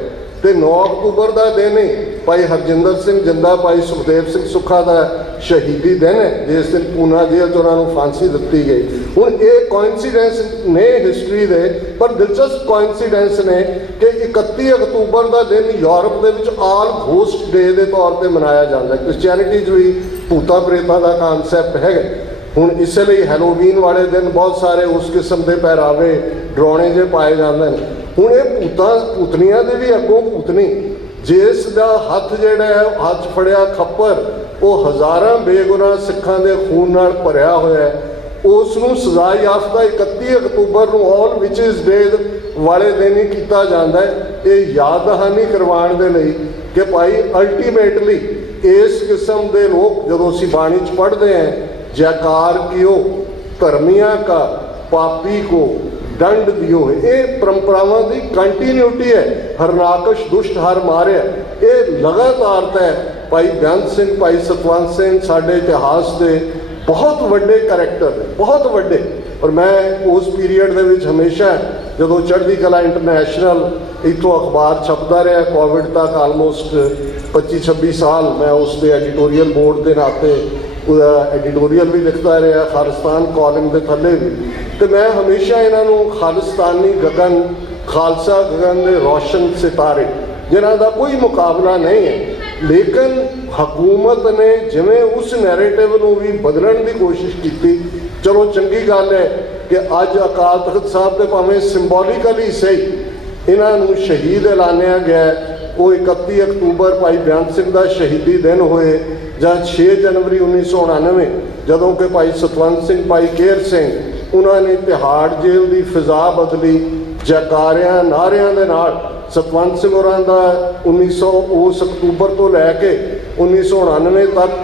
ਤੇ 9 ਅਕਤੂਬਰ ਦਾ ਦਿਨ ਹੀ ਭਾਈ ਹਰਜਿੰਦਰ ਸਿੰਘ ਜਿੰਦਾ, ਭਾਈ ਸੁਖਦੇਵ ਸਿੰਘ ਸੁੱਖਾ ਦਾ ਸ਼ਹੀਦੀ ਦਿਨ ਹੈ, ਜਿਸ ਦਿਨ ਪੂਨਾ ਜੇਲ੍ਹ 'ਚ ਉਹਨਾਂ ਨੂੰ ਫਾਂਸੀ ਦਿੱਤੀ ਗਈ। ਹੁਣ ਇਹ ਕੋਇਨਸੀਡੈਂਸ ਨੇ ਹਿਸਟਰੀ ਦੇ, ਪਰ ਦਿਲਚਸਪ ਕੋਇਨਸੀਡੈਂਸ ਨੇ ਕਿ 31 ਅਕਤੂਬਰ ਦਾ ਦਿਨ ਯੂਰਪ ਦੇ ਵਿੱਚ ਆਲ ਗੋਸਟ ਡੇ ਦੇ ਤੌਰ ਤੇ ਮਨਾਇਆ ਜਾਂਦਾ ਹੈ। ਕ੍ਰਿਸਚੀਅਨਿਟੀ 'ਚ ਵੀ ਭੂਤਾਂ ਪ੍ਰੇਤਾਂ ਦਾ ਕਾਨਸੈਪਟ ਹੈਗਾ। ਹੁਣ ਇਸੇ ਲਈ ਹੈਲੋਵੀਨ ਵਾਲੇ ਦਿਨ ਬਹੁਤ ਸਾਰੇ ਉਸ ਕਿਸਮ ਦੇ ਪਹਿਰਾਵੇ ਡਰਾਉਣੇ ਜਿਹੇ ਪਾਏ ਜਾਂਦੇ ਨੇ। ਹੁਣ ਇਹ ਭੂਤਨੀਆਂ ਦੇ ਵੀ ਅੱਗੋਂ ਭੂਤਨੀ, ਜਿਸ ਦਾ ਹੱਥ ਜਿਹੜਾ ਹੈ ਹੱਥ ਫੜਿਆ ਖੱਪਰ, ਉਹ ਹਜ਼ਾਰਾਂ ਬੇਗੁਨਾਹ ਸਿੱਖਾਂ ਦੇ ਖੂਨ ਨਾਲ ਭਰਿਆ ਹੋਇਆ ਹੈ, ਉਸ ਨੂੰ ਸਜ਼ਾ ਯਾਫਤਾ 31 ਅਕਤੂਬਰ ਨੂੰ ਆਲ ਵਿਚ ਇਜ਼ ਡੇ ਵਾਲੇ ਦਿਨ ਹੀ ਕੀਤਾ ਜਾਂਦਾ ਹੈ। ਇਹ ਯਾਦ ਦਹਾਨੀ ਕਰਵਾਉਣ ਦੇ ਲਈ ਕਿ ਭਾਈ ਅਲਟੀਮੇਟਲੀ ਇਸ ਕਿਸਮ ਦੇ ਲੋਕ, ਜਦੋਂ ਅਸੀਂ ਬਾਣੀ 'ਚ ਪੜ੍ਹਦੇ ਹਾਂ जयकार कियो धर्मिया का पापी को दंड दियो, ये परंपरावां की कंटीन्यूटी है। हरनाकश दुष्ट हर मारिया, ये लगातारता है। भाई बेअंत सिंह, भाई सतवंत सिंह साडे इतिहास के बहुत वड्डे करैक्टर, बहुत वड्डे। और मैं उस पीरीयड दे विच हमेशा जदों चढ़दी कला इंटरनैशनल इतों अखबार छपदा रहा, कोविड तक आलमोस्ट 25-26 साल मैं उसके एडिटोरीयल बोर्ड के नाते एडिटोरीयल भी लिखता रहा, खालिस्तान कॉलम के थले भी। तो मैं हमेशा इन्हों खालिस्तानी गगन, खालसा गगन के रोशन सितारे जिन्हों का कोई मुकाबला नहीं है, लेकिन हकूमत ने जिमें उस नैरेटिव को भी बदलने की कोशिश की। चलो चंगी गल है कि अज अकाल तख्त साहब के भावें सिंबॉलिकली सही इन्हों शहीद ऐलानिया गया। वो 31 अक्तूबर भाई बेअंत सिंह का शहीदी दिन होए, ਜਾਂ 6 जनवरी 1999 ਜਦੋਂ कि भाई सतवंत सिंह, भाई केर सिंह उन्होंने तिहाड़ जेल की फिजा बदली जयकारियां नारियां दे नाल। सतवंत सिंह होरां दा 1900 उस अक्तूबर तो लैके 1999 तक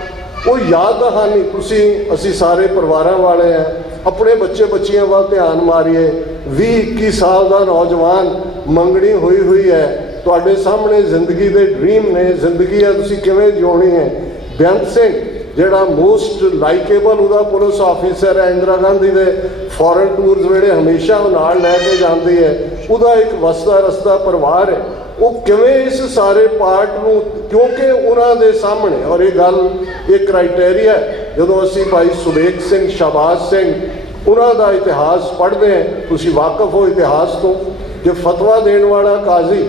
वो याद दहानी तुसी असी सारे परिवारां वाले हैं, अपने बच्चे बच्चियां वाल ध्यान मारिए। 20-21 साल का नौजवान मंगनी हुई है, तुहाडे सामने जिंदगी के ड्रीम ने, जिंदगी है तुसी किवें जिउणी है। बेअंत सिंह जिहड़ा मोस्ट लाइकेबल उहदा पुलिस ऑफिसर है, इंदिरा गांधी के फॉरन टूरस वेले हमेशा नाल लैके जाती है, उहदा एक वसदा रसदा परिवार है। वो किवें इस सारे पार्ट नूं, क्योंकि उन्होंने सामने, और ये गल एक क्राइटेरिया जदों असीं भाई सुबेग सिंह, शाहबाज सिंह उन्हों का इतिहास पढ़ते हैं, तुसीं वाकफ हो इतिहास तो, कि फतवा देने वाला काजी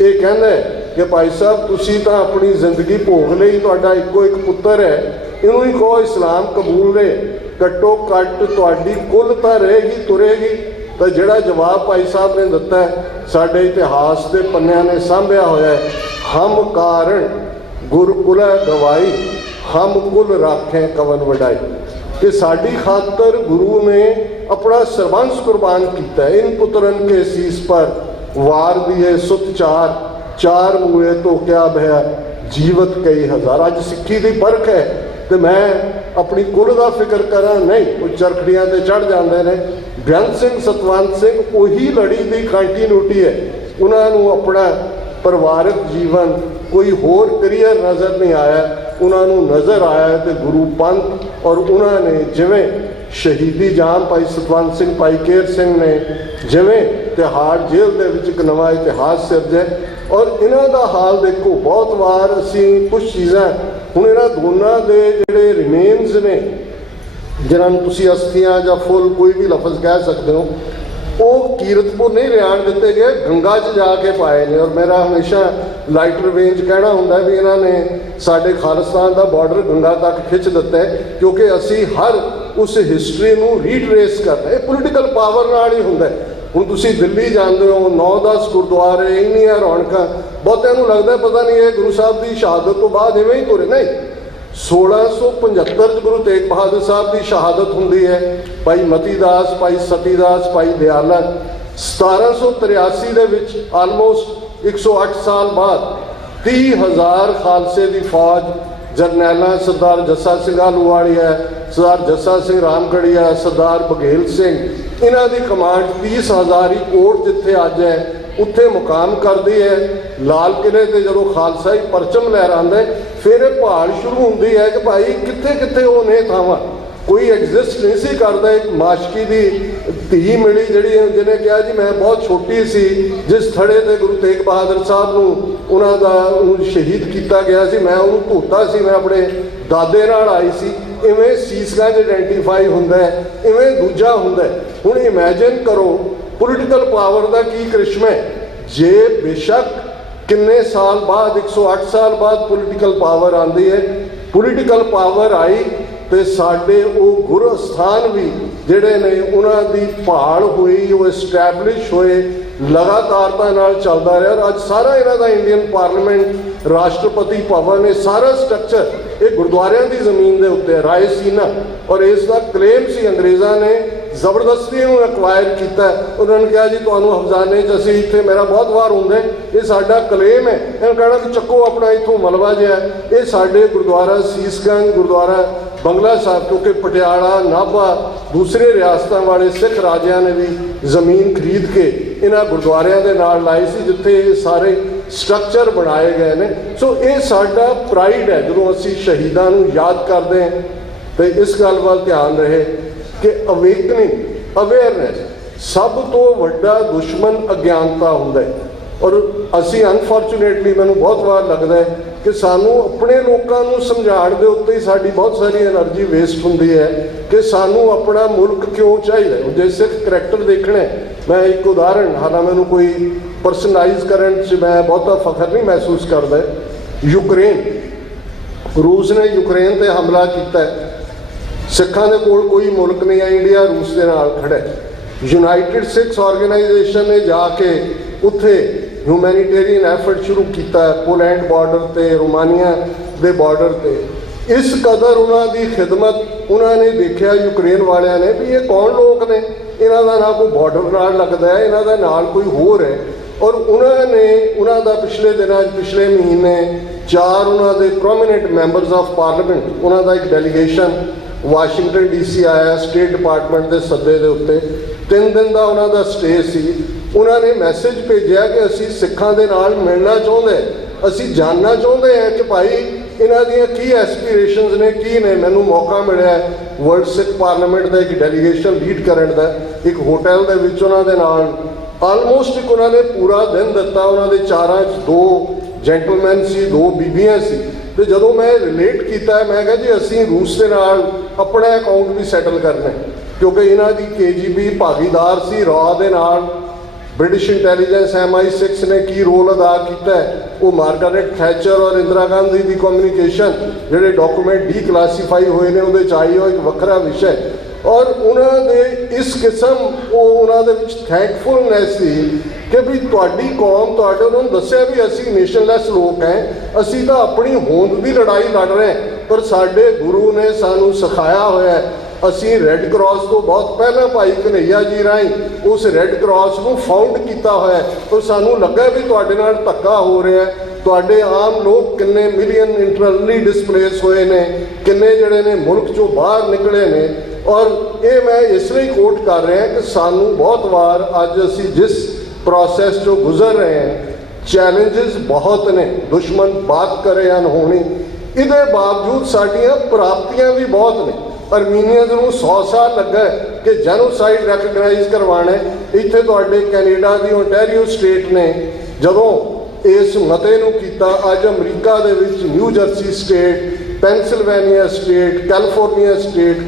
ये कहता है कि भाई साहब तुसी तो अपनी जिंदगी भोग लई, तुहाडा इक्को एक पुत्र है, इनू ही कहो इस्लाम कबूल ले, घट्टो घट्ट तुहाडी कुल तो रहेगी तुरेगी। तो जिहड़ा जवाब भाई साहब ने दिता है साडे इतिहास के पन्नियां ने सांभिया होया है, हम कारण गुरकुल गवाई, हम कुल राखें कवन वडाई, कि साडी खातर गुरु ने अपना सरबंस कुर्बान किया। इन पुत्रन के शीस पर वार दिए सुत चार, चार मूए तो क्या भया जीवत कई हजार। अज सिक्खी की परख है तो मैं अपनी कुल का फिक्र करा नहीं, वो चरखड़ियां ते चढ़ जाते हैं। बेअंत सिंह, सतवंत सिंह उही लड़ी की कंटीन्यूटी है। उन्होंने अपना परिवारक जीवन कोई होर करियर नज़र नहीं आया, उन्होंने नज़र आया तो गुरु पंथ। और उन्होंने जिमें शहीदी जाम भाई सतवंत सिंह, भाई केर सिंह ने जिमें तिहाड़ जेल के विच एक नवा इतिहास सिरजा। और इन्हों का हाल देखो, बहुत बार असी कुछ चीज़ां हुण इन्हां दोनों के जिहड़े रिमेन्स ने, जिन्होंने तुसी अस्थियां या फुल कोई भी लफज कह सकते हो, वो कीरतपुर नहीं लियाण दिते गए, गंगा च जाके पाए ने। और मेरा हमेशा लाइटर रेंज कहना हुंदा भी इन्होंने साडे खालिस्तान का बॉर्डर गंगा तक खिंच दिता है, क्योंकि असी हर उस हिस्टरी नूं रीट्रेस करना है। पोलीटिकल पावर नाल ही हुंदा है। ਹੁਣ ਤੁਸੀਂ ਦਿੱਲੀ ਜਾਂਦੇ ਹੋ 9-10 ਗੁਰਦੁਆਰੇ ਇੰਨੀਆਂ ਰੌਣਕਾਂ, ਬਹੁਤਿਆਂ ਨੂੰ ਲੱਗਦਾ ਪਤਾ ਨਹੀਂ ਇਹ ਗੁਰੂ ਸਾਹਿਬ ਦੀ ਸ਼ਹਾਦਤ ਤੋਂ ਬਾਅਦ ਇਵੇਂ ਹੀ ਤੁਰੇ। ਨਹੀਂ, 1675 'ਚ ਗੁਰੂ ਤੇਗ ਬਹਾਦਰ ਸਾਹਿਬ ਦੀ ਸ਼ਹਾਦਤ ਹੁੰਦੀ ਹੈ। ਭਾਈ ਮਤੀ ਦਾਸ, ਭਾਈ ਸਤੀ ਦਾਸ, ਭਾਈ ਦਿਆਲਾ। 1783 ਦੇ ਵਿੱਚ ਆਲਮੋਸਟ 108 ਸਾਲ ਬਾਅਦ 30,000 ਖਾਲਸੇ ਦੀ ਫੌਜ, ਜਰਨੈਲਾਂ ਸਰਦਾਰ ਜੱਸਾ ਸਿੰਘ ਆਹਲੂਵਾਲੀਆ, ਸਰਦਾਰ ਜੱਸਾ ਸਿੰਘ ਰਾਮਗੜੀਆ, ਸਰਦਾਰ ਬਘੇਲ ਸਿੰਘ, ਇਹਨਾਂ ਦੀ ਕਮਾਂਡ 30,000 ਹੀ ਕੋਟ ਜਿੱਥੇ ਅੱਜ ਹੈ ਉੱਥੇ ਮੁਕਾਮ ਕਰਦੀ ਹੈ। ਲਾਲ ਕਿਲੇ ਤੇ ਜਦੋਂ ਖਾਲਸਾਈ ਪਰਚਮ ਲਹਿਰਾਉਂਦਾ ਫਿਰ ਇਹ ਭਾਲ ਸ਼ੁਰੂ ਹੁੰਦੀ ਹੈ ਕਿ ਭਾਈ ਕਿੱਥੇ ਕਿੱਥੇ ਉਹ ਨੇ ਥਾਵਾਂ, ਕੋਈ ਐਗਜ਼ਿਸਟ ਨਹੀਂ ਸੀ ਕਰਦਾ। ਇੱਕ ਮਾਸ਼ਕੀ ਦੀ ਧੀ ਮਿਲੀ ਜਿਹਨੇ ਕਿਹਾ ਜੀ ਮੈਂ ਬਹੁਤ ਛੋਟੀ ਸੀ ਜਿਸ ਥੜੇ ਤੇ ਗੁਰੂ ਤੇਗ ਬਹਾਦਰ ਸਾਹਿਬ ਨੂੰ ਉਹਨੂੰ ਸ਼ਹੀਦ ਕੀਤਾ ਗਿਆ ਸੀ, ਮੈਂ ਉਹਨੂੰ ਧੋਤਾ ਸੀ, ਮੈਂ ਆਪਣੇ ਦਾਦੇ ਨਾਲ ਆਈ ਸੀ। ਇਵੇਂ ਸੀਸਗੰਜ ਆਇਡੈਂਟੀਫਾਈ ਹੁੰਦਾ ਹੈ, ਇਵੇਂ ਦੂਜਾ ਹੁੰਦਾ ਹੈ। ਹੁਣ ਇਮੈਜਿਨ ਕਰੋ ਪੋਲੀਟੀਕਲ ਪਾਵਰ ਦਾ ਕੀ ਕ੍ਰਿਸ਼ਮਾ ਹੈ। ਜੇ ਬੇਸ਼ੱਕ ਕਿੰਨੇ ਸਾਲ ਬਾਅਦ 108 ਸਾਲ ਬਾਅਦ ਪੋਲੀਟੀਕਲ ਪਾਵਰ ਆਉਂਦੀ ਹੈ, ਪੋਲੀਟੀਕਲ ਪਾਵਰ ਆਈ ਤੇ ਸਾਡੇ ਉਹ ਗੁਰੂ ਸਥਾਨ ਵੀ ਜਿਹੜੇ ਨੇ ਉਹਨਾਂ ਦੀ ਭਾਲ ਹੋਈ, ਉਹ ਐਸਟੈਬਲਿਸ਼ ਹੋਏ, ਲਗਾਤਾਰਤਾ ਨਾਲ ਚੱਲਦਾ ਰਿਹਾ। ਅੱਜ ਸਾਰਾ ਇਹਨਾਂ ਦਾ ਇੰਡੀਅਨ ਪਾਰਲੀਮੈਂਟ, ਰਾਸ਼ਟਰਪਤੀ ਭਵਨ, ਇਹ ਸਾਰਾ ਸਟਰਕਚਰ ਇਹ ਗੁਰਦੁਆਰਿਆਂ ਦੀ ਜ਼ਮੀਨ ਦੇ ਉੱਤੇ ਰਾਏਸੀਨਾ, ਔਰ ਇਸ ਦਾ ਕਲੇਮ ਸੀ ਅੰਗਰੇਜ਼ਾਂ ਨੇ ਜ਼ਬਰਦਸਤੀ ਨੂੰ ਐਕਵਾਇਰ ਕੀਤਾ। ਉਹਨਾਂ ਨੇ ਕਿਹਾ ਜੀ ਤੁਹਾਨੂੰ ਹਫਜ਼ਾਨੇ 'ਚ ਅਸੀਂ ਇੱਥੇ ਮੇਰਾ ਬਹੁਤ ਵਾਰ ਹੁੰਦਾ, ਇਹ ਸਾਡਾ ਕਲੇਮ ਹੈ। ਇਹਨਾਂ ਕਹਿਣਾ ਵੀ ਚੱਕੋ ਆਪਣਾ ਇੱਥੋਂ ਮਲਬਾ ਜਿਹਾ, ਇਹ ਸਾਡੇ ਗੁਰਦੁਆਰਾ ਸੀਸਗੰਜ, ਗੁਰਦੁਆਰਾ ਬੰਗਲਾ ਸਾਹਿਬ, ਕਿਉਂਕਿ ਪਟਿਆਲਾ, ਨਾਭਾ, ਦੂਸਰੇ ਰਿਆਸਤਾਂ ਵਾਲੇ ਸਿੱਖ ਰਾਜਿਆਂ ਨੇ ਵੀ ਜ਼ਮੀਨ ਖਰੀਦ ਕੇ ਇਹਨਾਂ ਗੁਰਦੁਆਰਿਆਂ ਦੇ ਨਾਲ ਲਾਈ ਸੀ ਜਿੱਥੇ ਇਹ ਸਾਰੇ ਸਟਰਕਚਰ ਬਣਾਏ ਗਏ ਨੇ। ਸੋ ਇਹ ਸਾਡਾ ਪ੍ਰਾਈਡ ਹੈ ਜਦੋਂ ਅਸੀਂ ਸ਼ਹੀਦਾਂ ਨੂੰ ਯਾਦ ਕਰਦੇ ਹਾਂ। ਤੇ ਇਸ ਗੱਲ ਵੱਲ ਧਿਆਨ ਰਹੇ ਕਿ ਅਵੇਕਨਿੰਗ, ਅਵੇਅਰਨੈਸ, ਸਭ ਤੋਂ ਵੱਡਾ ਦੁਸ਼ਮਣ ਅਗਿਆਨਤਾ ਹੁੰਦਾ ਹੈ। ਔਰ ਅਸੀਂ ਅਨਫੋਰਚੂਨੇਟਲੀ, ਮੈਨੂੰ ਬਹੁਤ ਵਾਰ ਲੱਗਦਾ ਹੈ ਕਿ ਸਾਨੂੰ ਆਪਣੇ ਲੋਕਾਂ ਨੂੰ ਸਮਝਾਉਣ ਦੇ ਉੱਤੇ ਹੀ ਸਾਡੀ ਬਹੁਤ ਸਾਰੀ એનર્ਜੀ ਵੇਸਟ ਹੁੰਦੀ ਹੈ ਕਿ ਸਾਨੂੰ ਆਪਣਾ ਮੁਲਕ ਕਿਉਂ ਚਾਹੀਦਾ। ਜੇ ਸਿੱਖ ਕਰੈਕਟਰ ਦੇਖਣਾ, ਮੈਂ ਇੱਕ ਉਦਾਹਰਣ, ਹਾਲਾਂਕਿ ਮੈਨੂੰ ਕੋਈ ਪਰਸਨਲਾਈਜ਼ ਕਰਨ 'ਚ ਮੈਂ ਬਹੁਤਾ ਫਖਰ ਨਹੀਂ ਮਹਿਸੂਸ ਕਰਦਾ। ਯੂਕਰੇਨ, ਰੂਸ ਨੇ ਯੂਕਰੇਨ 'ਤੇ ਹਮਲਾ ਕੀਤਾ। ਸਿੱਖਾਂ ਦੇ ਕੋਲ ਕੋਈ ਮੁਲਕ ਨਹੀਂ ਹੈ, ਇੰਡੀਆ ਰੂਸ ਦੇ ਨਾਲ ਖੜਾ ਹੈ। ਯੂਨਾਈਟਿਡ ਸਿੱਖਸ ਆਰਗੇਨਾਈਜੇਸ਼ਨ ਨੇ ਜਾ ਕੇ ਉੱਥੇ ਹਿਊਮੈਨੀਟੇਰੀਅਨ ਐਫਰਟ ਸ਼ੁਰੂ ਕੀਤਾ, ਪੋਲੈਂਡ ਬਾਰਡਰ ਤੇ, ਰੋਮਾਨੀਆ ਦੇ ਬਾਰਡਰ ਤੇ। ਇਸ ਕਦਰ ਉਹਨਾਂ ਦੀ ਖਿਦਮਤ, ਉਹਨਾਂ ਨੇ ਦੇਖਿਆ ਯੂਕਰੇਨ ਵਾਲਿਆਂ ਨੇ ਵੀ ਇਹ ਕੌਣ ਲੋਕ ਨੇ, ਇਹਨਾਂ ਦਾ ਨਾ ਕੋਈ ਬਾਰਡਰ ਨਾਲ ਲੱਗਦਾ ਹੈ, ਇਹਨਾਂ ਦਾ ਨਾਲ ਕੋਈ ਹੋਰ ਹੈ। ਔਰ ਉਹਨਾਂ ਦਾ ਪਿਛਲੇ ਦਿਨਾਂ 'ਚ, ਪਿਛਲੇ ਮਹੀਨੇ 4 ਉਹਨਾਂ ਦੇ ਪ੍ਰੋਮੀਨੈਂਟ ਮੈਂਬਰਸ ਆਫ ਪਾਰਲੀਮੈਂਟ, ਉਹਨਾਂ ਦਾ ਇੱਕ ਡੈਲੀਗੇਸ਼ਨ ਵਾਸ਼ਿੰਗਟਨ DC ਆਇਆ ਸਟੇਟ ਡਿਪਾਰਟਮੈਂਟ ਦੇ ਸੱਦੇ ਦੇ ਉੱਤੇ। 3 ਦਿਨ ਦਾ ਉਹਨਾਂ ਦਾ ਸਟੇ ਸੀ। ਉਹਨਾਂ ਨੇ ਮੈਸੇਜ ਭੇਜਿਆ ਕਿ ਅਸੀਂ ਸਿੱਖਾਂ ਦੇ ਨਾਲ ਮਿਲਣਾ ਚਾਹੁੰਦੇ, ਅਸੀਂ ਜਾਣਨਾ ਚਾਹੁੰਦੇ ਹਾਂ ਕਿ ਭਾਈ ਇਹਨਾਂ ਦੀਆਂ ਕੀ ਐਸਪੀਰੇਸ਼ਨਸ ਨੇ, ਕੀ ਨੇ। ਮੈਨੂੰ ਮੌਕਾ ਮਿਲਿਆ ਵਰਲਡ ਸਿੱਖ ਪਾਰਲੀਮੈਂਟ ਦਾ ਇੱਕ ਡੈਲੀਗੇਸ਼ਨ ਲੀਡ ਕਰਨ ਦਾ। ਇੱਕ ਹੋਟਲ ਦੇ ਵਿੱਚ ਉਹਨਾਂ ਦੇ ਨਾਲ ਆਲਮੋਸਟ ਇੱਕ ਉਹਨਾਂ ਨੇ ਪੂਰਾ ਦਿਨ ਦਿੱਤਾ। ਉਹਨਾਂ ਦੇ 4 'ਚ 2 ਜੈਂਟਲਮੈਨ ਸੀ, 2 ਬੀਬੀਆਂ ਸੀ। ਤੇ ਜਦੋਂ ਮੈਂ ਰਿਲੇਟ ਕੀਤਾ, ਮੈਂ ਕਿਹਾ ਜੀ ਅਸੀਂ ਰੂਸ ਦੇ ਨਾਲ ਆਪਣਾ ਅਕਾਊਂਟ ਵੀ ਸੈਟਲ ਕਰਨਾ, ਕਿਉਂਕਿ ਇਹਨਾਂ ਦੀ KGB ਭਾਗੀਦਾਰ ਸੀ ਰਾਅ ਦੇ ਨਾਲ। ਬ੍ਰਿਟਿਸ਼ ਇੰਟੈਲੀਜੈਂਸ MI6 ਨੇ ਕੀ ਰੋਲ ਅਦਾ ਕੀਤਾ ਹੈ, ਉਹ ਮਾਰਗਰੇਟ ਥੈਚਰ ਔਰ ਇੰਦਰਾ ਗਾਂਧੀ ਦੀ ਕਮਿਊਨੀਕੇਸ਼ਨ, ਜਿਹੜੇ ਡਾਕੂਮੈਂਟ ਡੀਕਲਾਸੀਫਾਈ ਹੋਏ ਨੇ ਉਹਦੇ 'ਚ ਆਈ, ਉਹ ਇੱਕ ਵੱਖਰਾ ਵਿਸ਼ਾ। ਔਰ ਉਹਨਾਂ ਦੇ ਇਸ ਕਿਸਮ ਉਹਨਾਂ ਦੇ ਵਿੱਚ ਥੈਂਕਫੁਲਨੈਸ ਸੀ ਕਿ ਵੀ ਤੁਹਾਡੀ ਕੌਮ, ਤੁਹਾਡੇ ਉਹਨਾਂ ਨੂੰ ਦੱਸਿਆ ਵੀ ਅਸੀਂ ਨੇਸ਼ਨਲੈਸ ਲੋਕ ਹੈ, ਅਸੀਂ ਤਾਂ ਆਪਣੀ ਹੋਂਦ ਦੀ ਲੜਾਈ ਲੜ ਰਹੇ, ਪਰ ਸਾਡੇ ਗੁਰੂ ਨੇ ਸਾਨੂੰ ਸਿਖਾਇਆ ਹੋਇਆ, ਅਸੀਂ ਰੈੱਡ ਕਰਾਸ ਤੋਂ ਬਹੁਤ ਪਹਿਲਾਂ ਭਾਈ ਕਨ੍ਹਈਆ ਜੀ ਰਾਹੀਂ ਉਸ ਰੈੱਡ ਕਰਾਸ ਨੂੰ ਫਾਊਂਡ ਕੀਤਾ ਹੋਇਆ। ਔਰ ਸਾਨੂੰ ਲੱਗਾ ਵੀ ਤੁਹਾਡੇ ਨਾਲ ਧੱਕਾ ਹੋ ਰਿਹਾ, ਤੁਹਾਡੇ ਆਮ ਲੋਕ ਕਿੰਨੇ ਮਿਲੀਅਨ ਇੰਟਰਨਲੀ ਡਿਸਪਲੇਸ ਹੋਏ ਨੇ, ਕਿੰਨੇ ਜਿਹੜੇ ਨੇ ਮੁਲਕ 'ਚੋਂ ਬਾਹਰ ਨਿਕਲੇ ਨੇ। ਔਰ ਇਹ ਮੈਂ ਇਸ ਲਈ ਕੋਟ ਕਰ ਰਿਹਾ ਕਿ ਸਾਨੂੰ ਬਹੁਤ ਵਾਰ ਅੱਜ ਅਸੀਂ ਜਿਸ ਪ੍ਰੋਸੈਸ 'ਚੋਂ ਗੁਜ਼ਰ ਰਹੇ ਹਾਂ, ਚੈਲੰਜਸ ਬਹੁਤ ਨੇ, ਦੁਸ਼ਮਣ ਬਾਤ ਕਰੇ ਅਨਹੋਣੀ, ਇਹਦੇ ਬਾਵਜੂਦ ਸਾਡੀਆਂ ਪ੍ਰਾਪਤੀਆਂ ਵੀ ਬਹੁਤ ਨੇ। ਅਰਮੀਨੀਅਨਸ ਨੂੰ 100 ਸਾਲ ਲੱਗਾ ਕਿ ਜੈਨੋਸਾਈਡ ਰੈਕਗਨਾਈਜ਼ ਕਰਵਾਉਣਾ। ਇੱਥੇ ਤੁਹਾਡੇ ਕੈਨੇਡਾ ਦੀ ਓਨਟਾਰੀਓ ਸਟੇਟ ਨੇ ਜਦੋਂ ਇਸ ਮਤੇ ਨੂੰ ਕੀਤਾ, ਅੱਜ ਅਮਰੀਕਾ ਦੇ ਵਿੱਚ New Jersey state, Pennsylvania state, California state,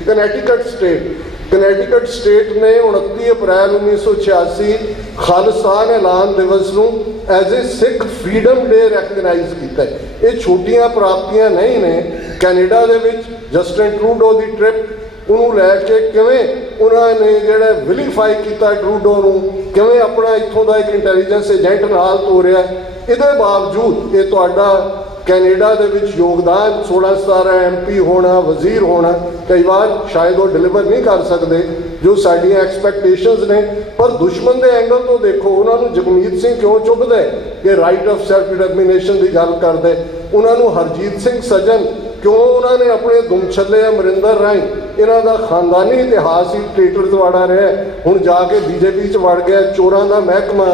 Connecticut state ਨੇ 29 ਅਪ੍ਰੈਲ 1986 ਖਾਲਿਸਤਾਨ ਐਲਾਨ ਦਿਵਸ ਨੂੰ as a Sikh freedom day recognise ਕੀਤਾ। ਇਹ ਛੋਟੀਆਂ ਪ੍ਰਾਪਤੀਆਂ ਨਹੀਂ ਨੇ। ਕੈਨੇਡਾ ਦੇ ਵਿੱਚ ਜਸਟਿਨ ਟਰੂਡੋ ਦੀ ਟ੍ਰਿਪ, ਉਹਨੂੰ ਲੈ ਕੇ ਕਿਵੇਂ ਉਹਨਾਂ ਨੇ ਜਿਹੜਾ ਵਿਲੀਫਾਈ ਕੀਤਾ ਟਰੂਡੋ ਨੂੰ, ਕਿਵੇਂ ਆਪਣਾ ਇੱਥੋਂ ਦਾ ਇੱਕ ਇੰਟੈਲੀਜੈਂਸ ਏਜੰਟ ਨਾਲ ਤੋਰਿਆ। ਇਹਦੇ ਬਾਵਜੂਦ ਇਹ ਤੁਹਾਡਾ ਕੈਨੇਡਾ ਦੇ ਵਿੱਚ ਯੋਗਦਾਨ 16-17 MP ਹੋਣਾ, ਵਜ਼ੀਰ ਹੋਣਾ, ਕਈ ਵਾਰ ਸ਼ਾਇਦ ਉਹ ਡਿਲੀਵਰ ਨਹੀਂ ਕਰ ਸਕਦੇ ਜੋ ਸਾਡੀਆਂ ਐਕਸਪੈਕਟੇਸ਼ਨਸ ਨੇ। ਪਰ ਦੁਸ਼ਮਣ ਦੇ ਐਂਗਲ ਤੋਂ ਦੇਖੋ, ਉਹਨਾਂ ਨੂੰ ਜਗਮੀਤ ਸਿੰਘ ਕਿਉਂ ਚੁੱਭਦਾ ਕਿ ਰਾਈਟ ਆਫ ਸੈਲਫ ਡਿਟਰਮੀਨੇਸ਼ਨ ਦੀ ਗੱਲ ਕਰਦੇ, ਉਹਨਾਂ ਨੂੰ ਹਰਜੀਤ ਸਿੰਘ ਸੱਜਣ ਕਿਉਂ ਉਹਨਾਂ ਨੇ ਆਪਣੇ ਦੁਮਛੱਲੇ ਅਮਰਿੰਦਰ ਰਾਹੀਂ, ਇਹਨਾਂ ਦਾ ਖਾਨਦਾਨੀ ਇਤਿਹਾਸ ਹੀ ਟੇਟਰ ਦਵਾੜਾ ਰਿਹਾ, ਹੁਣ ਜਾ ਕੇ ਬੀਜੇਪੀ 'ਚ ਵੜ ਗਿਆ। ਚੋਰਾਂ ਦਾ ਮਹਿਕਮਾ,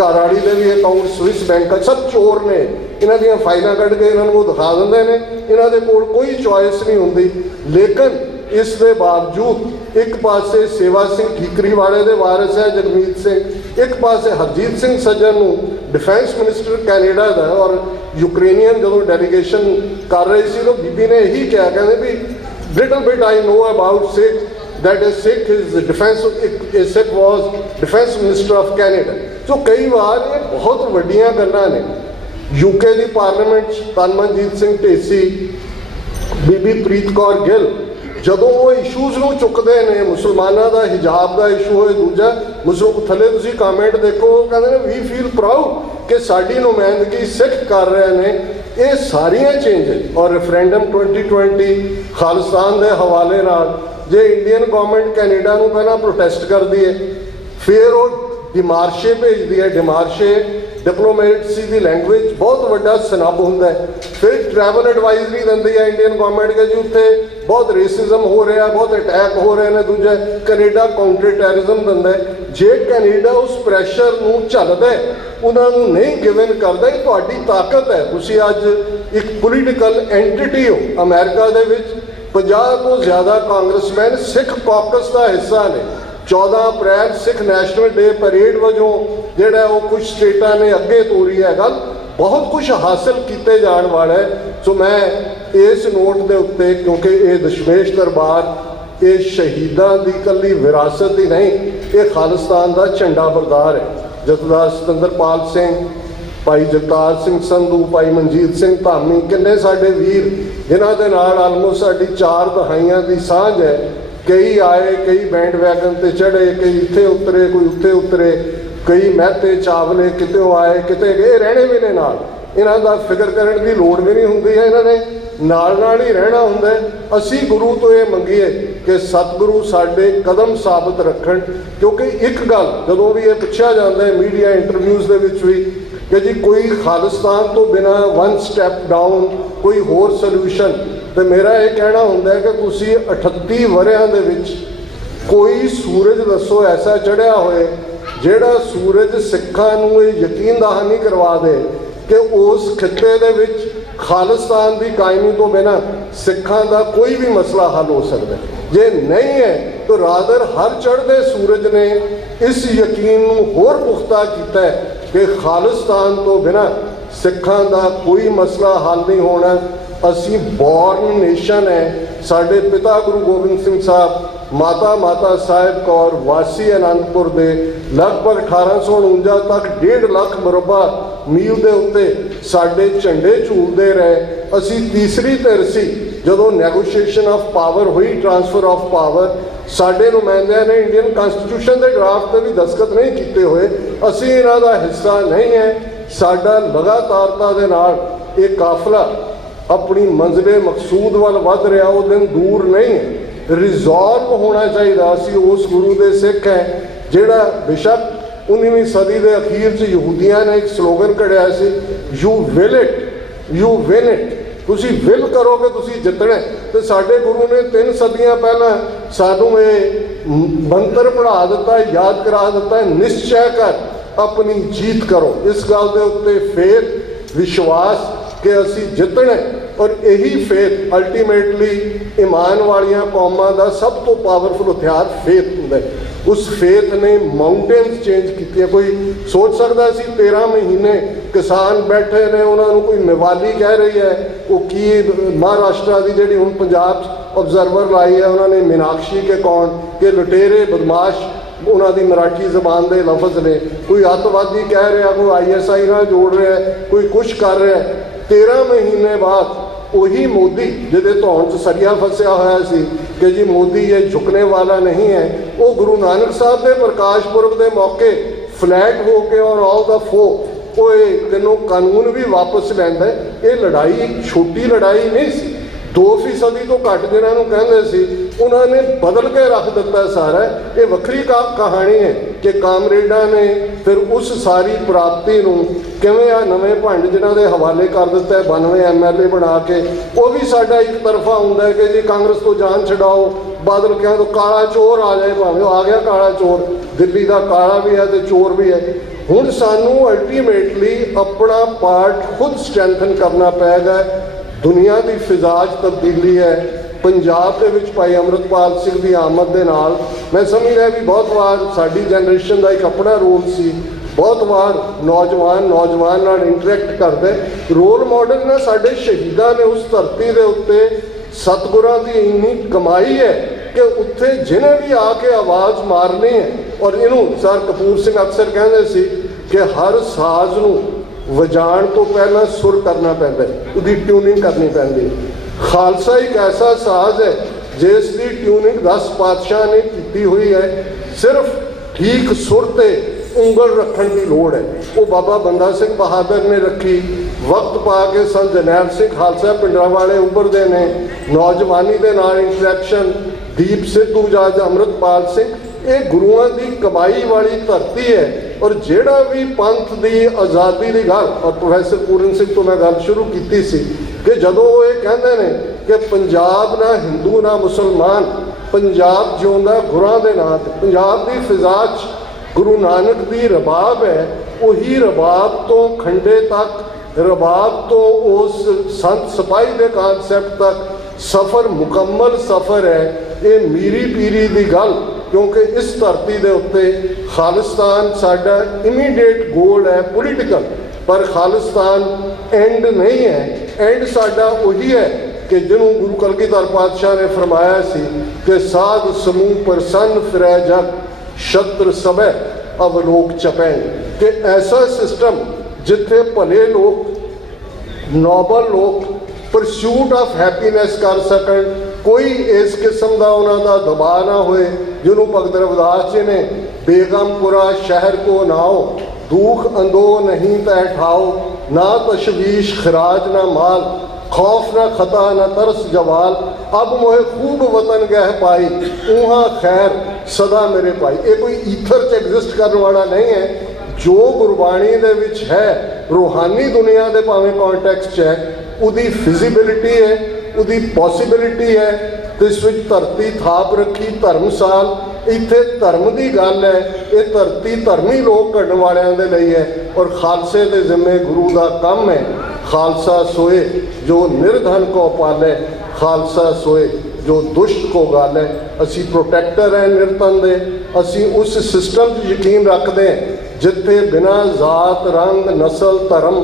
ਘਰਵਾਲੀ ਦੇ ਵੀ ਅਕਾਊਂਟ ਸਵਿਸ ਬੈਂਕ, ਸਭ ਚੋਰ ਨੇ। ਇਹਨਾਂ ਦੀਆਂ ਫਾਈਲਾਂ ਕੱਢ ਕੇ ਇਹਨਾਂ ਨੂੰ ਉਹ ਦਿਖਾ ਦਿੰਦੇ ਨੇ, ਇਹਨਾਂ ਦੇ ਕੋਲ ਕੋਈ ਚੋਇਸ ਨਹੀਂ ਹੁੰਦੀ। ਲੇਕਿਨ ਇਸ ਦੇ ਬਾਵਜੂਦ ਇੱਕ ਪਾਸੇ ਸੇਵਾ ਸਿੰਘ ਠੀਕਰੀ ਵਾਲੇ ਦੇ ਵਾਰਿਸ ਹੈ ਜਗਮੀਤ ਸਿੰਘ, ਇੱਕ ਪਾਸੇ ਹਰਜੀਤ ਸਿੰਘ ਸੱਜਣ ਨੂੰ ਡਿਫੈਂਸ ਮਿਨਿਸਟਰ ਕੈਨੇਡਾ ਦਾ, ਔਰ ਯੂਕਰੇਨੀਅਨ ਜਦੋਂ ਡੈਲੀਗੇਸ਼ਨ ਕਰ ਰਹੀ ਸੀ ਤਾਂ ਬੀਬੀ ਨੇ ਇਹੀ ਕਿਹਾ, ਕਹਿੰਦੇ ਵੀ little bit I know about Sikh, that a Sikh is defense, a Sikh was defense minister of Canada। ਸੋ ਕਈ ਵਾਰ ਇਹ ਬਹੁਤ ਵੱਡੀਆਂ ਗੱਲਾਂ ਨੇ। UK ਦੀ ਪਾਰਲੀਮੈਂਟ 'ਚ ਤਨਮਨਜੀਤ ਸਿੰਘ ਢੇਸੀ, ਬੀਬੀ ਪ੍ਰੀਤ ਕੌਰ ਗਿੱਲ, ਜਦੋਂ ਉਹ ਇਸ਼ੂਜ਼ ਨੂੰ ਚੁੱਕਦੇ ਨੇ, ਮੁਸਲਮਾਨਾਂ ਦਾ ਹਿਜਾਬ ਦਾ ਇਸ਼ੂ ਹੋਏ, ਦੂਜਾ ਮੁਸਲਮਾਨ, ਥੱਲੇ ਤੁਸੀਂ ਕਮੈਂਟ ਦੇਖੋ, ਉਹ ਕਹਿੰਦੇ ਨੇ ਵੀ ਫੀਲ ਪ੍ਰਾਊਡ ਕਿ ਸਾਡੀ ਨੁਮਾਇੰਦਗੀ ਸਿੱਖ ਕਰ ਰਹੇ ਨੇ। ਇਹ ਸਾਰੀਆਂ ਚੇਂਜਸ ਔਰ ਰੈਫਰੈਂਡਮ 2020 ਖਾਲਿਸਤਾਨ ਦੇ ਹਵਾਲੇ ਨਾਲ, ਜੇ ਇੰਡੀਅਨ ਗਵਰਨਮੈਂਟ ਕੈਨੇਡਾ ਨੂੰ ਪਹਿਲਾਂ ਪ੍ਰੋਟੈਸਟ ਕਰਦੀ ਹੈ, ਫਿਰ ਉਹ ਡਿਮਾਰਸ਼ੇ ਭੇਜਦੀ ਹੈ। ਡਿਮਾਰਸ਼ੇ ਡਿਪਲੋਮੇਸੀ ਦੀ ਲੈਂਗੁਏਜ ਬਹੁਤ ਵੱਡਾ ਸਨੱਬ ਹੁੰਦਾ ਹੈ। ਫਿਰ ਟਰੈਵਲ ਐਡਵਾਈਜ਼ਰੀ ਦਿੰਦੀ ਹੈ ਇੰਡੀਅਨ ਗਵਰਨਮੈਂਟ ਕਿ ਜੀ ਉੱਥੇ ਬਹੁਤ ਰੇਸਿਜ਼ਮ ਹੋ ਰਿਹਾ, ਬਹੁਤ ਅਟੈਕ ਹੋ ਰਹੇ ਨੇ। ਦੂਜਾ ਕੈਨੇਡਾ ਕਾਊਂਟਰ ਟੈਰਰਿਜ਼ਮ ਦਿੰਦਾ। ਜੇ ਕੈਨੇਡਾ ਉਸ ਪ੍ਰੈਸ਼ਰ ਨੂੰ ਝੱਲਦਾ, ਉਹਨਾਂ ਨੂੰ ਨਹੀਂ ਗਿਵਨ ਕਰਦਾ, ਇਹ ਤੁਹਾਡੀ ਤਾਕਤ ਹੈ। ਤੁਸੀਂ ਅੱਜ ਇੱਕ ਪੋਲੀਟੀਕਲ ਐਂਟੀਟੀ ਹੋ ਅਮਰੀਕਾ ਦੇ ਵਿੱਚ। 50 ਤੋਂ ਜ਼ਿਆਦਾ ਕਾਂਗਰਸਮੈਨ ਸਿੱਖ ਕਾਕਸ ਦਾ ਹਿੱਸਾ ਨੇ। 14 ਅਪ੍ਰੈਲ ਸਿੱਖ ਨੈਸ਼ਨਲ ਡੇ ਪਰੇਡ ਵਜੋਂ ਜਿਹੜਾ ਉਹ ਕੁਝ ਸਟੇਟਾਂ ਨੇ ਅੱਗੇ ਤੋਰੀ ਹੈ ਗੱਲ, ਬਹੁਤ ਕੁਝ ਹਾਸਲ ਕੀਤੇ ਜਾਣ ਵਾਲਾ ਹੈ। ਸੋ ਮੈਂ ਇਸ ਨੋਟ ਦੇ ਉੱਤੇ, ਕਿਉਂਕਿ ਇਹ ਦਸ਼ਮੇਸ਼ ਦਰਬਾਰ ਇਹ ਸ਼ਹੀਦਾਂ ਦੀ ਇਕੱਲੀ ਵਿਰਾਸਤ ਹੀ ਨਹੀਂ, ਇਹ ਖਾਲਿਸਤਾਨ ਦਾ ਝੰਡਾ ਬਰਦਾਰ ਹੈ। ਜਥੇਦਾਰ ਸਤਿੰਦਰਪਾਲ ਸਿੰਘ, ਭਾਈ ਜਗਤਾਰ ਸਿੰਘ ਸੰਧੂ, ਭਾਈ ਮਨਜੀਤ ਸਿੰਘ ਧਾਮੀ, ਕਿੰਨੇ ਸਾਡੇ ਵੀਰ ਜਿਨ੍ਹਾਂ ਦੇ ਨਾਲ ਆਲਮੋਸਟ ਸਾਡੀ 4 ਦਹਾਈਆਂ ਦੀ ਸਾਂਝ ਹੈ। ਕਈ ਆਏ, ਕਈ ਬੈਂਡ ਵੈਗਨ ਤੇ ਚੜ੍ਹੇ, ਕਈ ਇੱਥੇ ਉਤਰੇ, ਕੋਈ ਉੱਥੇ ਉਤਰੇ, ਕਈ ਮਹਿਤੇ ਚਾਵਲੇ ਕਿਤੇੋਂ ਆਏ ਕਿਤੇ ਗਏ, ਰਹਿਣੇ ਵੀ ਨੇ ਨਾਲ। ਇਹਨਾਂ ਦਾ ਫਿਕਰ ਕਰਨ ਦੀ ਲੋੜ ਵੀ ਨਹੀਂ ਹੁੰਦੀ ਹੈ, ਇਹਨਾਂ ਨੇ ਨਾਲ ਨਾਲ ਹੀ ਰਹਿਣਾ ਹੁੰਦਾ। ਅਸੀਂ ਗੁਰੂ ਤੋਂ ਇਹ ਮੰਗੀਏ ਕਿ ਸਤਿਗੁਰੂ ਸਾਡੇ ਕਦਮ ਸਾਬਤ ਰੱਖਣ। ਕਿਉਂਕਿ ਇੱਕ ਗੱਲ ਜਦੋਂ ਵੀ ਇਹ ਪੁੱਛਿਆ ਜਾਂਦਾ ਹੈ ਮੀਡੀਆ ਇੰਟਰਵਿਊਜ਼ ਦੇ ਵਿੱਚ ਵੀ ਕਿ ਜੀ ਕੋਈ ਖਾਲਿਸਤਾਨ ਤੋਂ ਬਿਨਾਂ 1 ਸਟੈਪ ਡਾਊਨ, ਕੋਈ ਹੋਰ ਸੋਲਿਊਸ਼ਨ, ਤੇ ਮੇਰਾ ਇਹ ਕਹਿਣਾ ਹੁੰਦਾ ਹੈ ਕਿ ਤੁਸੀਂ 38 ਵਰ੍ਹਿਆਂ ਦੇ ਵਿੱਚ ਕੋਈ ਸੂਰਜ ਦੱਸੋ ਐਸਾ ਚੜ੍ਹਿਆ ਹੋਏ ਜਿਹੜਾ ਸੂਰਜ ਸਿੱਖਾਂ ਨੂੰ ਇਹ ਯਕੀਨ ਦਹਾਨੀ ਕਰਵਾ ਦੇ ਕਿ ਉਸ ਖਿੱਤੇ ਦੇ ਵਿੱਚ ਖਾਲਿਸਤਾਨ ਦੀ ਕਾਇਮੀ ਤੋਂ ਬਿਨਾਂ ਸਿੱਖਾਂ ਦਾ ਕੋਈ ਵੀ ਮਸਲਾ ਹੱਲ ਹੋ ਸਕਦਾ। ਜੇ ਨਹੀਂ ਹੈ ਤਾਂ ਰਾਦਰ ਹਰ ਚੜ੍ਹਦੇ ਸੂਰਜ ਨੇ ਇਸ ਯਕੀਨ ਨੂੰ ਹੋਰ ਪੁਖਤਾ ਕੀਤਾ ਹੈ ਕਿ ਖਾਲਿਸਤਾਨ ਤੋਂ ਬਿਨਾਂ ਸਿੱਖਾਂ ਦਾ ਕੋਈ ਮਸਲਾ ਹੱਲ ਨਹੀਂ ਹੋਣਾ। ਅਸੀਂ ਬੋਰਨ ਨੇਸ਼ਨ ਹੈ। ਸਾਡੇ ਪਿਤਾ ਗੁਰੂ ਗੋਬਿੰਦ ਸਿੰਘ ਸਾਹਿਬ, ਮਾਤਾ ਸਾਹਿਬ ਕੌਰ ਵਾਸੀ ਅਨੰਦਪੁਰ ਦੇ ਲਗਭਗ 1849 ਤੱਕ 1.5 ਲੱਖ ਮੁਰੱਬਾ ਮੀਲ ਦੇ ਉੱਤੇ ਸਾਡੇ ਝੰਡੇ ਝੂਲਦੇ ਰਹੇ। ਅਸੀਂ ਤੀਸਰੀ ਧਿਰ ਸੀ ਜਦੋਂ ਨੈਗੋਸ਼ੀਏਸ਼ਨ ਆਫ ਪਾਵਰ ਹੋਈ, ਟ੍ਰਾਂਸਫਰ ਆਫ ਪਾਵਰ। ਸਾਡੇ ਨੁਮਾਇੰਦਿਆਂ ਨੇ ਇੰਡੀਅਨ ਕਨਸਟੀਟਿਊਸ਼ਨ ਦੇ ਡਰਾਫਟ 'ਤੇ ਵੀ ਦਸਤਖਤ ਨਹੀਂ ਕੀਤੇ ਹੋਏ। ਅਸੀਂ ਇਹਨਾਂ ਦਾ ਹਿੱਸਾ ਨਹੀਂ ਹੈ। ਸਾਡਾ ਲਗਾਤਾਰਤਾ ਦੇ ਨਾਲ ਇਹ ਕਾਫਲਾ ਆਪਣੀ ਮੰਜ਼ਿਲੇ ਮਕਸੂਦ ਵੱਲ ਵੱਧ ਰਿਹਾ, ਉਹ ਦਿਨ ਦੂਰ ਨਹੀਂ ਹੈ। ਰਿਜ਼ੋਲਵ ਹੋਣਾ ਚਾਹੀਦਾ। ਅਸੀਂ ਉਸ ਗੁਰੂ ਦੇ ਸਿੱਖ ਹੈ ਜਿਹੜਾ ਬੇਸ਼ੱਕ 19ਵੀਂ ਸਦੀ ਦੇ ਅਖੀਰ 'ਚ ਯਹੂਦੀਆਂ ਨੇ ਇੱਕ ਸਲੋਗਨ ਕੱਢਿਆ ਸੀ, you will it, you win it. ਤੁਸੀਂ ਵਿਲ ਕਰੋਗੇ ਤੁਸੀਂ ਜਿੱਤਣਾ। ਤੇ ਸਾਡੇ ਗੁਰੂ ਨੇ 3 ਸਦੀਆਂ ਪਹਿਲਾਂ ਸਾਨੂੰ ਇਹ ਮੰਤਰ ਪੜ੍ਹਾ ਦਿੱਤਾ, ਯਾਦ ਕਰਾ ਦਿੱਤਾ, ਨਿਸ਼ਚੈ ਕਰ ਆਪਣੀ ਜੀਤ ਕਰੋ। ਇਸ ਗੱਲ ਦੇ ਉੱਤੇ ਫੇਥ, ਵਿਸ਼ਵਾਸ ਕਿ ਅਸੀਂ ਜਿੱਤਣਾ। ਔਰ ਇਹੀ ਫੇਥ ਅਲਟੀਮੇਟਲੀ ਈਮਾਨ ਵਾਲੀਆਂ ਕੌਮਾਂ ਦਾ ਸਭ ਤੋਂ ਪਾਵਰਫੁਲ ਹਥਿਆਰ ਫੇਥ ਹੁੰਦਾ ਹੈ। ਉਸ ਫੇਥ ਨੇ ਮਾਊਂਟੇਨਸ ਚੇਂਜ ਕੀਤੀਆਂ। ਕੋਈ ਸੋਚ ਸਕਦਾ ਸੀ 13 ਮਹੀਨੇ ਕਿਸਾਨ ਬੈਠੇ ਨੇ, ਉਹਨਾਂ ਨੂੰ ਕੋਈ ਨਿਵਾਲੀ ਕਹਿ ਰਹੀ ਹੈ। ਉਹ ਕੀ ਮਹਾਰਾਸ਼ਟਰ ਦੀ ਜਿਹੜੀ ਹੁਣ ਪੰਜਾਬ 'ਚ ਆਬਜ਼ਰਵਰ ਲਾਈ ਹੈ ਉਹਨਾਂ ਨੇ, ਮੀਨਾਕਸ਼ੀ ਕੇ ਕੌਣ, ਕਿ ਲੁਟੇਰੇ ਬਦਮਾਸ਼, ਉਹਨਾਂ ਦੀ ਮਰਾਠੀ ਜ਼ਬਾਨ ਦੇ ਲਫ਼ਜ਼ ਨੇ। ਕੋਈ ਅੱਤਵਾਦੀ ਕਹਿ ਰਿਹਾ, ਕੋਈ ISI ਨਾਲ ਜੋੜ ਰਿਹਾ, ਕੋਈ ਕੁਛ ਕਰ ਰਿਹਾ। 13 ਮਹੀਨੇ ਬਾਅਦ ਉਹੀ ਮੋਦੀ ਜਿਹਦੇ ਧੌਣ 'ਚ ਸਰੀਆ ਫਸਿਆ ਹੋਇਆ ਸੀ ਕਿ ਜੀ ਮੋਦੀ ਇਹ ਝੁਕਣੇ ਵਾਲਾ ਨਹੀਂ ਹੈ, ਉਹ ਗੁਰੂ ਨਾਨਕ ਸਾਹਿਬ ਦੇ ਪ੍ਰਕਾਸ਼ ਪੁਰਬ ਦੇ ਮੌਕੇ ਫਲੈਟ ਹੋ ਕੇ ਔਰ ਆਲ ਦਾ ਫੋ ਉਹ ਇਹ ਤੈਨੂੰ ਕਾਨੂੰਨ ਵੀ ਵਾਪਸ ਲੈਂਦਾ। ਇਹ ਲੜਾਈ ਛੋਟੀ ਲੜਾਈ ਨਹੀਂ ਸੀ। 2% ਤੋਂ ਘੱਟ ਜਿਹਨਾਂ ਨੂੰ ਕਹਿੰਦੇ ਸੀ ਉਹਨਾਂ ਨੇ ਬਦਲ ਕੇ ਰੱਖ ਦਿੱਤਾ ਸਾਰਾ। ਇਹ ਵੱਖਰੀ ਕਹਾਣੀ ਹੈ ਕਿ ਕਾਮਰੇਡਾਂ ਨੇ ਫਿਰ ਉਸ ਸਾਰੀ ਪ੍ਰਾਪਤੀ ਨੂੰ ਕਿਵੇਂ ਆ ਨਵੇਂ ਭੰਡ ਜਿਹਨਾਂ ਦੇ ਹਵਾਲੇ ਕਰ ਦਿੱਤਾ 92 MLA ਬਣਾ ਕੇ। ਉਹ ਵੀ ਸਾਡਾ ਇੱਕ ਤਰਫਾ ਹੁੰਦਾ ਹੈ ਕਿ ਜੀ ਕਾਂਗਰਸ ਤੋਂ ਜਾਨ ਛਡਾਓ, ਬਾਦਲ ਕਿਹਾ ਤੋਂ ਕਾਲਾ ਚੋਰ ਆ ਜਾਏ, ਭਾਵੇਂ ਉਹ ਆ ਗਿਆ ਕਾਲਾ ਚੋਰ, ਦਿੱਲੀ ਦਾ ਕਾਲਾ ਵੀ ਹੈ ਤੇ ਚੋਰ ਵੀ ਹੈ। ਹੁਣ ਸਾਨੂੰ ਅਲਟੀਮੇਟਲੀ ਆਪਣਾ ਪਾਰਟ ਖੁਦ ਸਟਰੈਂਥਨ ਕਰਨਾ ਪਏਗਾ। ਦੁਨੀਆ ਦੀ ਫਿਜ਼ਾ 'ਚ ਤਬਦੀਲੀ ਹੈ। ਪੰਜਾਬ ਦੇ ਵਿੱਚ ਭਾਈ ਅੰਮ੍ਰਿਤਪਾਲ ਸਿੰਘ ਦੀ ਆਮਦ ਦੇ ਨਾਲ ਮੈਂ ਸਮਝ ਰਿਹਾ ਵੀ ਬਹੁਤ ਵਾਰ ਸਾਡੀ ਜਨਰੇਸ਼ਨ ਦਾ ਇੱਕ ਆਪਣਾ ਰੋਲ ਸੀ। ਬਹੁਤ ਵਾਰ ਨੌਜਵਾਨ ਨਾਲ ਇੰਟਰੈਕਟ ਕਰਦੇ। ਰੋਲ ਮਾਡਲ ਨੇ ਸਾਡੇ ਸ਼ਹੀਦਾਂ ਨੇ ਉਸ ਧਰਤੀ ਦੇ ਉੱਤੇ ਸਤਿਗੁਰਾਂ ਦੀ ਇੰਨੀ ਕਮਾਈ ਹੈ ਕਿ ਉੱਥੇ ਜਿਹਨੇ ਵੀ ਆ ਕੇ ਆਵਾਜ਼ ਮਾਰਨੀ ਹੈ। ਔਰ ਇਹਨੂੰ ਸਰ ਕਪੂਰ ਸਿੰਘ ਅਕਸਰ ਕਹਿੰਦੇ ਸੀ ਕਿ ਹਰ ਸਾਜ਼ ਨੂੰ ਵਜਾਉਣ ਤੋਂ ਪਹਿਲਾਂ ਸੁਰ ਕਰਨਾ ਪੈਂਦਾ, ਉਹਦੀ ਟਿਊਨਿੰਗ ਕਰਨੀ ਪੈਂਦੀ। ਖਾਲਸਾ ਇੱਕ ਐਸਾ ਸਾਜ਼ ਹੈ ਜਿਸ ਦੀ ਟਿਊਨਿੰਗ 10 ਪਾਤਸ਼ਾਹ ਨੇ ਕੀਤੀ ਹੋਈ ਹੈ। ਸਿਰਫ ਠੀਕ ਸੁਰ ਤੇ ਉਂਗਲ ਰੱਖਣ ਦੀ ਲੋੜ ਹੈ। ਉਹ ਬਾਬਾ ਬੰਦਾ ਸਿੰਘ ਬਹਾਦਰ ਨੇ ਰੱਖੀ। ਵਕਤ ਪਾ ਕੇ ਸੰਤ ਜਰਨੈਲ ਸਿੰਘ ਖਾਲਸਾ ਪਿੰਡਾਂ ਵਾਲੇ ਉੱਭਰਦੇ ਨੇ। ਨੌਜਵਾਨੀ ਦੇ ਨਾਲ ਇੰਟਰੈਕਸ਼ਨ, ਦੀਪ ਸਿੱਧੂ ਜੱਜ ਅੰਮ੍ਰਿਤਪਾਲ ਸਿੰਘ, ਇਹ ਗੁਰੂਆਂ ਦੀ ਕਮਾਈ ਵਾਲੀ ਧਰਤੀ ਹੈ। ਔਰ ਜਿਹੜਾ ਵੀ ਪੰਥ ਦੀ ਆਜ਼ਾਦੀ ਦੀ ਗੱਲ, ਔਰ ਪ੍ਰੋਫੈਸਰ ਪੂਰਨ ਸਿੰਘ ਤੋਂ ਮੈਂ ਗੱਲ ਸ਼ੁਰੂ ਕੀਤੀ ਸੀ ਕਿ ਜਦੋਂ ਉਹ ਇਹ ਕਹਿੰਦੇ ਨੇ ਕਿ ਪੰਜਾਬ ਨਾ ਹਿੰਦੂ ਨਾ ਮੁਸਲਮਾਨ, ਪੰਜਾਬ ਜਿਉਂਦਾ ਗੁਰਾਂ ਦੇ ਨਾਂ 'ਤੇ। ਪੰਜਾਬ ਦੀ ਫਿਜ਼ਾ 'ਚ ਗੁਰੂ ਨਾਨਕ ਦੀ ਰਬਾਬ ਹੈ। ਉਹੀ ਰਬਾਬ ਤੋਂ ਖੰਡੇ ਤੱਕ, ਰਬਾਬ ਤੋਂ ਉਸ ਸੰਤ ਸਿਪਾਹੀ ਦੇ ਕਾਨਸੈਪਟ ਤੱਕ ਸਫ਼ਰ ਮੁਕੰਮਲ ਸਫ਼ਰ ਹੈ। ਇਹ ਮੀਰੀ ਪੀਰੀ ਦੀ ਗੱਲ, ਕਿਉਂਕਿ ਇਸ ਧਰਤੀ ਦੇ ਉੱਤੇ ਖਾਲਿਸਤਾਨ ਸਾਡਾ ਇਮੀਡੀਏਟ ਗੋਲ ਹੈ ਪੋਲੀਟੀਕਲ, ਪਰ ਖਾਲਿਸਤਾਨ ਐਂਡ ਨਹੀਂ ਹੈ। ਐਂਡ ਸਾਡਾ ਉਹੀ ਹੈ ਕਿ ਜਿਹਨੂੰ ਗੁਰੂ ਕਲਗੀਧਰ ਪਾਤਸ਼ਾਹ ਨੇ ਫਰਮਾਇਆ ਸੀ ਕਿ ਸਾਧ ਸਮੂਹ ਪ੍ਰਸੰਨ ਫਿਰੈ ਜਗ, ਸ਼ਤਰ ਸਭੈ ਅਵਲੋਕ ਚਪੈ। ਕਿ ਐਸਾ ਸਿਸਟਮ ਜਿੱਥੇ ਭਲੇ ਲੋਕ, ਨੋਬਲ ਲੋਕ ਪਰਸੂਟ ਆਫ ਹੈਪੀਨੈਸ ਕਰ ਸਕਣ, ਕੋਈ ਇਸ ਕਿਸਮ ਦਾ ਉਹਨਾਂ ਦਾ ਦਬਾਅ ਨਾ ਹੋਏ। ਜਿਹਨੂੰ ਭਗਤ ਰਵਿਦਾਸ ਜੀ ਨੇ ਬੇਗਮਪੁਰਾ ਸ਼ਹਿਰ ਕੋ ਨਾਓ, ਦੁਖ ਅੰਦੋ ਨਹੀਂ ਤੈ ਠਾਓ, ਨਾ ਤਸ਼ਵੀਸ਼ ਖਰਾਜ ਨਾ ਮਾਲ, खौफ न खता न तरस जवाल, अब मोहे खूब वतन गह पाई, ऊहा खैर सदा मेरे पाई। ये कोई ईथर च एग्जिस्ट करने वाला नहीं है। जो गुरबाणी दे विच है, रूहानी दुनिया दे भावें कॉन्टैक्स्ट है, उदी फिजिबिलिटी है, उदी पॉसिबिलिटी है। तो इस विच धरती थाप रखी धर्मसाल, इत्थे धर्म की गल है। ये धरती धर्मी लोग करने वालियां दे लई है और खालसे दे जिम्मे गुरु का काम है। खालसा सोए जो निर्धन को पाले, खालसा सोए जो दुष्ट को गाले। असी प्रोटैक्टर हैं निर्धन दे, असी उस सिस्टम यकीन रखते हैं जिथे बिना जात रंग नस्ल धर्म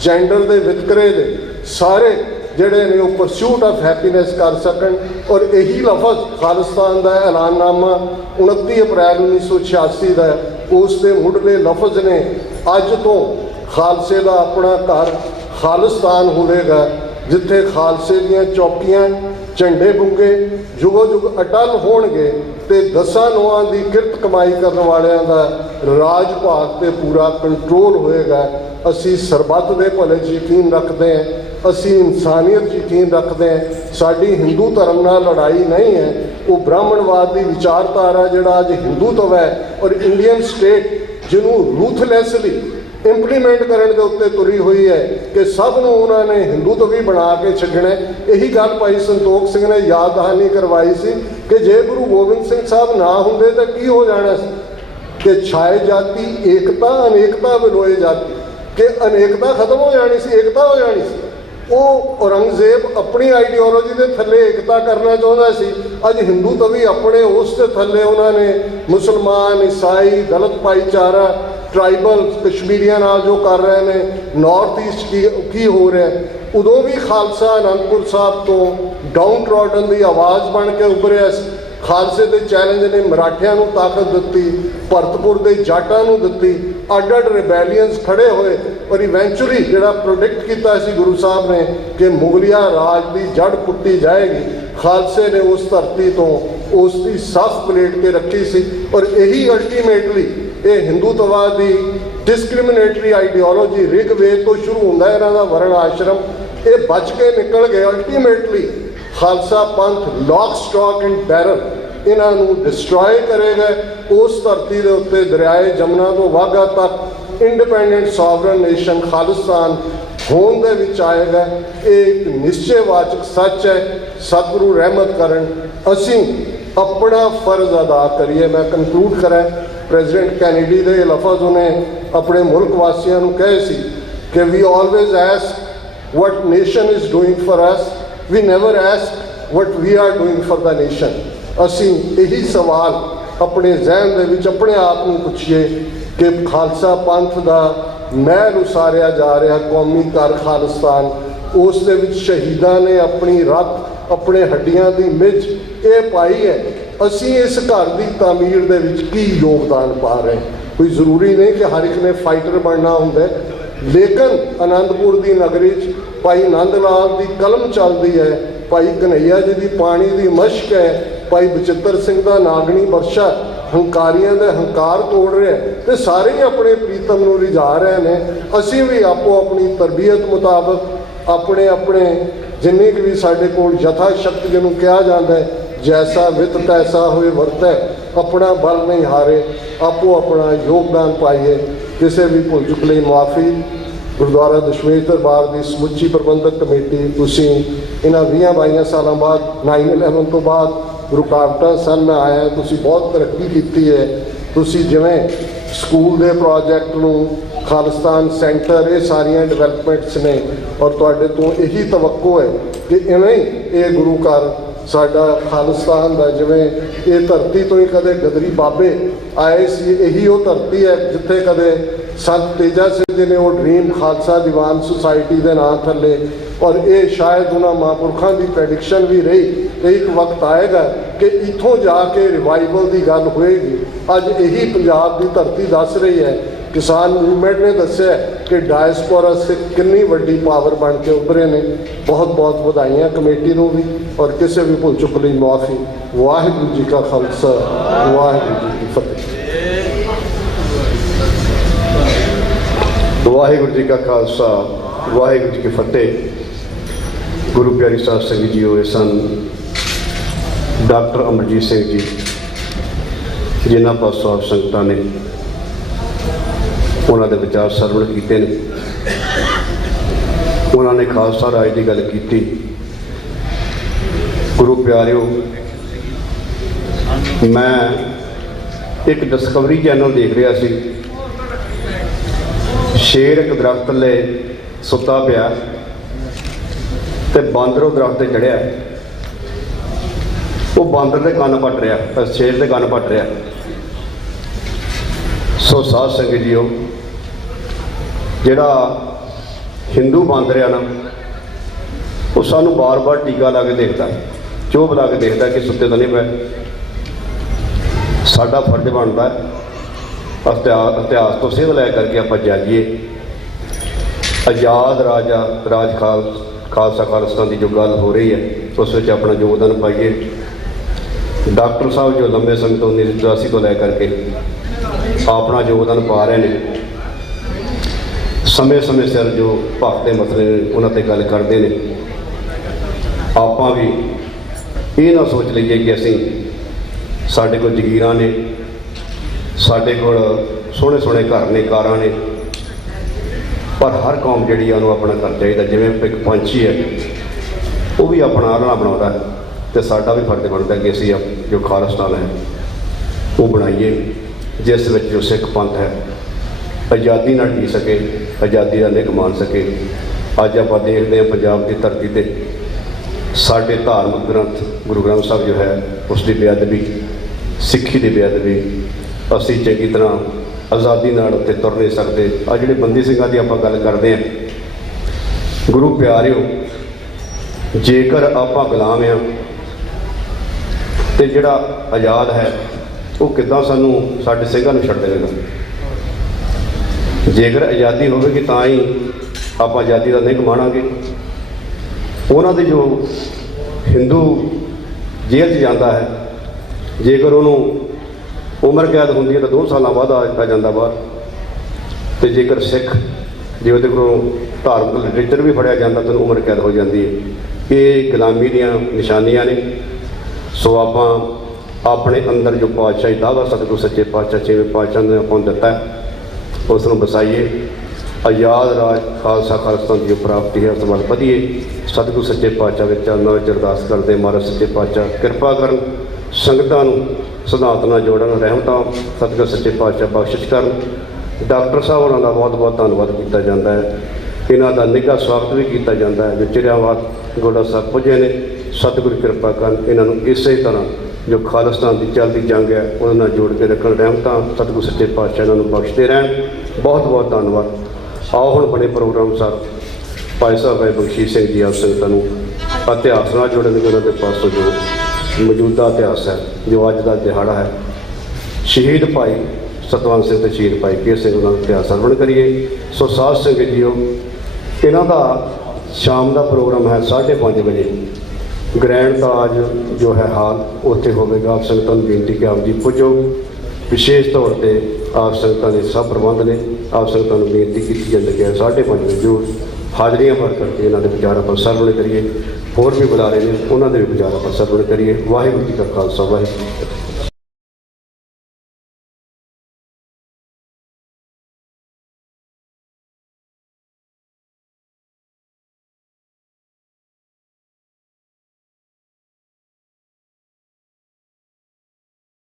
जेंडर दे वितकरे दे सारे ਜਿਹੜੇ ਨੇ ਉਹ ਪਰਸੂਟ ਆਫ ਹੈਪੀਨੈਸ ਕਰ ਸਕਣ। ਔਰ ਇਹੀ ਲਫ਼ਜ਼ ਖਾਲਿਸਤਾਨ ਦਾ ਐਲਾਨਨਾਮਾ 29 ਅਪ੍ਰੈਲ 1986 ਦਾ, ਉਸ ਦੇ ਮੁੱਢਲੇ ਲਫ਼ਜ਼ ਨੇ ਅੱਜ ਤੋਂ ਖਾਲਸੇ ਦਾ ਆਪਣਾ ਘਰ ਖਾਲਿਸਤਾਨ ਹੋਵੇਗਾ, ਜਿੱਥੇ ਖਾਲਸੇ ਦੀਆਂ ਚੌਕੀਆਂ ਝੰਡੇ ਬੁੰਗੇ ਜੁਗੋ ਜੁਗ ਅਟਲ ਹੋਣਗੇ ਤੇ 10 ਨੌਆਂ ਦੀ ਕਿਰਤ ਕਮਾਈ ਕਰਨ ਵਾਲਿਆਂ ਦਾ ਰਾਜ ਭਾਗ ਤੇ ਪੂਰਾ ਕੰਟਰੋਲ ਹੋਏਗਾ। ਅਸੀਂ ਸਰਬੱਤ ਦੇ ਭਲੇ 'ਚ ਯਕੀਨ ਰੱਖਦੇ ਹਾਂ, ਅਸੀਂ ਇਨਸਾਨੀਅਤ 'ਚ ਯਕੀਨ ਰੱਖਦੇ ਹਾਂ। ਸਾਡੀ ਹਿੰਦੂ ਧਰਮ ਨਾਲ ਲੜਾਈ ਨਹੀਂ ਹੈ। ਉਹ ਬ੍ਰਾਹਮਣਵਾਦ ਦੀ ਵਿਚਾਰਧਾਰਾ ਜਿਹੜਾ ਅੱਜ ਹਿੰਦੂਤਵ ਹੈ ਔਰ ਇੰਡੀਅਨ ਸਟੇਟ ਜਿਹਨੂੰ ਰੂਥਲੈਸਲੀ ਇੰਪਲੀਮੈਂਟ ਕਰਨ ਦੇ ਉੱਤੇ ਤੁਰੀ ਹੋਈ ਹੈ ਕਿ ਸਭ ਨੂੰ ਉਹਨਾਂ ਨੇ ਹਿੰਦੂਤਵੀ ਬਣਾ ਕੇ ਛੱਡਣਾ। ਇਹੀ ਗੱਲ ਭਾਈ ਸੰਤੋਖ ਸਿੰਘ ਨੇ ਯਾਦ ਦਹਾਨੀ ਕਰਵਾਈ ਸੀ ਕਿ ਜੇ ਗੁਰੂ ਗੋਬਿੰਦ ਸਿੰਘ ਸਾਹਿਬ ਨਾ ਹੁੰਦੇ ਤਾਂ ਕੀ ਹੋ ਜਾਣਾ ਸੀ ਕਿ ਛਾਏ ਜਾਤੀ ਏਕਤਾ ਅਨੇਕਤਾ ਵਿਲੋਏ ਜਾਤੀ, ਕਿ ਅਨੇਕਤਾ ਖਤਮ ਹੋ ਜਾਣੀ ਸੀ, ਏਕਤਾ ਹੋ ਜਾਣੀ ਸੀ। ਉਹ ਔਰੰਗਜ਼ੇਬ ਆਪਣੀ ਆਈਡੀਓਲੋਜੀ ਦੇ ਥੱਲੇ ਏਕਤਾ ਕਰਨਾ ਚਾਹੁੰਦਾ ਸੀ। ਅੱਜ ਹਿੰਦੂਤਵੀ ਆਪਣੇ ਉਸ ਦੇ ਥੱਲੇ ਉਹਨਾਂ ਨੇ ਮੁਸਲਮਾਨ, ਈਸਾਈ, ਦਲਿਤ ਭਾਈਚਾਰਾ, ਟਰਾਈਬਲ ਕਸ਼ਮੀਰੀਆਂ ਨਾਲ ਜੋ ਕਰ ਰਹੇ ਨੇ, ਨਾਰਥ ਈਸਟ ਕੀ ਹੋ ਰਿਹਾ। ਉਦੋਂ ਵੀ ਖਾਲਸਾ ਅਨੰਦਪੁਰ ਸਾਹਿਬ ਤੋਂ ਡਾਊਨ ਟਰੋਡਨ ਦੀ ਆਵਾਜ਼ ਬਣ ਕੇ ਉੱਭਰਿਆ ਸੀ। ਖਾਲਸੇ ਦੇ ਚੈਲੰਜ ਨੇ ਮਰਾਠਿਆਂ ਨੂੰ ਤਾਕਤ ਦਿੱਤੀ, ਭਰਤਪੁਰ ਦੇ ਜਾਟਾਂ ਨੂੰ ਦਿੱਤੀ, ਅੱਡ-ਅੱਡ ਰਿਬੈਲੀਅਨਸ ਖੜੇ ਹੋਏ, ਔਰ ਇਵੈਂਚੁਅਲੀ ਜਿਹੜਾ ਪ੍ਰੋਡਿਕਟ ਕੀਤਾ ਸੀ ਗੁਰੂ ਸਾਹਿਬ ਨੇ ਕਿ ਮੁਗਲਿਆ ਰਾਜ ਦੀ ਜੜ ਪੁੱਟੀ ਜਾਏਗੀ, ਖਾਲਸੇ ਨੇ ਉਸ ਧਰਤੀ ਤੋਂ ਉਸ ਦੀ ਸੱਸ ਪਲੇਟ ਕੇ ਰੱਖੀ ਸੀ। ਔਰ ਇਹੀ ਅਲਟੀਮੇਟਲੀ ਇਹ ਹਿੰਦੂਤਵਾਦ ਦੀ ਡਿਸਕ੍ਰਿਮੀਨੇਟਰੀ ਆਈਡੀਓਲੋਜੀ ਰਿਗਵੇਦ ਤੋਂ ਸ਼ੁਰੂ ਹੁੰਦਾ, ਇਹਨਾਂ ਦਾ ਵਰਣ ਆਸ਼ਰਮ, ਇਹ ਬਚ ਕੇ ਨਿਕਲ ਗਏ। Ultimately Khalsa Panth lock stock and barrel ਇਹਨਾਂ ਨੂੰ ਡਿਸਟਰੋਏ ਕਰੇਗਾ। ਉਸ ਧਰਤੀ ਦੇ ਉੱਤੇ ਦਰਿਆਏ ਜਮਨਾ ਤੋਂ ਵਾਘਾ ਤੱਕ ਇੰਡੀਪੈਂਡੈਂਟ ਸੋਵਰਨ ਨੇਸ਼ਨ ਖਾਲਿਸਤਾਨ ਹੋਣ ਦੇ ਵਿੱਚ ਆਏਗਾ। ਇਹ ਇੱਕ ਨਿਸ਼ਚੈਵਾਚਕ ਸੱਚ ਹੈ। ਸਤਿਗੁਰੂ ਰਹਿਮਤ ਕਰਨ, ਅਸੀਂ ਆਪਣਾ ਫਰਜ਼ ਅਦਾ ਕਰੀਏ। ਮੈਂ ਕਨਕਲੂਡ ਕਰਾਂ, ਪ੍ਰੈਜ਼ੀਡੈਂਟ ਕੈਨੇਡੀ ਦੇ ਲਫ਼ਜ਼ ਉਹਨੇ ਆਪਣੇ ਮੁਲਕ ਵਾਸੀਆਂ ਨੂੰ ਕਹੇ ਸੀ ਕਿ ਵੀ always ਐਸਕ what nation is doing for us, we never ask what we are doing for the nation। ਅਸੀਂ ਇਹੀ ਸਵਾਲ ਆਪਣੇ ਜ਼ਿਹਨ ਦੇ ਵਿੱਚ ਆਪਣੇ ਆਪ ਨੂੰ ਪੁੱਛੀਏ ਕਿ ਖਾਲਸਾ ਪੰਥ ਦਾ ਮਹਿਲ ਉਸਾਰਿਆ ਜਾ ਰਿਹਾ ਕੌਮੀ ਘਰ ਖਾਲਿਸਤਾਨ, ਉਸ ਦੇ ਵਿੱਚ ਸ਼ਹੀਦਾਂ ਨੇ ਆਪਣੀ ਰੱਤ, ਆਪਣੇ ਹੱਡੀਆਂ ਦੀ ਮਿੱਝ ਇਹ ਪਾਈ ਹੈ। ਅਸੀਂ ਇਸ ਘਰ ਦੀ ਤਾਮੀਰ ਦੇ ਵਿੱਚ ਕੀ ਯੋਗਦਾਨ ਪਾ ਰਹੇ? ਕੋਈ ਜ਼ਰੂਰੀ ਨਹੀਂ ਕਿ ਹਰ ਇੱਕ ਨੇ ਫਾਈਟਰ ਬਣਨਾ ਹੁੰਦਾ, ਲੇਕਿਨ ਅਨੰਦਪੁਰ ਦੀ ਨਗਰੀ 'ਚ ਭਾਈ ਨੰਦ ਲਾਲ ਦੀ ਕਲਮ ਚੱਲਦੀ ਹੈ, ਭਾਈ ਕਨ੍ਹਈਆ ਜੀ ਦੀ ਪਾਣੀ ਦੀ ਮਸ਼ਕ ਹੈ, ਭਾਈ ਬਚਿੱਤਰ ਸਿੰਘ ਦਾ ਨਾਗਣੀ ਵਰਸ਼ਾ ਹੰਕਾਰੀਆਂ ਦੇ ਹੰਕਾਰ ਤੋੜ ਰਿਹਾ, ਤੇ ਸਾਰੇ ਹੀ ਆਪਣੇ ਪ੍ਰੀਤਮ ਨੂੰ ਰਿਝਾ ਰਹੇ ਨੇ। ਅਸੀਂ ਵੀ ਆਪੋ ਆਪਣੀ ਤਰਬੀਅਤ ਮੁਤਾਬਕ ਆਪਣੇ ਆਪਣੇ ਜਿੰਨੀ ਕੁ ਵੀ ਸਾਡੇ ਕੋਲ ਯਥਾ ਸ਼ਕਤੀ ਜਿਹਨੂੰ ਕਿਹਾ ਜਾਂਦਾ ਹੈ, ਜੈਸਾ ਵਿਤ ਤੈਸਾ ਹੋਏ ਵਰਤੈ, ਆਪਣਾ ਬਲ ਨਹੀਂ ਹਾਰੇ, ਆਪੋ ਆਪਣਾ ਯੋਗਦਾਨ ਪਾਈਏ। ਕਿਸੇ ਵੀ ਭੁੱਲ ਚੁੱਕ ਲਈ ਮੁਆਫੀ। ਗੁਰਦੁਆਰਾ ਦਸ਼ਮੇਸ਼ ਦਰਬਾਰ ਦੀ ਸਮੁੱਚੀ ਪ੍ਰਬੰਧਕ ਕਮੇਟੀ, ਤੁਸੀਂ ਇਹਨਾਂ 20-22 ਸਾਲਾਂ ਬਾਅਦ 9/11 ਤੋਂ ਬਾਅਦ ਰੁਕਾਵਟਾਂ ਸਨ, ਮੈਂ ਆਇਆ, ਤੁਸੀਂ ਬਹੁਤ ਤਰੱਕੀ ਕੀਤੀ ਹੈ। ਤੁਸੀਂ ਜਿਵੇਂ ਸਕੂਲ ਦੇ ਪ੍ਰੋਜੈਕਟ ਨੂੰ, ਖਾਲਿਸਤਾਨ ਸੈਂਟਰ, ਇਹ ਸਾਰੀਆਂ ਡਿਵੈਲਪਮੈਂਟਸ ਨੇ, ਔਰ ਤੁਹਾਡੇ ਤੋਂ ਇਹੀ ਤਵੱਕੋ ਹੈ ਕਿ ਇਵੇਂ ਹੀ ਇਹ ਗੁਰੂ ਘਰ ਸਾਡਾ ਖਾਲਿਸਤਾਨ ਦਾ, ਜਿਵੇਂ ਇਹ ਧਰਤੀ ਤੋਂ ਹੀ ਕਦੇ ਗਦਰੀ ਬਾਬੇ ਆਏ ਸੀ, ਇਹੀ ਉਹ ਧਰਤੀ ਹੈ ਜਿੱਥੇ ਕਦੇ ਸੰਤ ਤੇਜਾ ਸਿੰਘ ਜੀ ਨੇ ਉਹ ਡ੍ਰੀਮ ਖਾਲਸਾ ਦੀਵਾਨ ਸੁਸਾਇਟੀ ਦੇ ਨਾਂ ਥੱਲੇ, ਔਰ ਇਹ ਸ਼ਾਇਦ ਉਹਨਾਂ ਮਹਾਂਪੁਰਖਾਂ ਦੀ ਪ੍ਰੈਡਿਕਸ਼ਨ ਵੀ ਰਹੀ ਕਿ ਇੱਕ ਵਕਤ ਆਏਗਾ ਕਿ ਇੱਥੋਂ ਜਾ ਕੇ ਰਿਵਾਈਵਲ ਦੀ ਗੱਲ ਹੋਏਗੀ। ਅੱਜ ਇਹੀ ਪੰਜਾਬ ਦੀ ਧਰਤੀ ਦੱਸ ਰਹੀ ਹੈ। ਕਿਸਾਨ ਮੂਵਮੈਂਟ ਨੇ ਦੱਸਿਆ ਕਿ ਡਾਇਸਪੋਰਾ ਸਿੱਖ ਕਿੰਨੀ ਵੱਡੀ ਪਾਵਰ ਬਣ ਕੇ ਉੱਭਰੇ ਨੇ। ਬਹੁਤ ਬਹੁਤ ਵਧਾਈਆਂ ਕਮੇਟੀ ਨੂੰ ਵੀ, ਔਰ ਕਿਸੇ ਵੀ ਭੁੱਲ ਚੁੱਕ ਲਈ ਮੁਆਫੀ। ਵਾਹਿਗੁਰੂ ਜੀ ਕਾ ਖਾਲਸਾ, ਵਾਹਿਗੁਰੂ ਜੀ ਕੀ ਫਤਿਹ। ਵਾਹਿਗੁਰੂ ਜੀ ਕਾ ਖਾਲਸਾ, ਵਾਹਿਗੁਰੂ ਜੀ ਕੀ ਫਤਿਹ। ਗੁਰੂ ਪਿਆਰੀ ਸਾਧ ਸੰਗਤ ਜੀ, ਹੋਏ ਸਨ ਡਾਕਟਰ ਅਮਰਜੀਤ ਸਿੰਘ ਜੀ, ਜਿਨ੍ਹਾਂ ਪਾਸੋਂ ਆਪ ਸੰਗਤਾਂ ਨੇ ਉਹਨਾਂ ਦੇ ਵਿਚਾਰ ਸਰਵਣ ਕੀਤੇ ਨੇ। ਉਹਨਾਂ ਨੇ ਖਾਲਸਾ ਰਾਜ ਦੀ ਗੱਲ ਕੀਤੀ। ਗੁਰੂ ਪਿਆਰਿਓ, ਮੈਂ ਇੱਕ ਡਿਸਕਵਰੀ ਚੈਨਲ ਦੇਖ ਰਿਹਾ ਸੀ। ਸ਼ੇਰ ਇੱਕ ਦਰਖਤ ਥੱਲੇ ਸੁੱਤਾ ਪਿਆ ਤੇ ਬਾਂਦਰ ਉਹ ਦਰਖਤ ਤੇ ਚੜਿਆ। ਉਹ ਬਾਂਦਰ ਦੇ ਕੰਨ ਪੱਟ ਰਿਹਾ, ਸ਼ੇਰ ਦੇ ਕੰਨ ਪੱਟ ਰਿਹਾ। ਸੋ ਸਾਧ ਸੰਗਤ ਜੀਓ, ਜਿਹੜਾ ਹਿੰਦੂ ਬਾਂਦਰ ਆ ਨਾ, ਉਹ ਸਾਨੂੰ ਬਾਰ-ਬਾਰ ਟੀਕਾ ਲਾ ਕੇ ਦੇਖਦਾ, ਚੋਭ ਲਾ ਕੇ ਦੇਖਦਾ ਕਿ ਸੁੱਤੇ ਤਾਂ ਨਹੀਂ ਪਏ। ਸਾਡਾ ਫਰਜ਼ ਬਣਦਾ ਇਤਿਹਾਸ ਤੋਂ ਸੇਧ ਲੈ ਕਰਕੇ ਆਪਾਂ ਜਾਗੀਏ। ਆਜ਼ਾਦ ਖਾਲਸਾ ਖਾਲਿਸਤਾਨ ਦੀ ਜੋ ਗੱਲ ਹੋ ਰਹੀ ਹੈ, ਉਸ ਵਿੱਚ ਆਪਣਾ ਯੋਗਦਾਨ ਪਾਈਏ। ਡਾਕਟਰ ਸਾਹਿਬ ਜੋ ਲੰਬੇ ਸਮੇਂ ਤੋਂ 1983 ਤੋਂ ਲੈ ਕਰਕੇ ਆਪਣਾ ਯੋਗਦਾਨ ਪਾ ਰਹੇ ਨੇ, ਸਮੇਂ ਸਿਰ ਜੋ ਭਗਤ ਦੇ ਮਸਲੇ ਨੇ ਉਹਨਾਂ 'ਤੇ ਗੱਲ ਕਰਦੇ ਨੇ। ਆਪਾਂ ਵੀ ਇਹ ਨਾ ਸੋਚ ਲਈਏ ਕਿ ਅਸੀਂ, ਸਾਡੇ ਕੋਲ ਜ਼ਗੀਰਾਂ ਨੇ, ਸਾਡੇ ਕੋਲ ਸੋਹਣੇ ਸੋਹਣੇ ਘਰ ਨੇ, ਕਾਰਾਂ ਨੇ, ਪਰ ਹਰ ਕੌਮ ਜਿਹੜੀ ਆ ਉਹਨੂੰ ਆਪਣਾ ਘਰ ਚਾਹੀਦਾ। ਜਿਵੇਂ ਇੱਕ ਪੰਛੀ ਹੈ, ਉਹ ਵੀ ਆਪਣਾ ਆਲ੍ਹਣਾ ਬਣਾਉਂਦਾ, ਅਤੇ ਸਾਡਾ ਵੀ ਫਰਜ਼ ਬਣਦਾ ਕਿ ਅਸੀਂ ਜੋ ਖਾਲਿਸਤਾਨ ਹੈ ਉਹ ਬਣਾਈਏ, ਜਿਸ ਵਿੱਚ ਜੋ ਸਿੱਖ ਪੰਥ ਹੈ ਆਜ਼ਾਦੀ ਨਾਲ ਜੀ ਸਕੇ, ਆਜ਼ਾਦੀ ਦਾ ਨਿੱਘ ਮਾਣ ਸਕੇ। ਅੱਜ ਆਪਾਂ ਦੇਖਦੇ ਹਾਂ ਪੰਜਾਬ ਦੀ ਧਰਤੀ 'ਤੇ ਸਾਡੇ ਧਾਰਮਿਕ ਗ੍ਰੰਥ ਗੁਰੂ ਗ੍ਰੰਥ ਸਾਹਿਬ ਜੋ ਹੈ, ਉਸ ਦੀ ਬੇਅਦਬੀ, ਸਿੱਖੀ ਦੀ ਬੇਅਦਬੀ। ਅਸੀਂ ਚੰਗੀ ਤਰ੍ਹਾਂ ਆਜ਼ਾਦੀ ਨਾਲ ਉੱਤੇ ਤੁਰ ਨਹੀਂ ਸਕਦੇ। ਆ ਜਿਹੜੇ ਬੰਦੀ ਸਿੰਘਾਂ ਦੀ ਆਪਾਂ ਗੱਲ ਕਰਦੇ ਹਾਂ, ਗੁਰੂ ਪਿਆਰਿਓ, ਜੇਕਰ ਆਪਾਂ ਗੁਲਾਮ ਹਾਂ ਤੇ ਜਿਹੜਾ ਆਜ਼ਾਦ ਹੈ ਉਹ ਕਿੱਦਾਂ ਸਾਨੂੰ ਸਾਡੇ ਸਿੰਘਾਂ ਨੂੰ ਛੱਡ ਦੇਵੇਗਾ। ਜੇਕਰ ਆਜ਼ਾਦੀ ਹੋਵੇਗੀ ਤਾਂ ਹੀ ਆਪਾਂ ਆਜ਼ਾਦੀ ਦਾ ਨਹੀਂ ਕਮਾਣਾਂਗੇ। ਉਹਨਾਂ ਦੇ ਜੋ ਹਿੰਦੂ ਜੇਲ੍ਹ 'ਚ ਜਾਂਦਾ ਹੈ, ਜੇਕਰ ਉਹਨੂੰ ਉਮਰ ਕੈਦ ਹੁੰਦੀ ਹੈ ਤਾਂ 2 ਸਾਲਾਂ ਬਾਅਦ ਆ ਜਾਂਦਾ ਬਾਹਰ। ਅਤੇ ਜੇਕਰ ਸਿੱਖ ਜੇ ਉਹਦੇ ਕੋਲੋਂ ਧਾਰਮਿਕ ਲਿਟਰੇਚਰ ਵੀ ਫੜਿਆ ਜਾਂਦਾ ਤਾਂ ਉਮਰ ਕੈਦ ਹੋ ਜਾਂਦੀ ਹੈ। ਇਹ ਗੁਲਾਮੀ ਦੀਆਂ ਨਿਸ਼ਾਨੀਆਂ ਨੇ। ਸੋ ਆਪਾਂ ਆਪਣੇ ਅੰਦਰ ਜੋ ਪਾਤਸ਼ਾਹੀ ਦਾਵਾ ਸਤਿਗੁਰੂ ਸੱਚੇ ਪਾਤਸ਼ਾਹ 6ਵੇਂ ਪਾਤਸ਼ਾਹ ਨੇ ਆਪਾਂ ਨੂੰ ਦਿੱਤਾ ਹੈ, ਉਸ ਨੂੰ ਵਸਾਈਏ। ਆਜ਼ਾਦ ਰਾਜ ਖਾਲਸਾ ਖਾਲਸਾ ਦੀ ਜੋ ਪ੍ਰਾਪਤੀ ਹੈ ਉਸ ਵੱਲ ਵਧੀਏ। ਸਤਿਗੁਰੂ ਸੱਚੇ ਪਾਤਸ਼ਾਹ ਵਿੱਚ ਚਰਨਾਂ ਵਿੱਚ ਅਰਦਾਸ ਕਰਦੇ, ਮਹਾਰਾਜ ਸੱਚੇ ਪਾਤਸ਼ਾਹ ਕਿਰਪਾ ਕਰਨ, ਸੰਗਤਾਂ ਨੂੰ ਸਿਧਾਂਤ ਨਾਲ ਜੋੜਨ, ਰਹਿਮਤਾਂ ਸਤਿਗੁਰੂ ਸੱਚੇ ਪਾਤਸ਼ਾਹ ਬਖਸ਼ਿਸ਼ ਕਰਨ। ਡਾਕਟਰ ਸਾਹਿਬ ਹੋਰਾਂ ਦਾ ਬਹੁਤ ਬਹੁਤ ਧੰਨਵਾਦ ਕੀਤਾ ਜਾਂਦਾ ਹੈ। ਇਹਨਾਂ ਦਾ ਨਿੱਘਾ ਸਵਾਗਤ ਵੀ ਕੀਤਾ ਜਾਂਦਾ ਹੈ। ਜੋ ਚਿਰਿਆਵਾਦ ਗੋਡਾ ਸਾਹਿਬ ਪੁੱਜੇ ਨੇ, ਸਤਿਗੁਰੂ ਕਿਰਪਾ ਕਰਨ, ਇਹਨਾਂ ਨੂੰ ਇਸੇ ਤਰ੍ਹਾਂ ਜੋ ਖਾਲਿਸਤਾਨ ਦੀ ਚੱਲਦੀ ਜੰਗ ਹੈ ਉਹਦੇ ਨਾਲ ਜੋੜ ਕੇ ਰੱਖਣ। ਰਹਿਮਤਾਂ ਸਤਿਗੁਰੂ ਸੱਚੇ ਪਾਤਸ਼ਾਹ ਇਹਨਾਂ ਨੂੰ ਬਖਸ਼ਦੇ ਰਹਿਣ। ਬਹੁਤ ਬਹੁਤ ਧੰਨਵਾਦ। ਆਓ ਹੁਣ ਬਣੇ ਪ੍ਰੋਗਰਾਮ ਸਰ ਭਾਈ ਸਾਹਿਬ ਭਾਈ ਬਖਸ਼ੀਸ਼ ਸਿੰਘ ਜੀ ਆਪ ਸੰਗਤਾਂ ਨੂੰ ਇਤਿਹਾਸ ਨਾਲ ਜੋੜਨਗੇ। ਉਹਨਾਂ ਦੇ ਪਾਸੋਂ ਜੋ ਮੌਜੂਦਾ ਇਤਿਹਾਸ ਹੈ, ਜੋ ਅੱਜ ਦਾ ਦਿਹਾੜਾ ਹੈ, ਸ਼ਹੀਦ ਭਾਈ ਸਤਵੰਤ ਸਿੰਘ ਤੇ ਸ਼ਹੀਦ ਭਾਈ ਕੇਹਰ ਸਿੰਘ ਉਹਨਾਂ ਦਾ ਇਤਿਹਾਸ ਸਰਵਣ ਕਰੀਏ। ਸੋ ਸਾਧ ਸੰਗਤ ਜੀਓ, ਇਹਨਾਂ ਦਾ ਸ਼ਾਮ ਦਾ ਪ੍ਰੋਗਰਾਮ ਹੈ 5:30 ਵਜੇ ਗ੍ਰੈਂਡ ਤਾਜ ਜੋ ਹੈ ਹਾਲ, ਉੱਥੇ ਹੋਵੇਗਾ। ਆਪ ਸੰਗਤਾਂ ਨੂੰ ਬੇਨਤੀ ਕਿ ਆਪ ਜੀ ਪੁੱਜੋ। ਵਿਸ਼ੇਸ਼ ਤੌਰ 'ਤੇ ਆਪ ਸੰਗਤਾਂ ਦੇ ਸਭ ਪ੍ਰਬੰਧ ਨੇ। ਆਪ ਸੰਗਤਾਂ ਨੂੰ ਬੇਨਤੀ ਕੀਤੀ ਜਾਂਦੀ ਹੈ 5:30 ਵਜੇ ਜ਼ਰੂਰ ਹਾਜ਼ਰੀਆਂ ਭਰ ਕਰਕੇ ਇਹਨਾਂ ਦੇ ਵਿਚਾਰ ਆਪਾਂ ਸਰਵਣ ਕਰੀਏ। ਹੋਰ ਵੀ ਬੁਲਾਰੇ ਨੇ, ਉਹਨਾਂ ਦੇ ਵੀ ਵਿਚਾਰ ਆਪਾਂ ਸਰਵਣ ਕਰੀਏ। ਵਾਹਿਗੁਰੂ ਜੀ ਕਾ ਖਾਲਸਾ, ਵਾਹਿਗੁਰੂ ਜੀ ਕੀ ਫਤਿਹ।